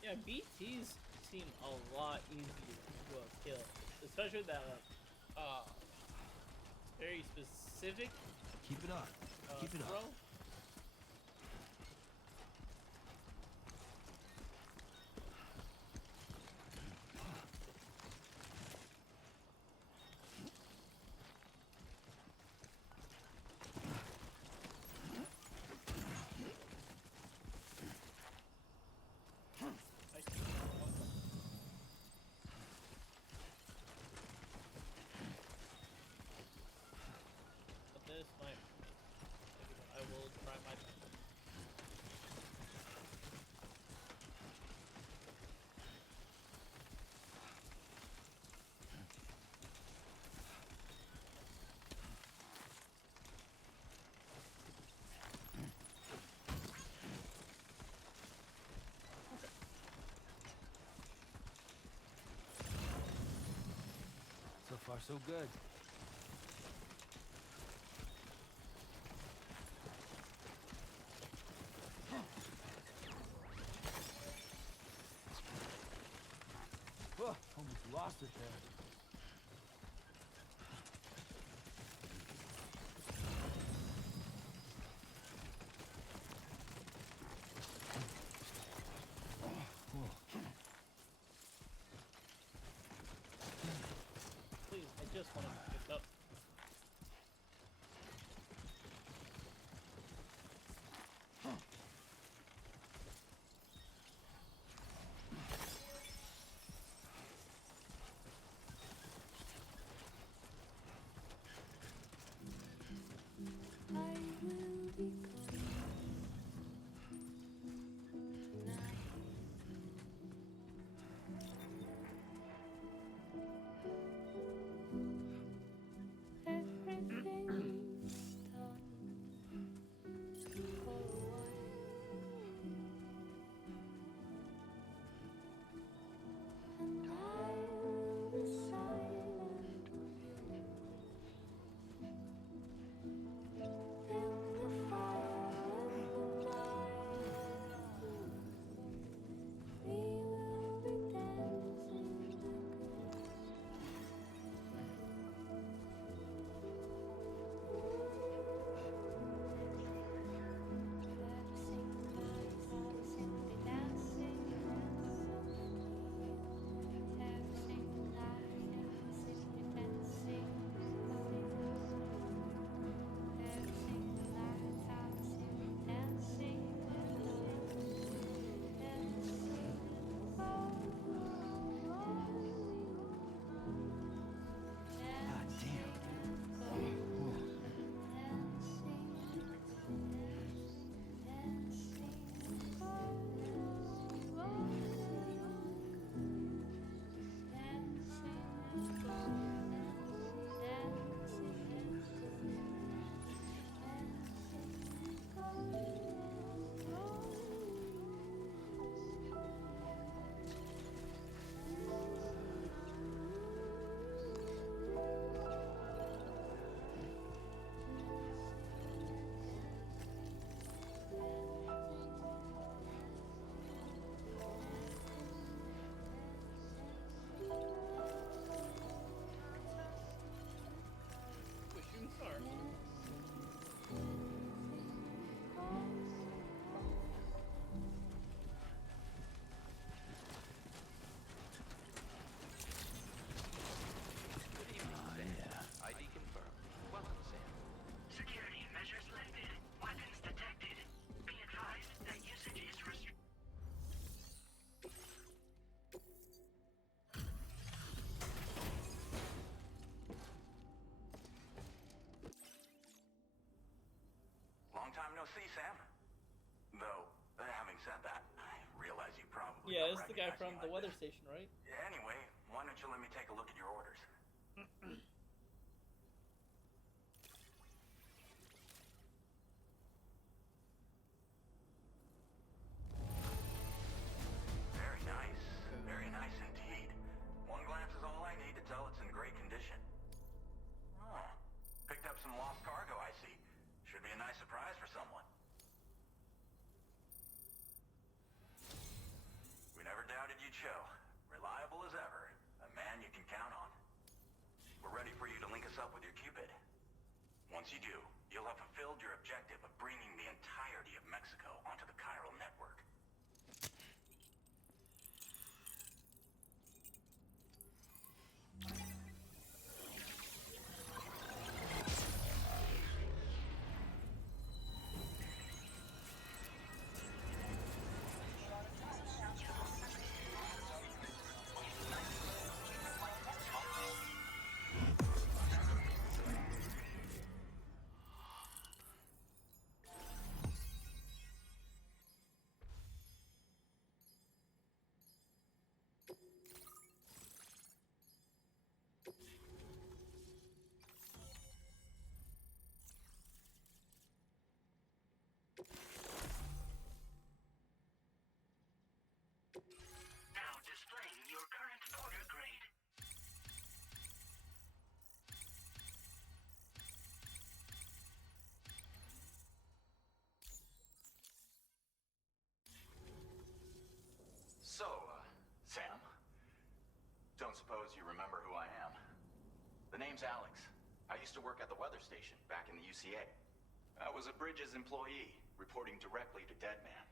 Yeah, BTs seem a lot easier to kill, especially that very specific. Keep it up. Keep it throw. up. But this might. I will try my best. So far, so good. Oh, almost lost it there. Please, I just want to be picked up. probably Yeah, don't it's the guy recognize from me the like weather this. station, right? Anyway, why don't you let me take a look at your orders? Very nice indeed. One glance is all I need to tell it's in great condition. Oh, picked up some lost cargo, I see. Should be a nice surprise for someone. We never doubted you'd show. Reliable as ever. A man you can count on. We're ready for you to link us up with your Cupid. Once you do, you'll have fulfilled your objective of bringing the entirety of Mexico onto the chiral network. Now displaying your current order grade. So, Sam, don't suppose you remember who I am? The name's Alex. I used to work at the weather station back in the UCA. I was a Bridges employee, reporting directly to Deadman.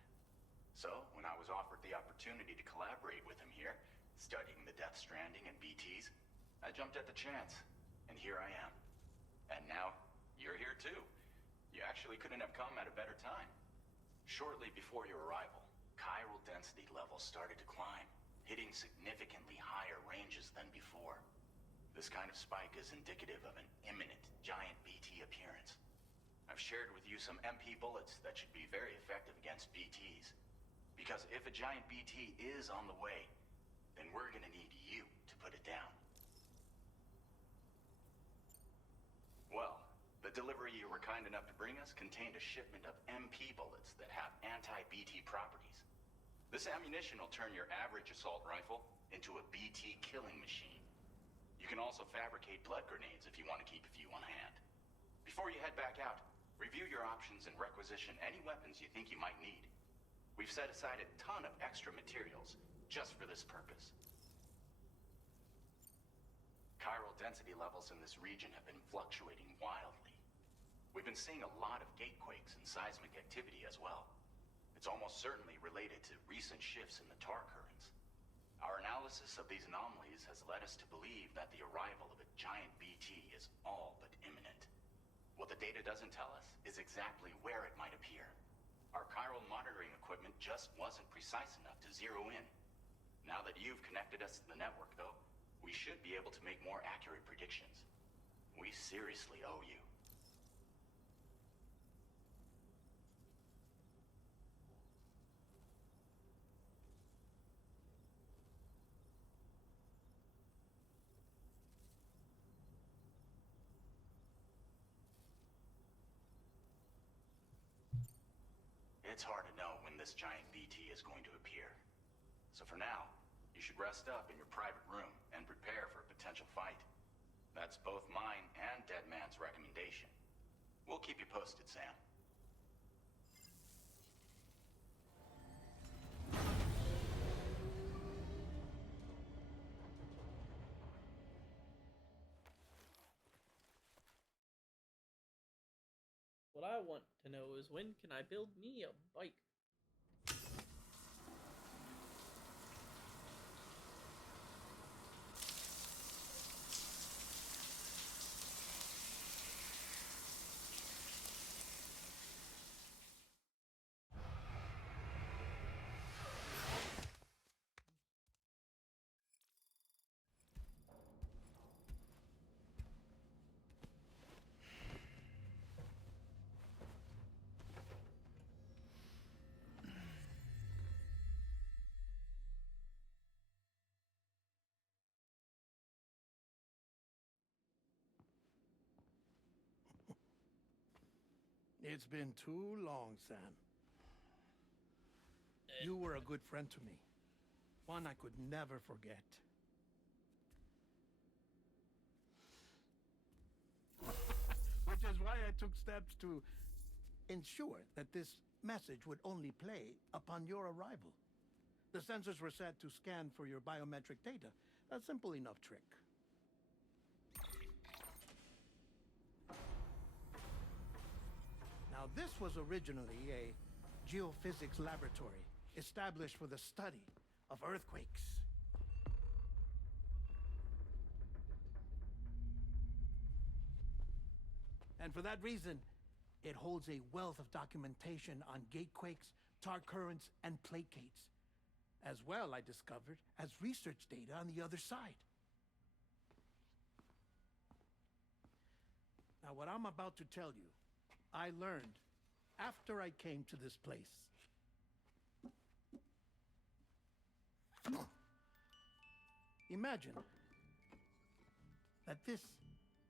So, when I was offered the opportunity to collaborate with him here, studying the Death Stranding and BTs, I jumped at the chance, and here I am. And now, you're here too. You actually couldn't have come at a better time. Shortly before your arrival, chiral density levels started to climb, hitting significantly higher ranges than before. This kind of spike is indicative of an imminent giant BT appearance. I've shared with you some MP bullets that should be very effective against BTs. Because if a giant BT is on the way, then we're gonna need you to put it down. Well, the delivery you were kind enough to bring us contained a shipment of MP bullets that have anti-BT properties. This ammunition will turn your average assault rifle into a BT killing machine. You can also fabricate blood grenades if you want to keep a few on hand. Before you head back out, review your options and requisition any weapons you think you might need. We've set aside a ton of extra materials just for this purpose. Chiral density levels in this region have been fluctuating wildly. We've been seeing a lot of gatequakes and seismic activity as well. It's almost certainly related to recent shifts in the tar currents. Our analysis of these anomalies has led us to believe that the arrival of a giant BT is all but imminent. What the data doesn't tell us is exactly where it might appear. Our chiral monitoring equipment just wasn't precise enough to zero in. Now that you've connected us to the network, though, we should be able to make more accurate predictions. We seriously owe you. It's hard to know when this giant BT is going to appear. So for now, you should rest up in your private room and prepare for a potential fight. That's both mine and Deadman's recommendation. We'll keep you posted, Sam. What I want to know is when can I build me a bike? It's been too long, Sam. You were a good friend to me. One I could never forget. Which is why I took steps to ensure that this message would only play upon your arrival. The sensors were set to scan for your biometric data. A simple enough trick. Now, this was originally a geophysics laboratory established for the study of earthquakes. And for that reason, it holds a wealth of documentation on gatequakes, tar currents, and placates. As well, I discovered, as research data on the other side. Now, what I'm about to tell you, I learned after I came to this place. Imagine that this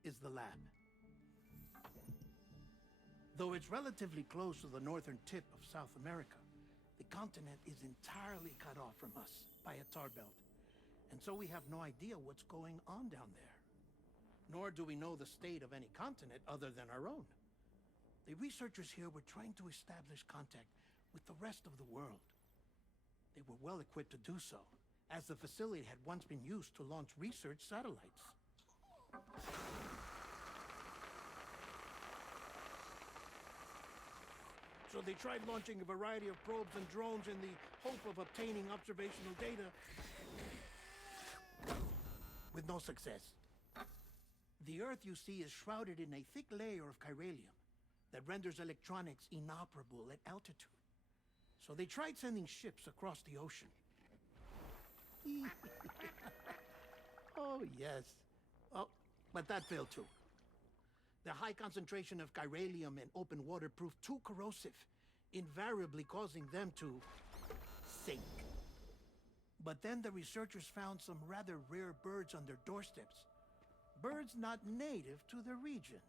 is the lab. Though it's relatively close to the northern tip of South America, the continent is entirely cut off from us by a tar belt. And so we have no idea what's going on down there. Nor do we know the state of any continent other than our own. The researchers here were trying to establish contact with the rest of the world. They were well equipped to do so, as the facility had once been used to launch research satellites. So they tried launching a variety of probes and drones in the hope of obtaining observational data, with no success. The Earth, you see, is shrouded in a thick layer of chiralium that renders electronics inoperable at altitude. So they tried sending ships across the ocean. Oh, yes. Oh, but that failed too. The high concentration of chiralium in open water proved too corrosive, invariably causing them to sink. But then the researchers found some rather rare birds on their doorsteps. Birds not native to the region.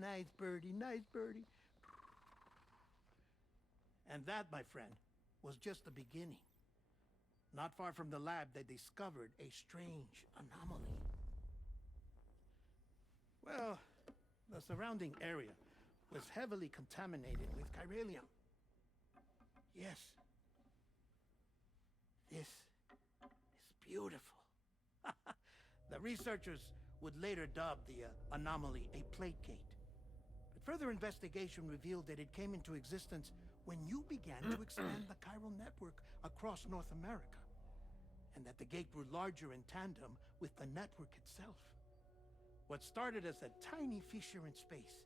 Nice birdie, nice birdie. And that, my friend, was just the beginning. Not far from the lab, they discovered a strange anomaly. Well, the surrounding area was heavily contaminated with chiralium. Yes. This is beautiful. The researchers would later dub the anomaly a plate gate. But further investigation revealed that it came into existence when you began to expand the chiral network across North America, and that the gate grew larger in tandem with the network itself. What started as a tiny fissure in space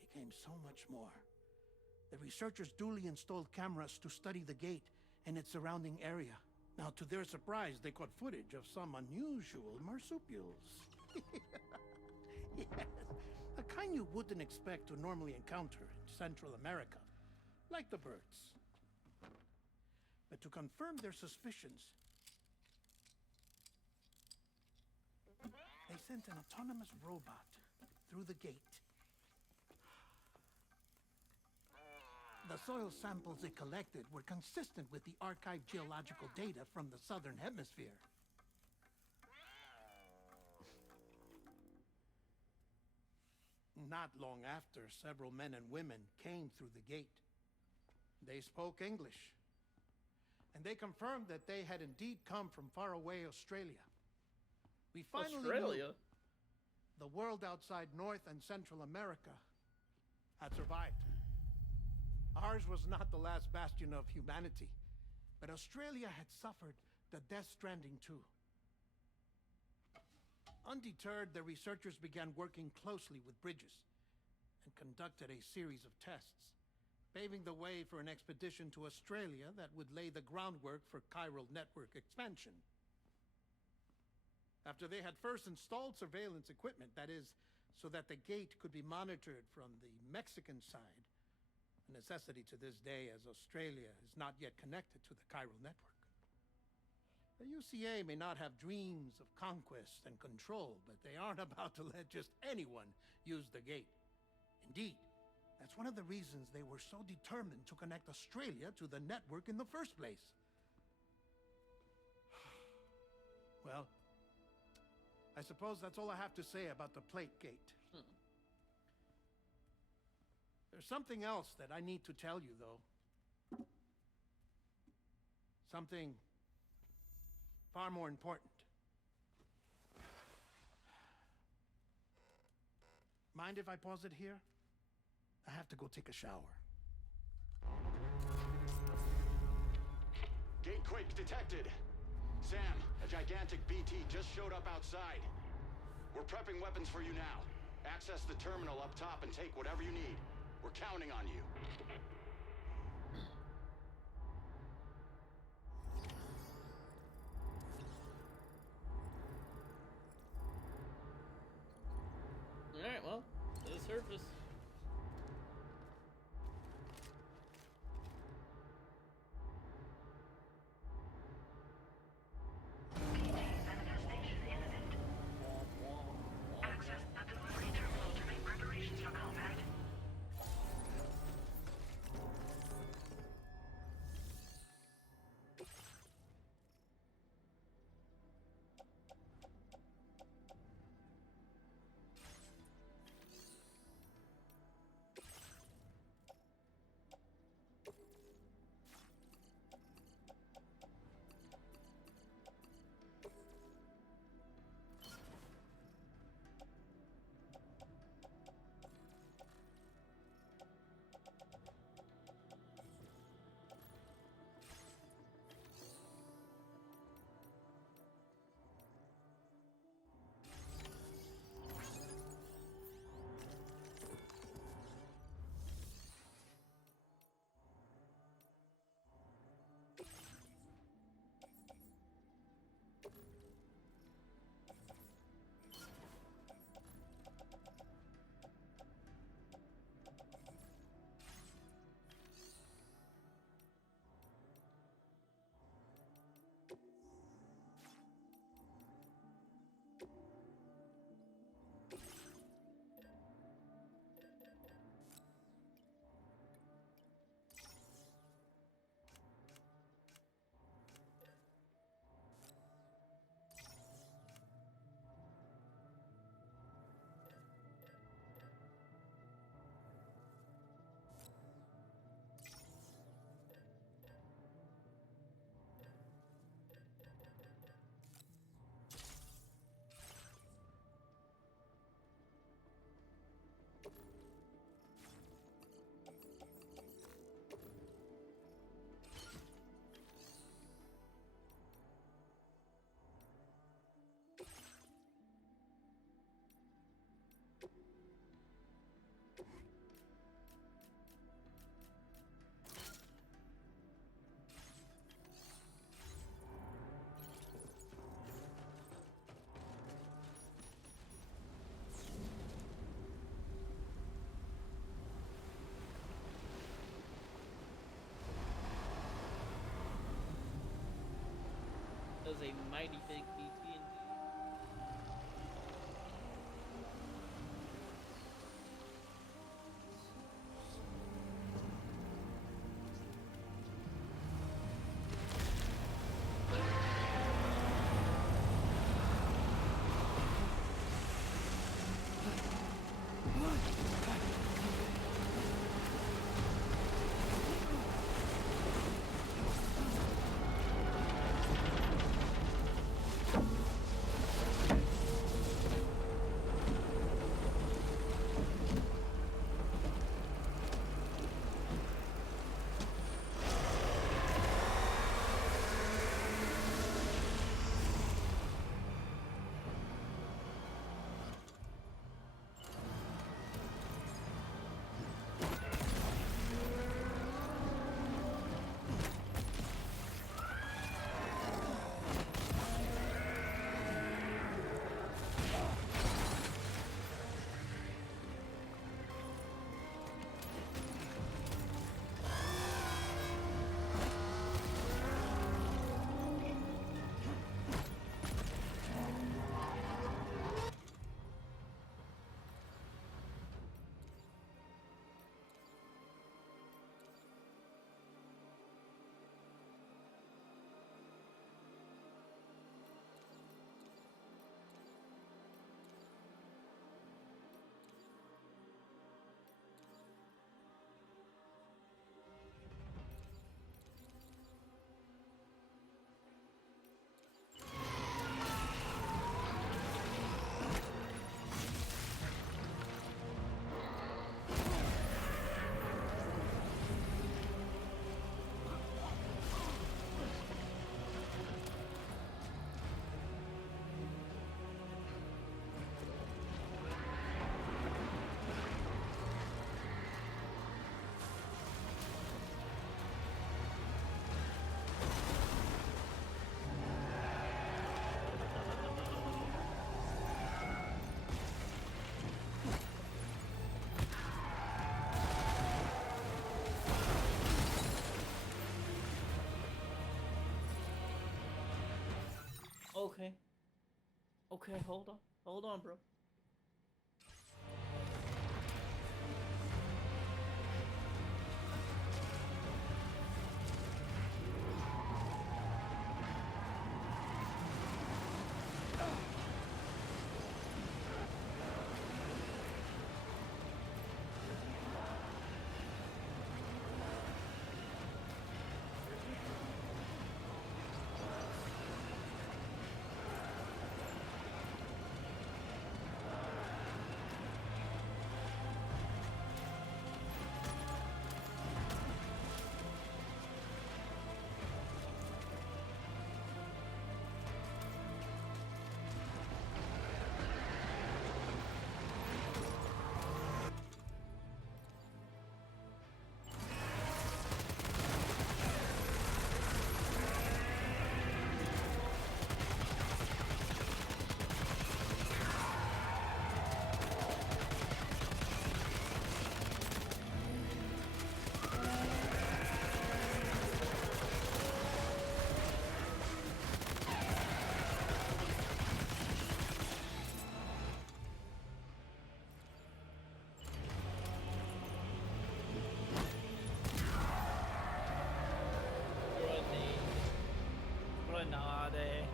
became so much more. The researchers duly installed cameras to study the gate and its surrounding area. Now, to their surprise, they caught footage of some unusual marsupials. Yes, a kind you wouldn't expect to normally encounter in Central America, like the birds. But to confirm their suspicions, they sent an autonomous robot through the gate. The soil samples it collected were consistent with the archived geological data from the southern hemisphere. Not long after, several men and women came through the gate. They spoke English, and they confirmed that they had indeed come from faraway Australia. We finally knew the world outside North and Central America had survived. Ours was not the last bastion of humanity, but Australia had suffered the death stranding too. Undeterred, the researchers began working closely with Bridges and conducted a series of tests, paving the way for an expedition to Australia that would lay the groundwork for chiral network expansion. After they had first installed surveillance equipment, that is, so that the gate could be monitored from the Mexican side, a necessity to this day as Australia is not yet connected to the chiral network. The UCA may not have dreams of conquest and control, but they aren't about to let just anyone use the gate. Indeed. That's one of the reasons they were so determined to connect Australia to the network in the first place. Well, I suppose that's all I have to say about the Plate Gate. There's something else that I need to tell you, though. Something far more important. Mind if I pause it here? I have to go take a shower. Gate quake detected. Sam, a gigantic BT just showed up outside. We're prepping weapons for you now. Access the terminal up top and take whatever you need. We're counting on you. Alright, well, to the surface. Manifestation imminent. Access the delivery terminal to make preparations for combat. That was a mighty big BT indeed. Okay. Okay, hold on. Hold on, bro. Grenade.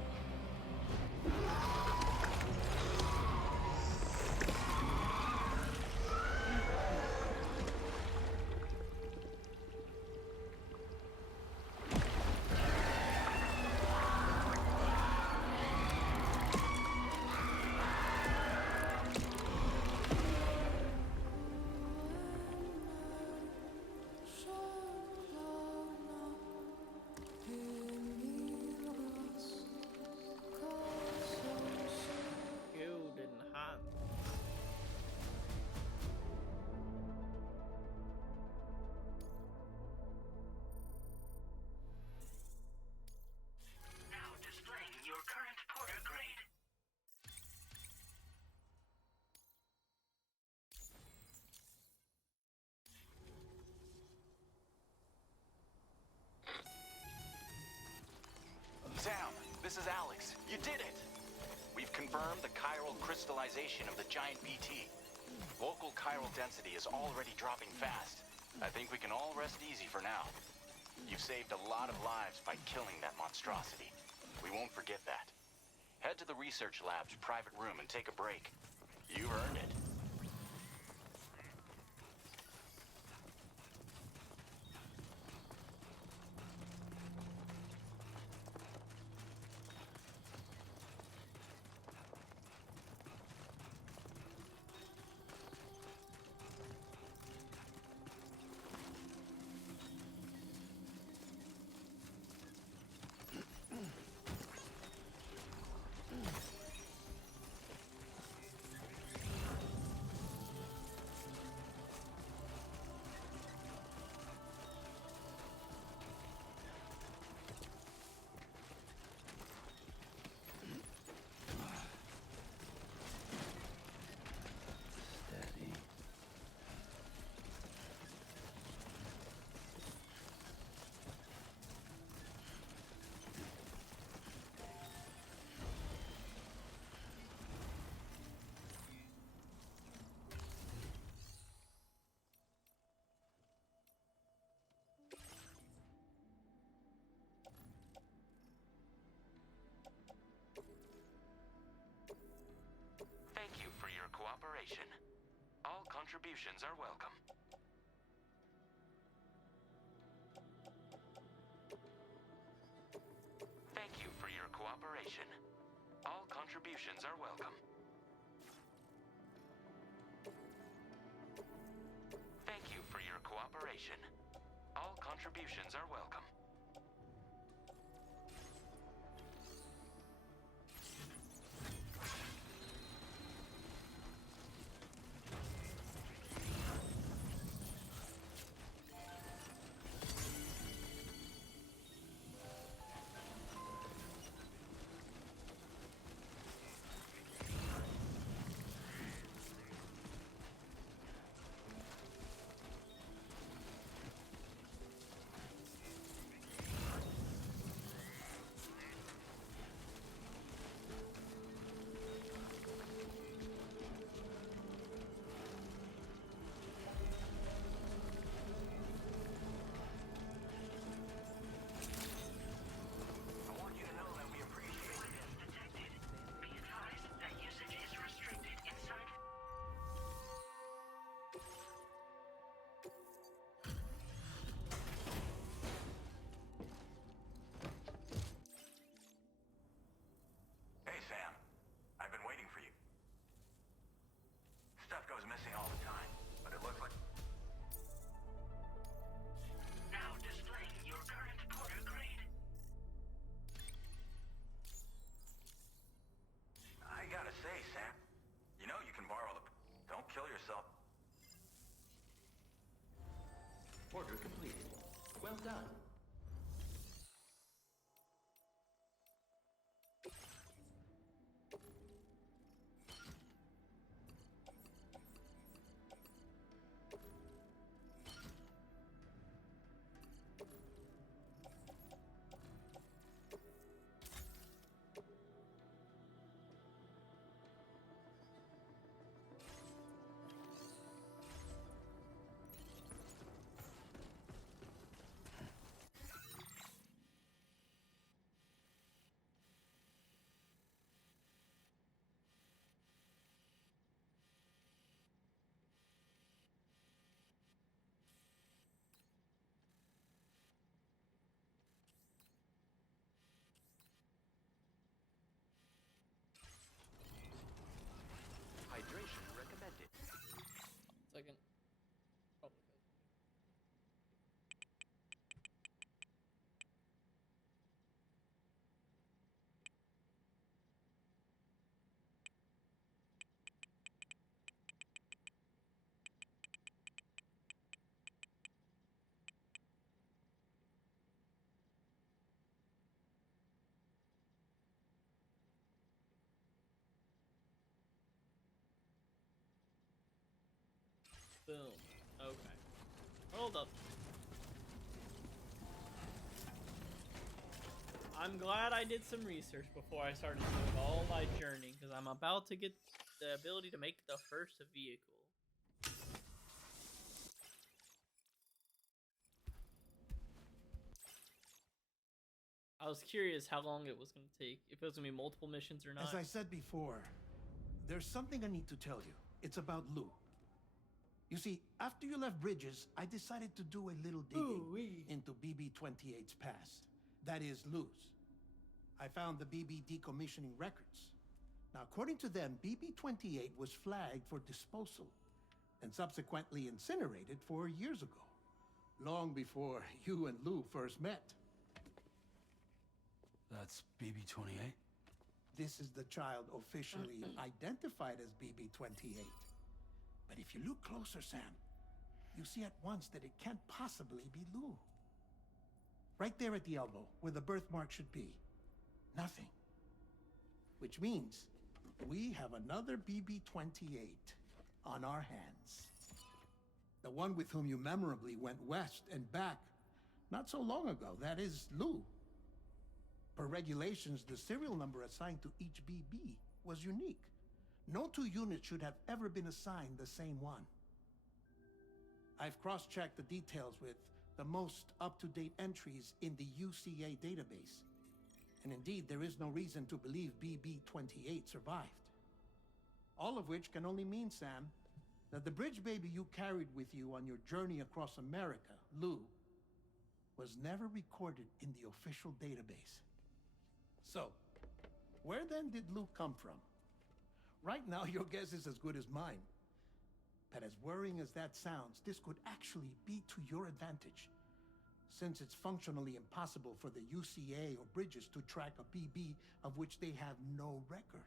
Killed in hot. Now displaying your current porter grade. Sam, this is Alex. You did it! We've confirmed the chiral crystallization of the giant BT. Local chiral density is already dropping fast. I think we can all rest easy for now. You've saved a lot of lives by killing that monstrosity. We won't forget that. Head to the research lab's private room and take a break. You earned it. Thank you for your cooperation. All contributions are welcome. Thank you for your cooperation. All contributions are welcome. Thank you for your cooperation. All contributions are welcome. done. Hydration recommended. Second. Probably good. Boom. Okay. Hold up. I'm glad I did some research before I started doing all my journeying, because I'm about to get the ability to make the first vehicle. I was curious how long it was going to take, if it was going to be multiple missions or not. As I said before, there's something I need to tell you. It's about Lou. You see, after you left Bridges, I decided to do a little digging into BB-28's past. That is, Lou's. I found the BB decommissioning records. Now, according to them, BB-28 was flagged for disposal and subsequently incinerated 4 years ago, long before you and Lou first met. That's BB-28? This is the child officially identified as BB-28. But if you look closer, Sam, you see at once that it can't possibly be Lou. Right there at the elbow, where the birthmark should be. Nothing. Which means we have another BB-28 on our hands. The one with whom you memorably went west and back not so long ago. That is Lou. Per regulations, the serial number assigned to each BB was unique. No two units should have ever been assigned the same one. I've cross-checked the details with the most up-to-date entries in the UCA database. And indeed, there is no reason to believe BB-28 survived. All of which can only mean, Sam, that the bridge baby you carried with you on your journey across America, Lou, was never recorded in the official database. So, where then did Lou come from? Right now, your guess is as good as mine. But as worrying as that sounds, this could actually be to your advantage, since it's functionally impossible for the UCA or Bridges to track a BB of which they have no record.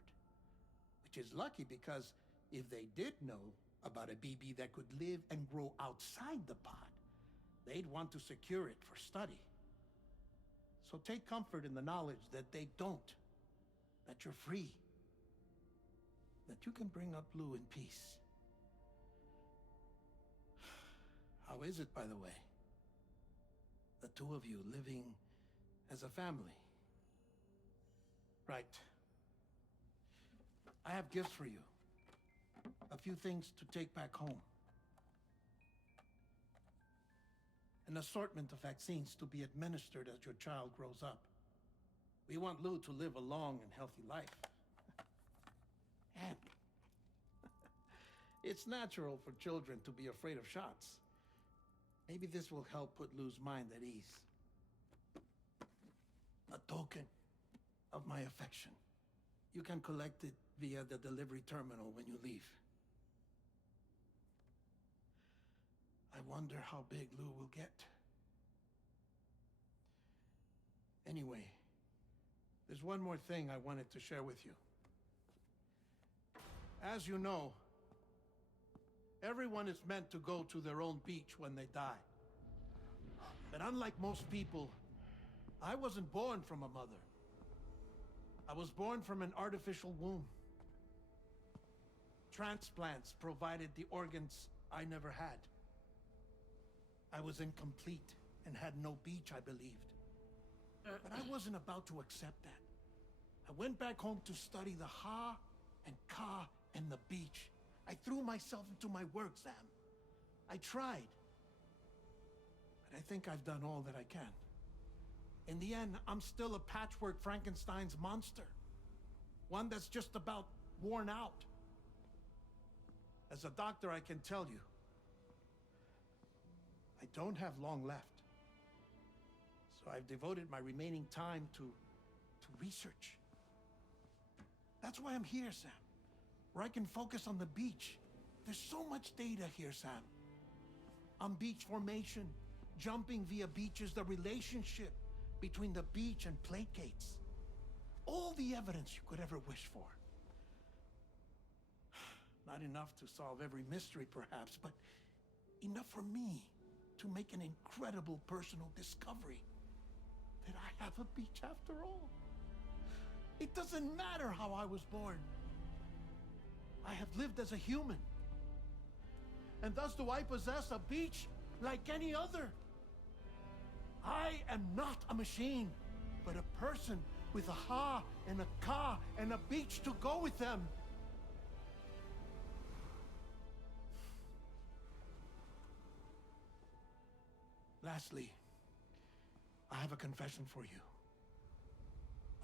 Which is lucky, because if they did know about a BB that could live and grow outside the pod, they'd want to secure it for study. So take comfort in the knowledge that they don't, that you're free, that you can bring up Lou in peace. How is it, by the way? The two of you living as a family. Right. I have gifts for you. A few things to take back home. An assortment of vaccines to be administered as your child grows up. We want Lou to live a long and healthy life. And it's natural for children to be afraid of shots. Maybe this will help put Lou's mind at ease. A token of my affection. You can collect it via the delivery terminal when you leave. I wonder how big Lou will get. Anyway, there's one more thing I wanted to share with you. As you know, everyone is meant to go to their own beach when they die. But unlike most people, I wasn't born from a mother. I was born from an artificial womb. Transplants provided the organs I never had. I was incomplete and had no beach, I believed. But I wasn't about to accept that. I went back home to study the Ha and Ka and the beach. I threw myself into my work, Sam. I tried. But I think I've done all that I can. In the end, I'm still a patchwork Frankenstein's monster. One that's just about worn out. As a doctor, I can tell you, I don't have long left. So I've devoted my remaining time to research. That's why I'm here, Sam. Where I can focus on the beach. There's so much data here, Sam. On beach formation, jumping via beaches, the relationship between the beach and placates. All the evidence you could ever wish for. Not enough to solve every mystery, perhaps, but enough for me to make an incredible personal discovery. That I have a beach after all. It doesn't matter how I was born. I have lived as a human. And thus do I possess a beach like any other. I am not a machine, but a person with a Ha and a Ka and a beach to go with them. Lastly, I have a confession for you,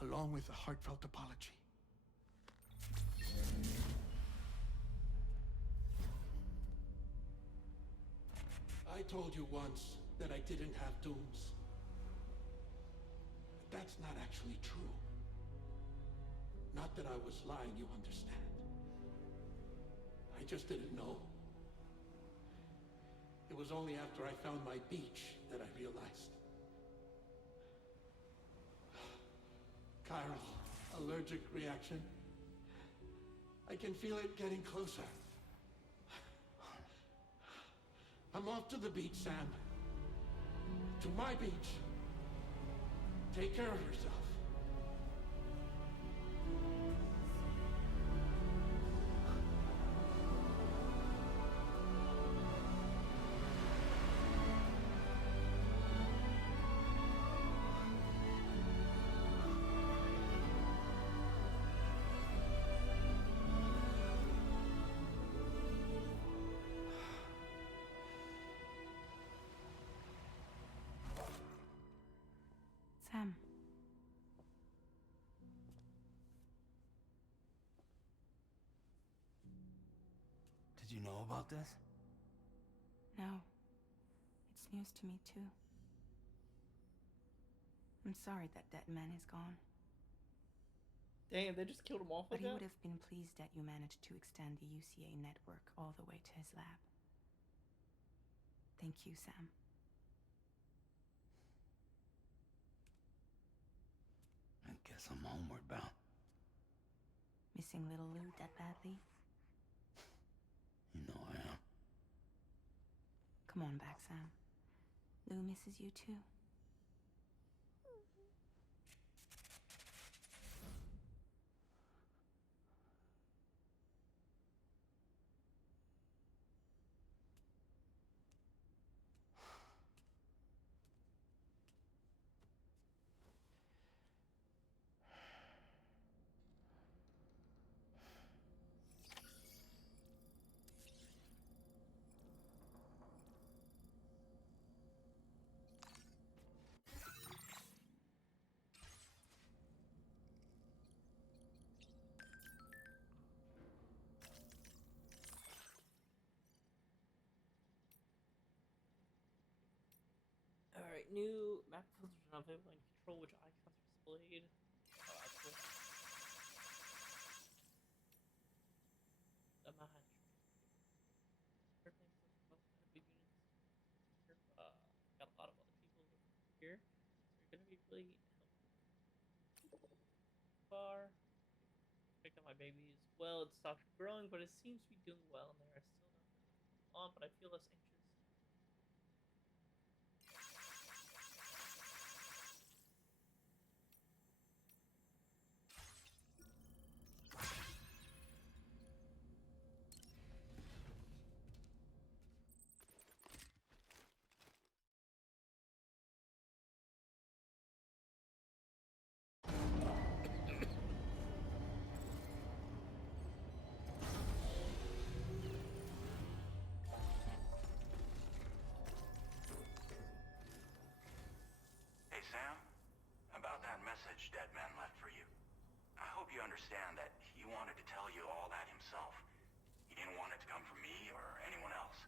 along with a heartfelt apology. I told you once that I didn't have dooms. But that's not actually true. Not that I was lying, you understand. I just didn't know. It was only after I found my beach that I realized. Chiral allergic reaction. I can feel it getting closer. I'm off to the beach, Sam. To my beach. Take care of yourself. Sam. Did you know about this? No. It's news to me, too. I'm sorry that man is gone. Damn, they just killed him off But like he that? would have been pleased that you managed to extend the UCA network all the way to his lab. Thank you, Sam. I guess I'm homeward bound. Missing little Lou that badly? You know I am. Come on back, Sam. Lou misses you too. Alright, new map filters are not available and control which icons are displayed. Oh, that's cool. The Mahan got a lot of other people here. So you're gonna be really helpful. Far. Picked up my baby as well. It stopped growing, but it seems to be doing well in there. It's still not on, but I feel less anxious. message Deadman left for you. I hope you understand that he wanted to tell you all that himself. He didn't want it to come from me or anyone else.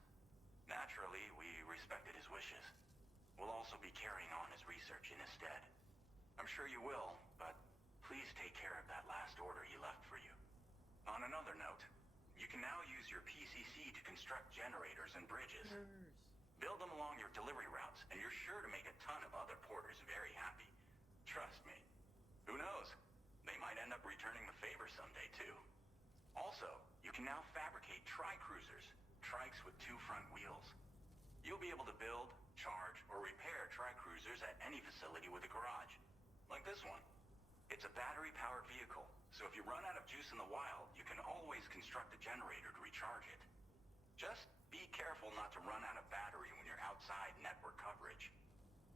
Naturally, we respected his wishes. We'll also be carrying on his research in his stead. I'm sure you will, but please take care of that last order he left for you. On another note, you can now use your PCC to construct generators and bridges. Build them along your delivery routes, and you're sure to make a ton of other porters very happy. Trust me. Who knows? They might end up returning the favor someday, too. Also, you can now fabricate tri-cruisers, trikes with 2 front wheels. You'll be able to build, charge, or repair tri-cruisers at any facility with a garage. Like this one. It's a battery-powered vehicle, so if you run out of juice in the wild, you can always construct a generator to recharge it. Just be careful not to run out of battery when you're outside network coverage.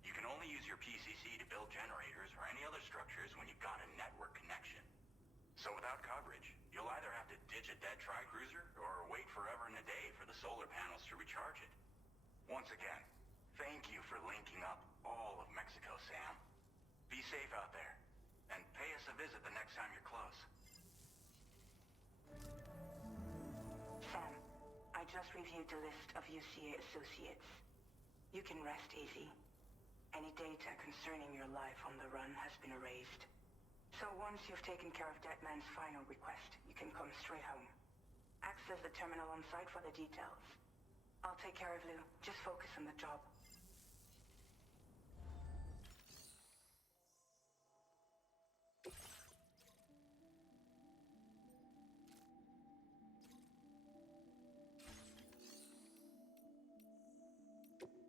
You can only use your PCC to build generators or any other structures when you've got a network connection. So without coverage, you'll either have to ditch a dead tri-cruiser or wait forever and a day for the solar panels to recharge it. Once again, thank you for linking up all of Mexico, Sam. Be safe out there, and pay us a visit the next time you're close. Sam, I just reviewed the list of UCA associates. You can rest easy. Any data concerning your life on the run has been erased. So once you've taken care of Deadman's final request, you can come straight home. Access the terminal on site for the details. I'll take care of Lou. Just focus on the job.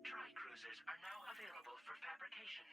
Tri-cruisers are now available for fabrication.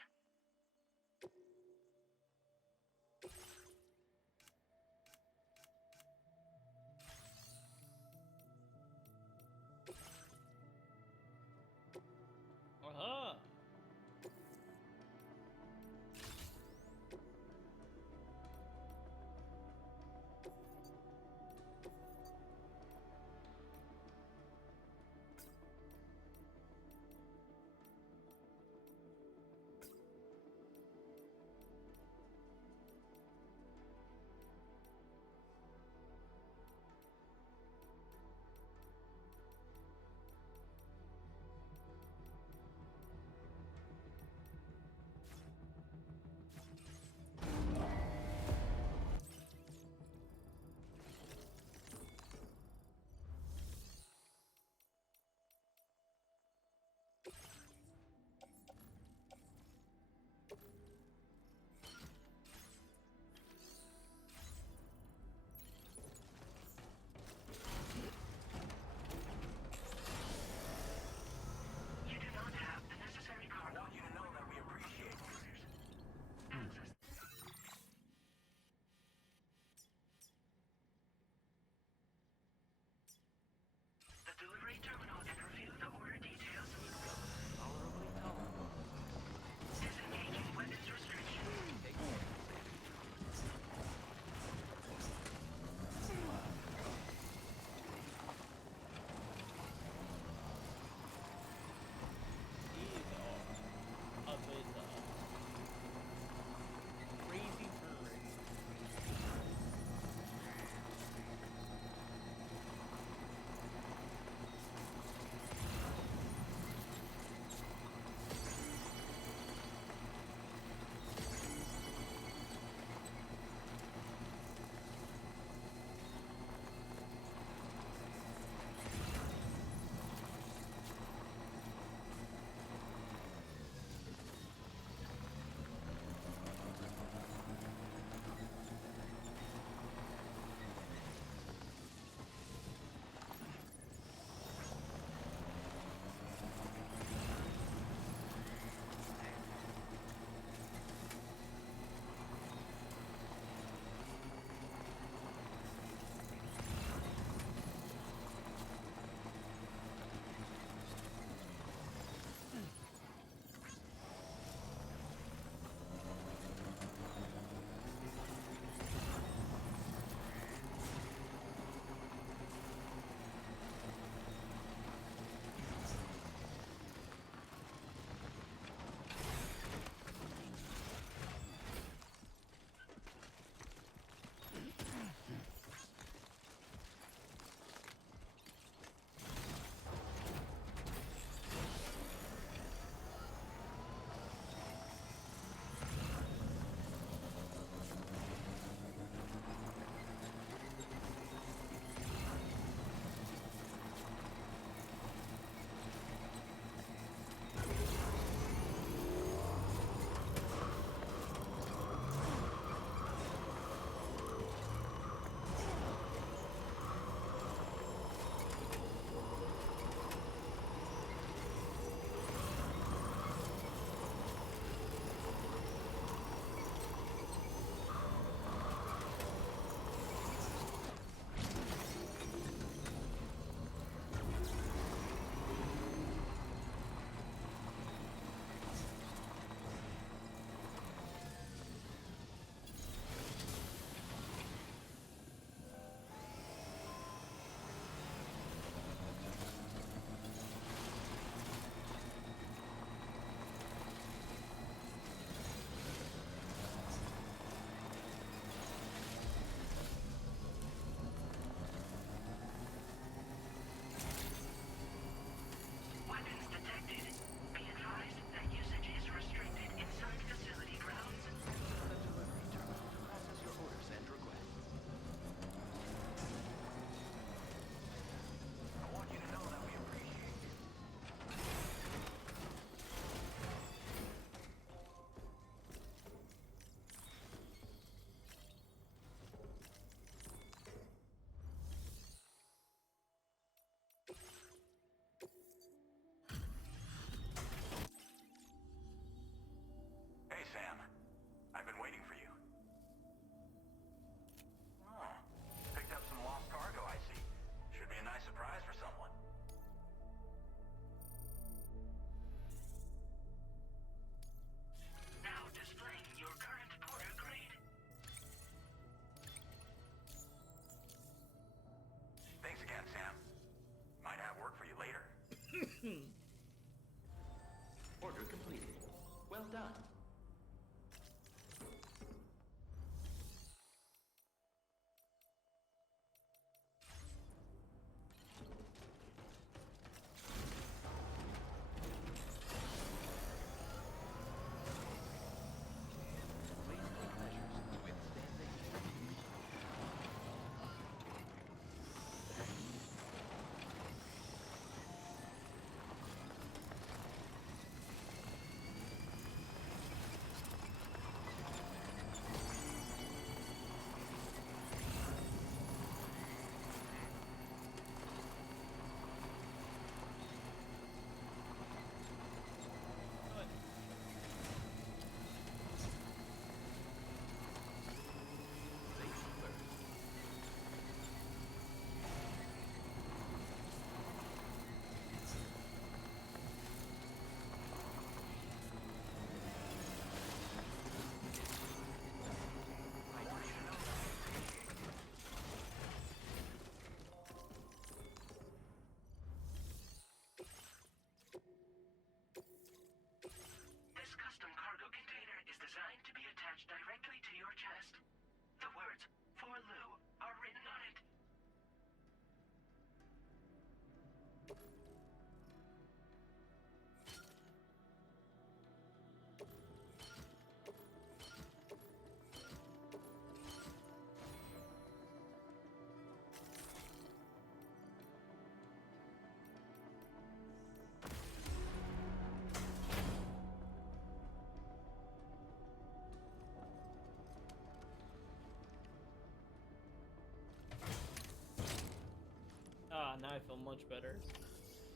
much better.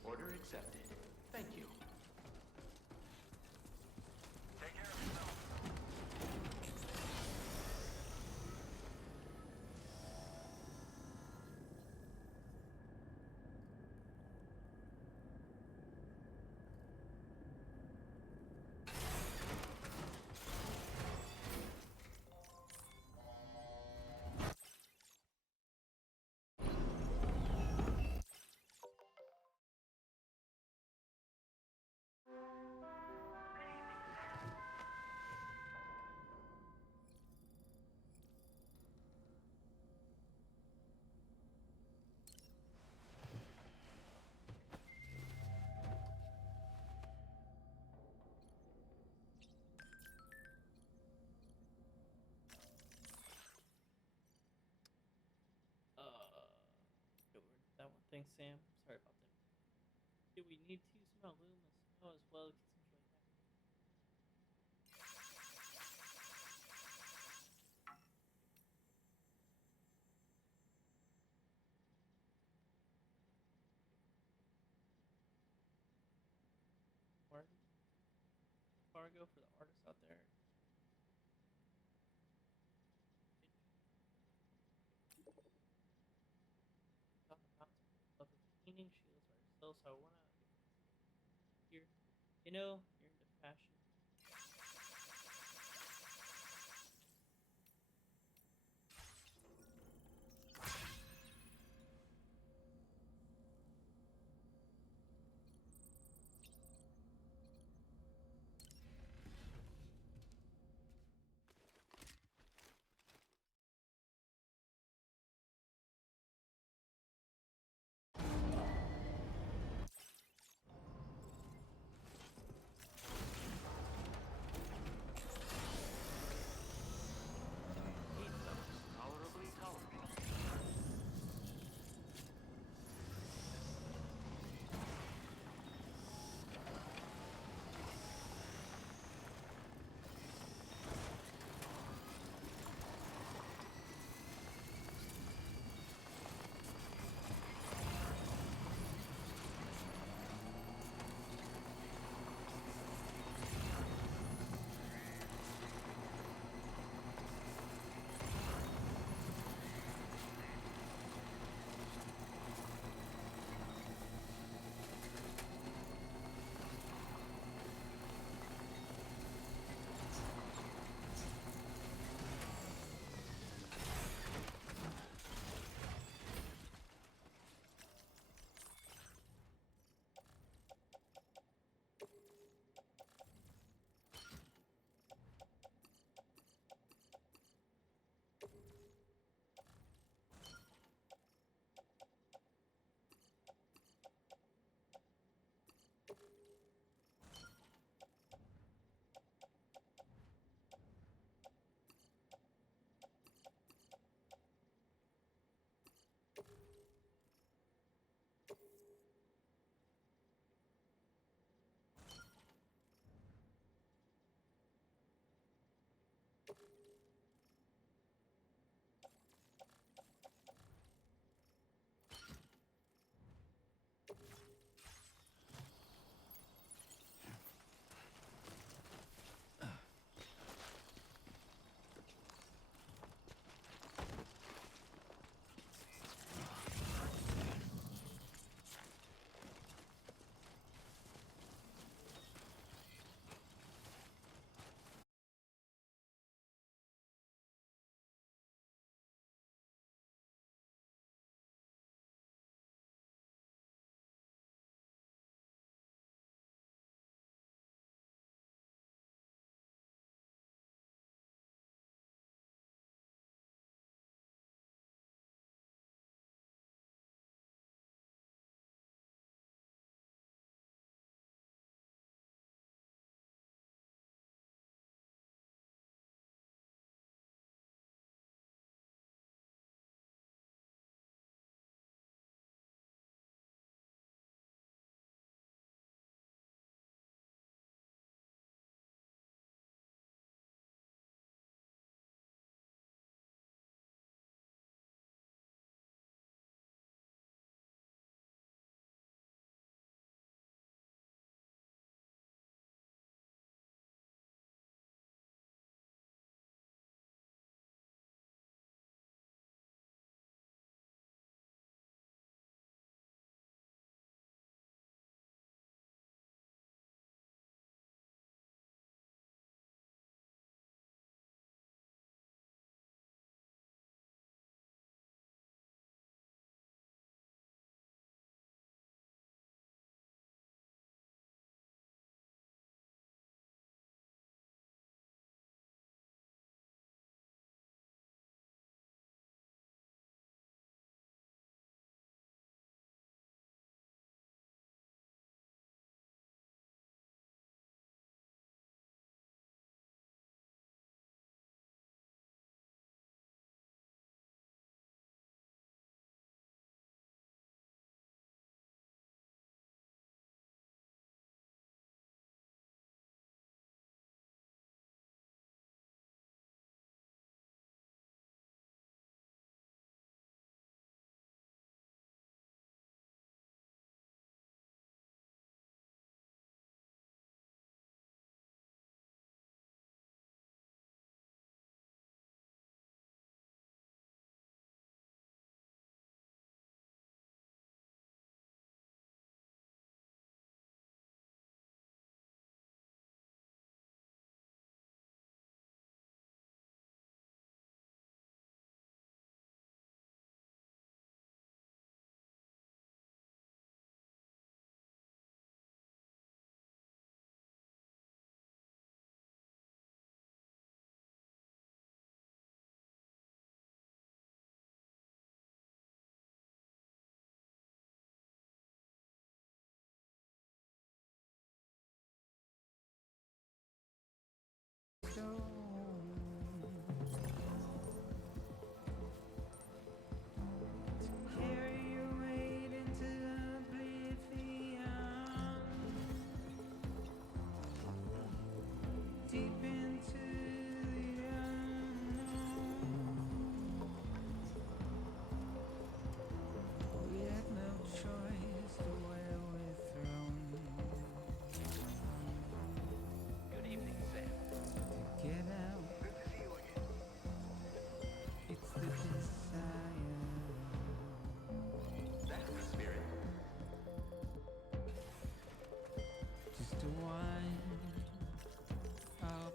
Order accepted. Thank you. Take care of yourself. Go over that one. Thanks, Sam. Sorry about that. Do we need to smell loom and snow as well? Kids enjoy that. Fargo for the artists out there. On the mountain, love the cleaning. She lives by herself, so I wanna hear. You know, you're into fashion. deep into the unknown. We had no choice to where we're thrown. Good evening, Sam. To get out, it's the desire. That's the spirit. Just to wind up.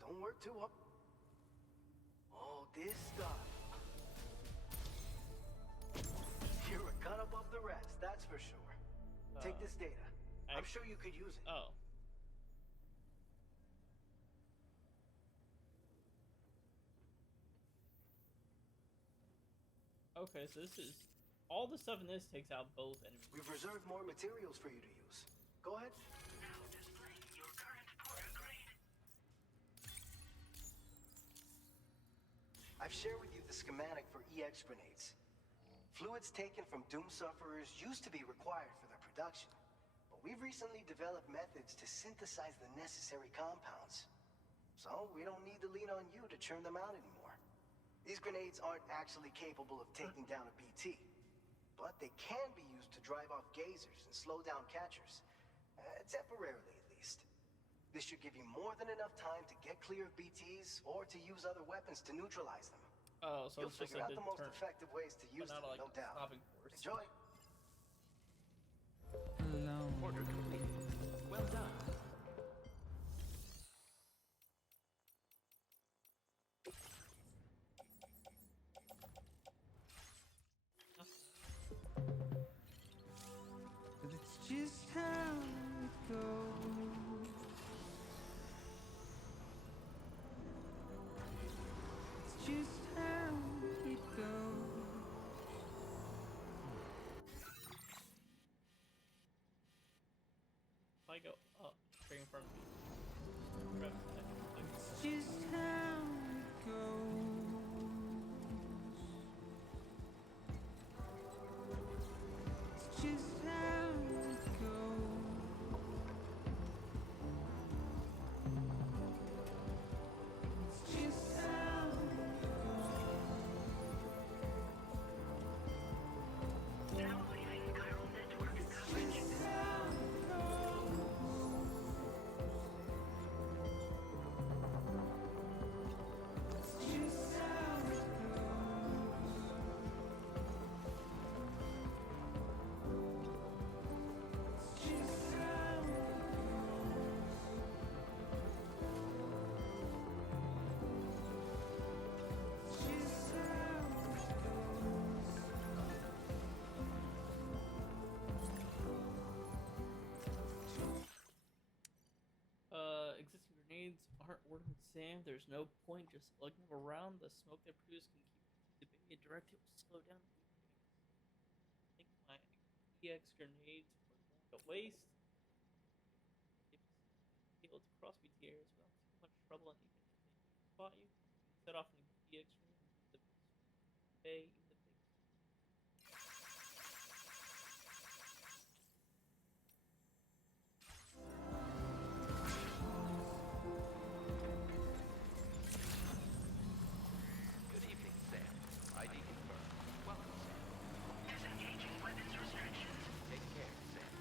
Don't work too hard. All this stuff. You're a cut above the rest, that's for sure. Take this data. I'm sure you could use it. Oh. Okay, so this is all the stuff in this takes out both enemies. We've reserved more materials for you to use. Go ahead. Now displaying your current porter grade. I've shared with you the schematic for EX grenades. Fluids taken from Doom sufferers used to be required for their production, but we've recently developed methods to synthesize the necessary compounds. So we don't need to lean on you to churn them out anymore. These grenades aren't actually capable of taking down a BT, but they can be used to drive off gazers and slow down catchers. Temporarily, at least. This should give you more than enough time to get clear of BTs or to use other weapons to neutralize them. Oh, so You'll it's just figure a out the most deterrent, effective ways to use but them, not like no doubt. stopping force. Enjoy. Alone. Order complete. Well done. But it's just how it goes. It's just how it goes. If I go up, straight in front of me. Grab the second, like, It's just how it goes. It's just how it goes. It's just how it Now leaving chiral network coverage. goes. How it goes. It's just how it goes. It's just how it goes. It's just how it goes. Existing grenades aren't working, Sam. There's no point just lugging them around. The smoke they produce can keep the baby direct. It will slow down the enemies. I think my EX grenades were going to waste. If it's cross BTA as well. Too much trouble, and even if they spot you, you can set off an EX grenade and use the bay, even the big. Good evening, Sam. ID confirmed. Welcome, Sam. Disengaging weapons restrictions. Take care, Sam.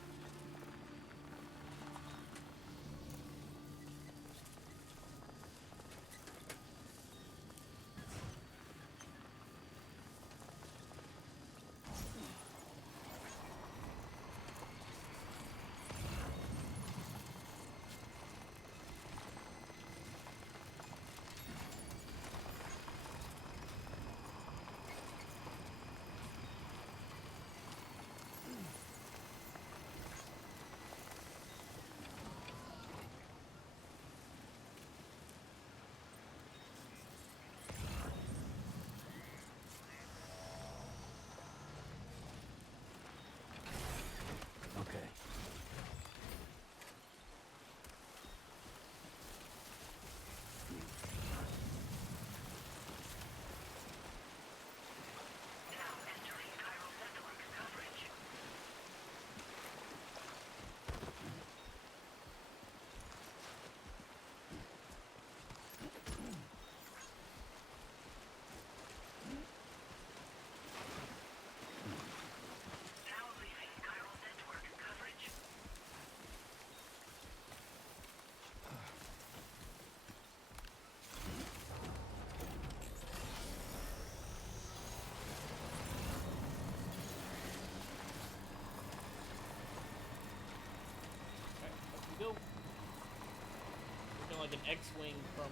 like an X-wing from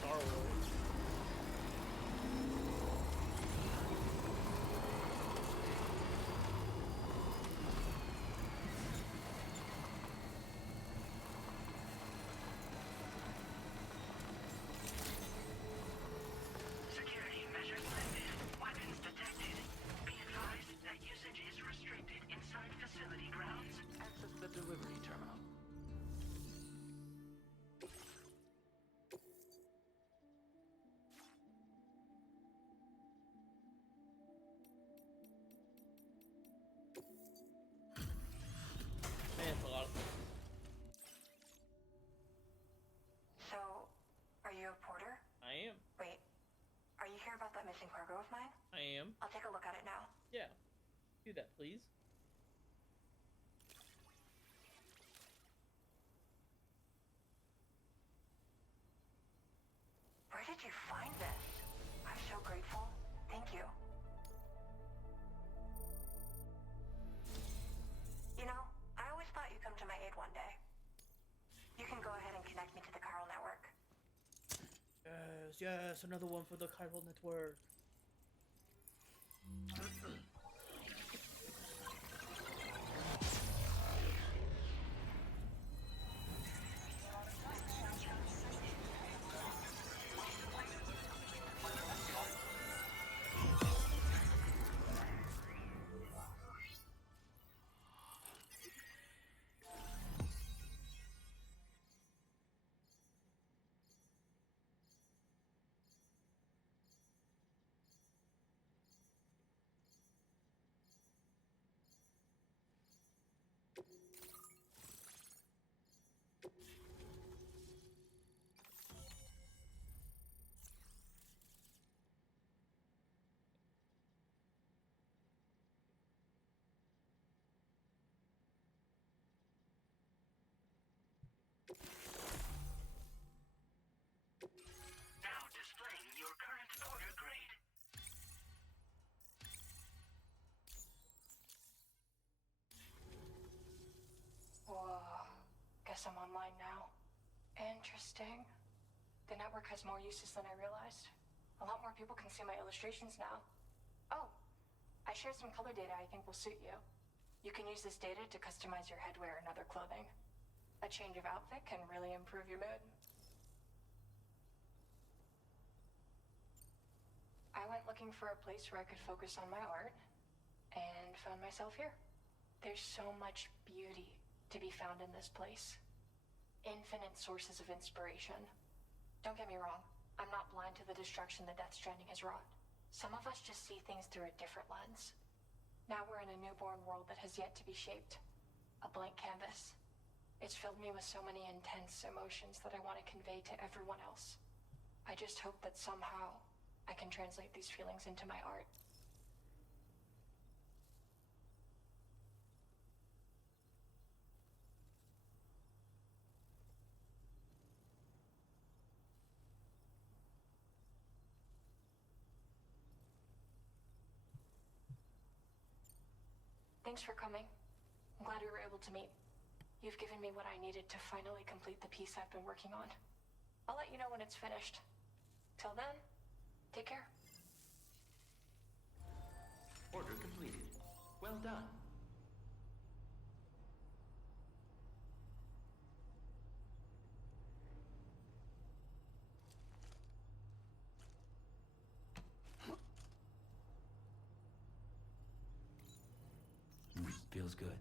Star Wars. Security measures lifted. Weapons detected. Be advised that usage is restricted inside facility grounds. Access the delivery terminal. Man, it's a lot of things. So, are you a porter? I am. Wait, are you here about that missing cargo of mine? I am. I'll take a look at it now. Yeah. Do that, please. Where did you find this? I'm so grateful. Thank you. You know, I always thought you'd come to my aid one day. You can go ahead and connect me to the chiral network. Yes, yes, another one for the chiral network. Now displaying your current porter grade. Whoa. Guess I'm online now. Interesting. The network has more uses than I realized. A lot more people can see my illustrations now. Oh, I shared some color data I think will suit you. You can use this data to customize your headwear and other clothing. A change of outfit can really improve your mood. I went looking for a place where I could focus on my art, and found myself here. There's so much beauty to be found in this place. Infinite sources of inspiration. Don't get me wrong, I'm not blind to the destruction that Death Stranding has wrought. Some of us just see things through a different lens. Now we're in a newborn world that has yet to be shaped. A blank canvas. It's filled me with so many intense emotions that I want to convey to everyone else. I just hope that somehow I can translate these feelings into my art. Thanks for coming. I'm glad we were able to meet. You've given me what I needed to finally complete the piece I've been working on. I'll let you know when it's finished. Till then, take care. Order completed. Well done. Feels good.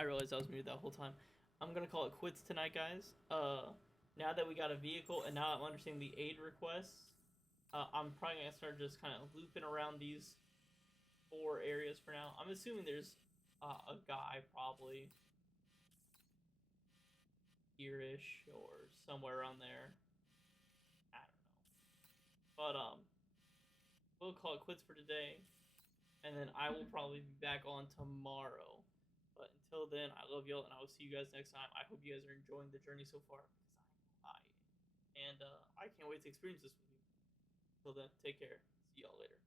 I realized I was muted that whole time. I'm gonna call it quits tonight, guys. Now that we got a vehicle and now I'm understanding the aid requests, I'm probably gonna start just kind of looping around these 4 areas for now. I'm assuming there's a guy probably here-ish or somewhere around there. I don't know. But we'll call it quits for today, and then I will probably be back on tomorrow. But until then, I love y'all, and I will see you guys next time. I hope you guys are enjoying the journey so far, because I am. And I can't wait to experience this with you. Until then, take care. See y'all later.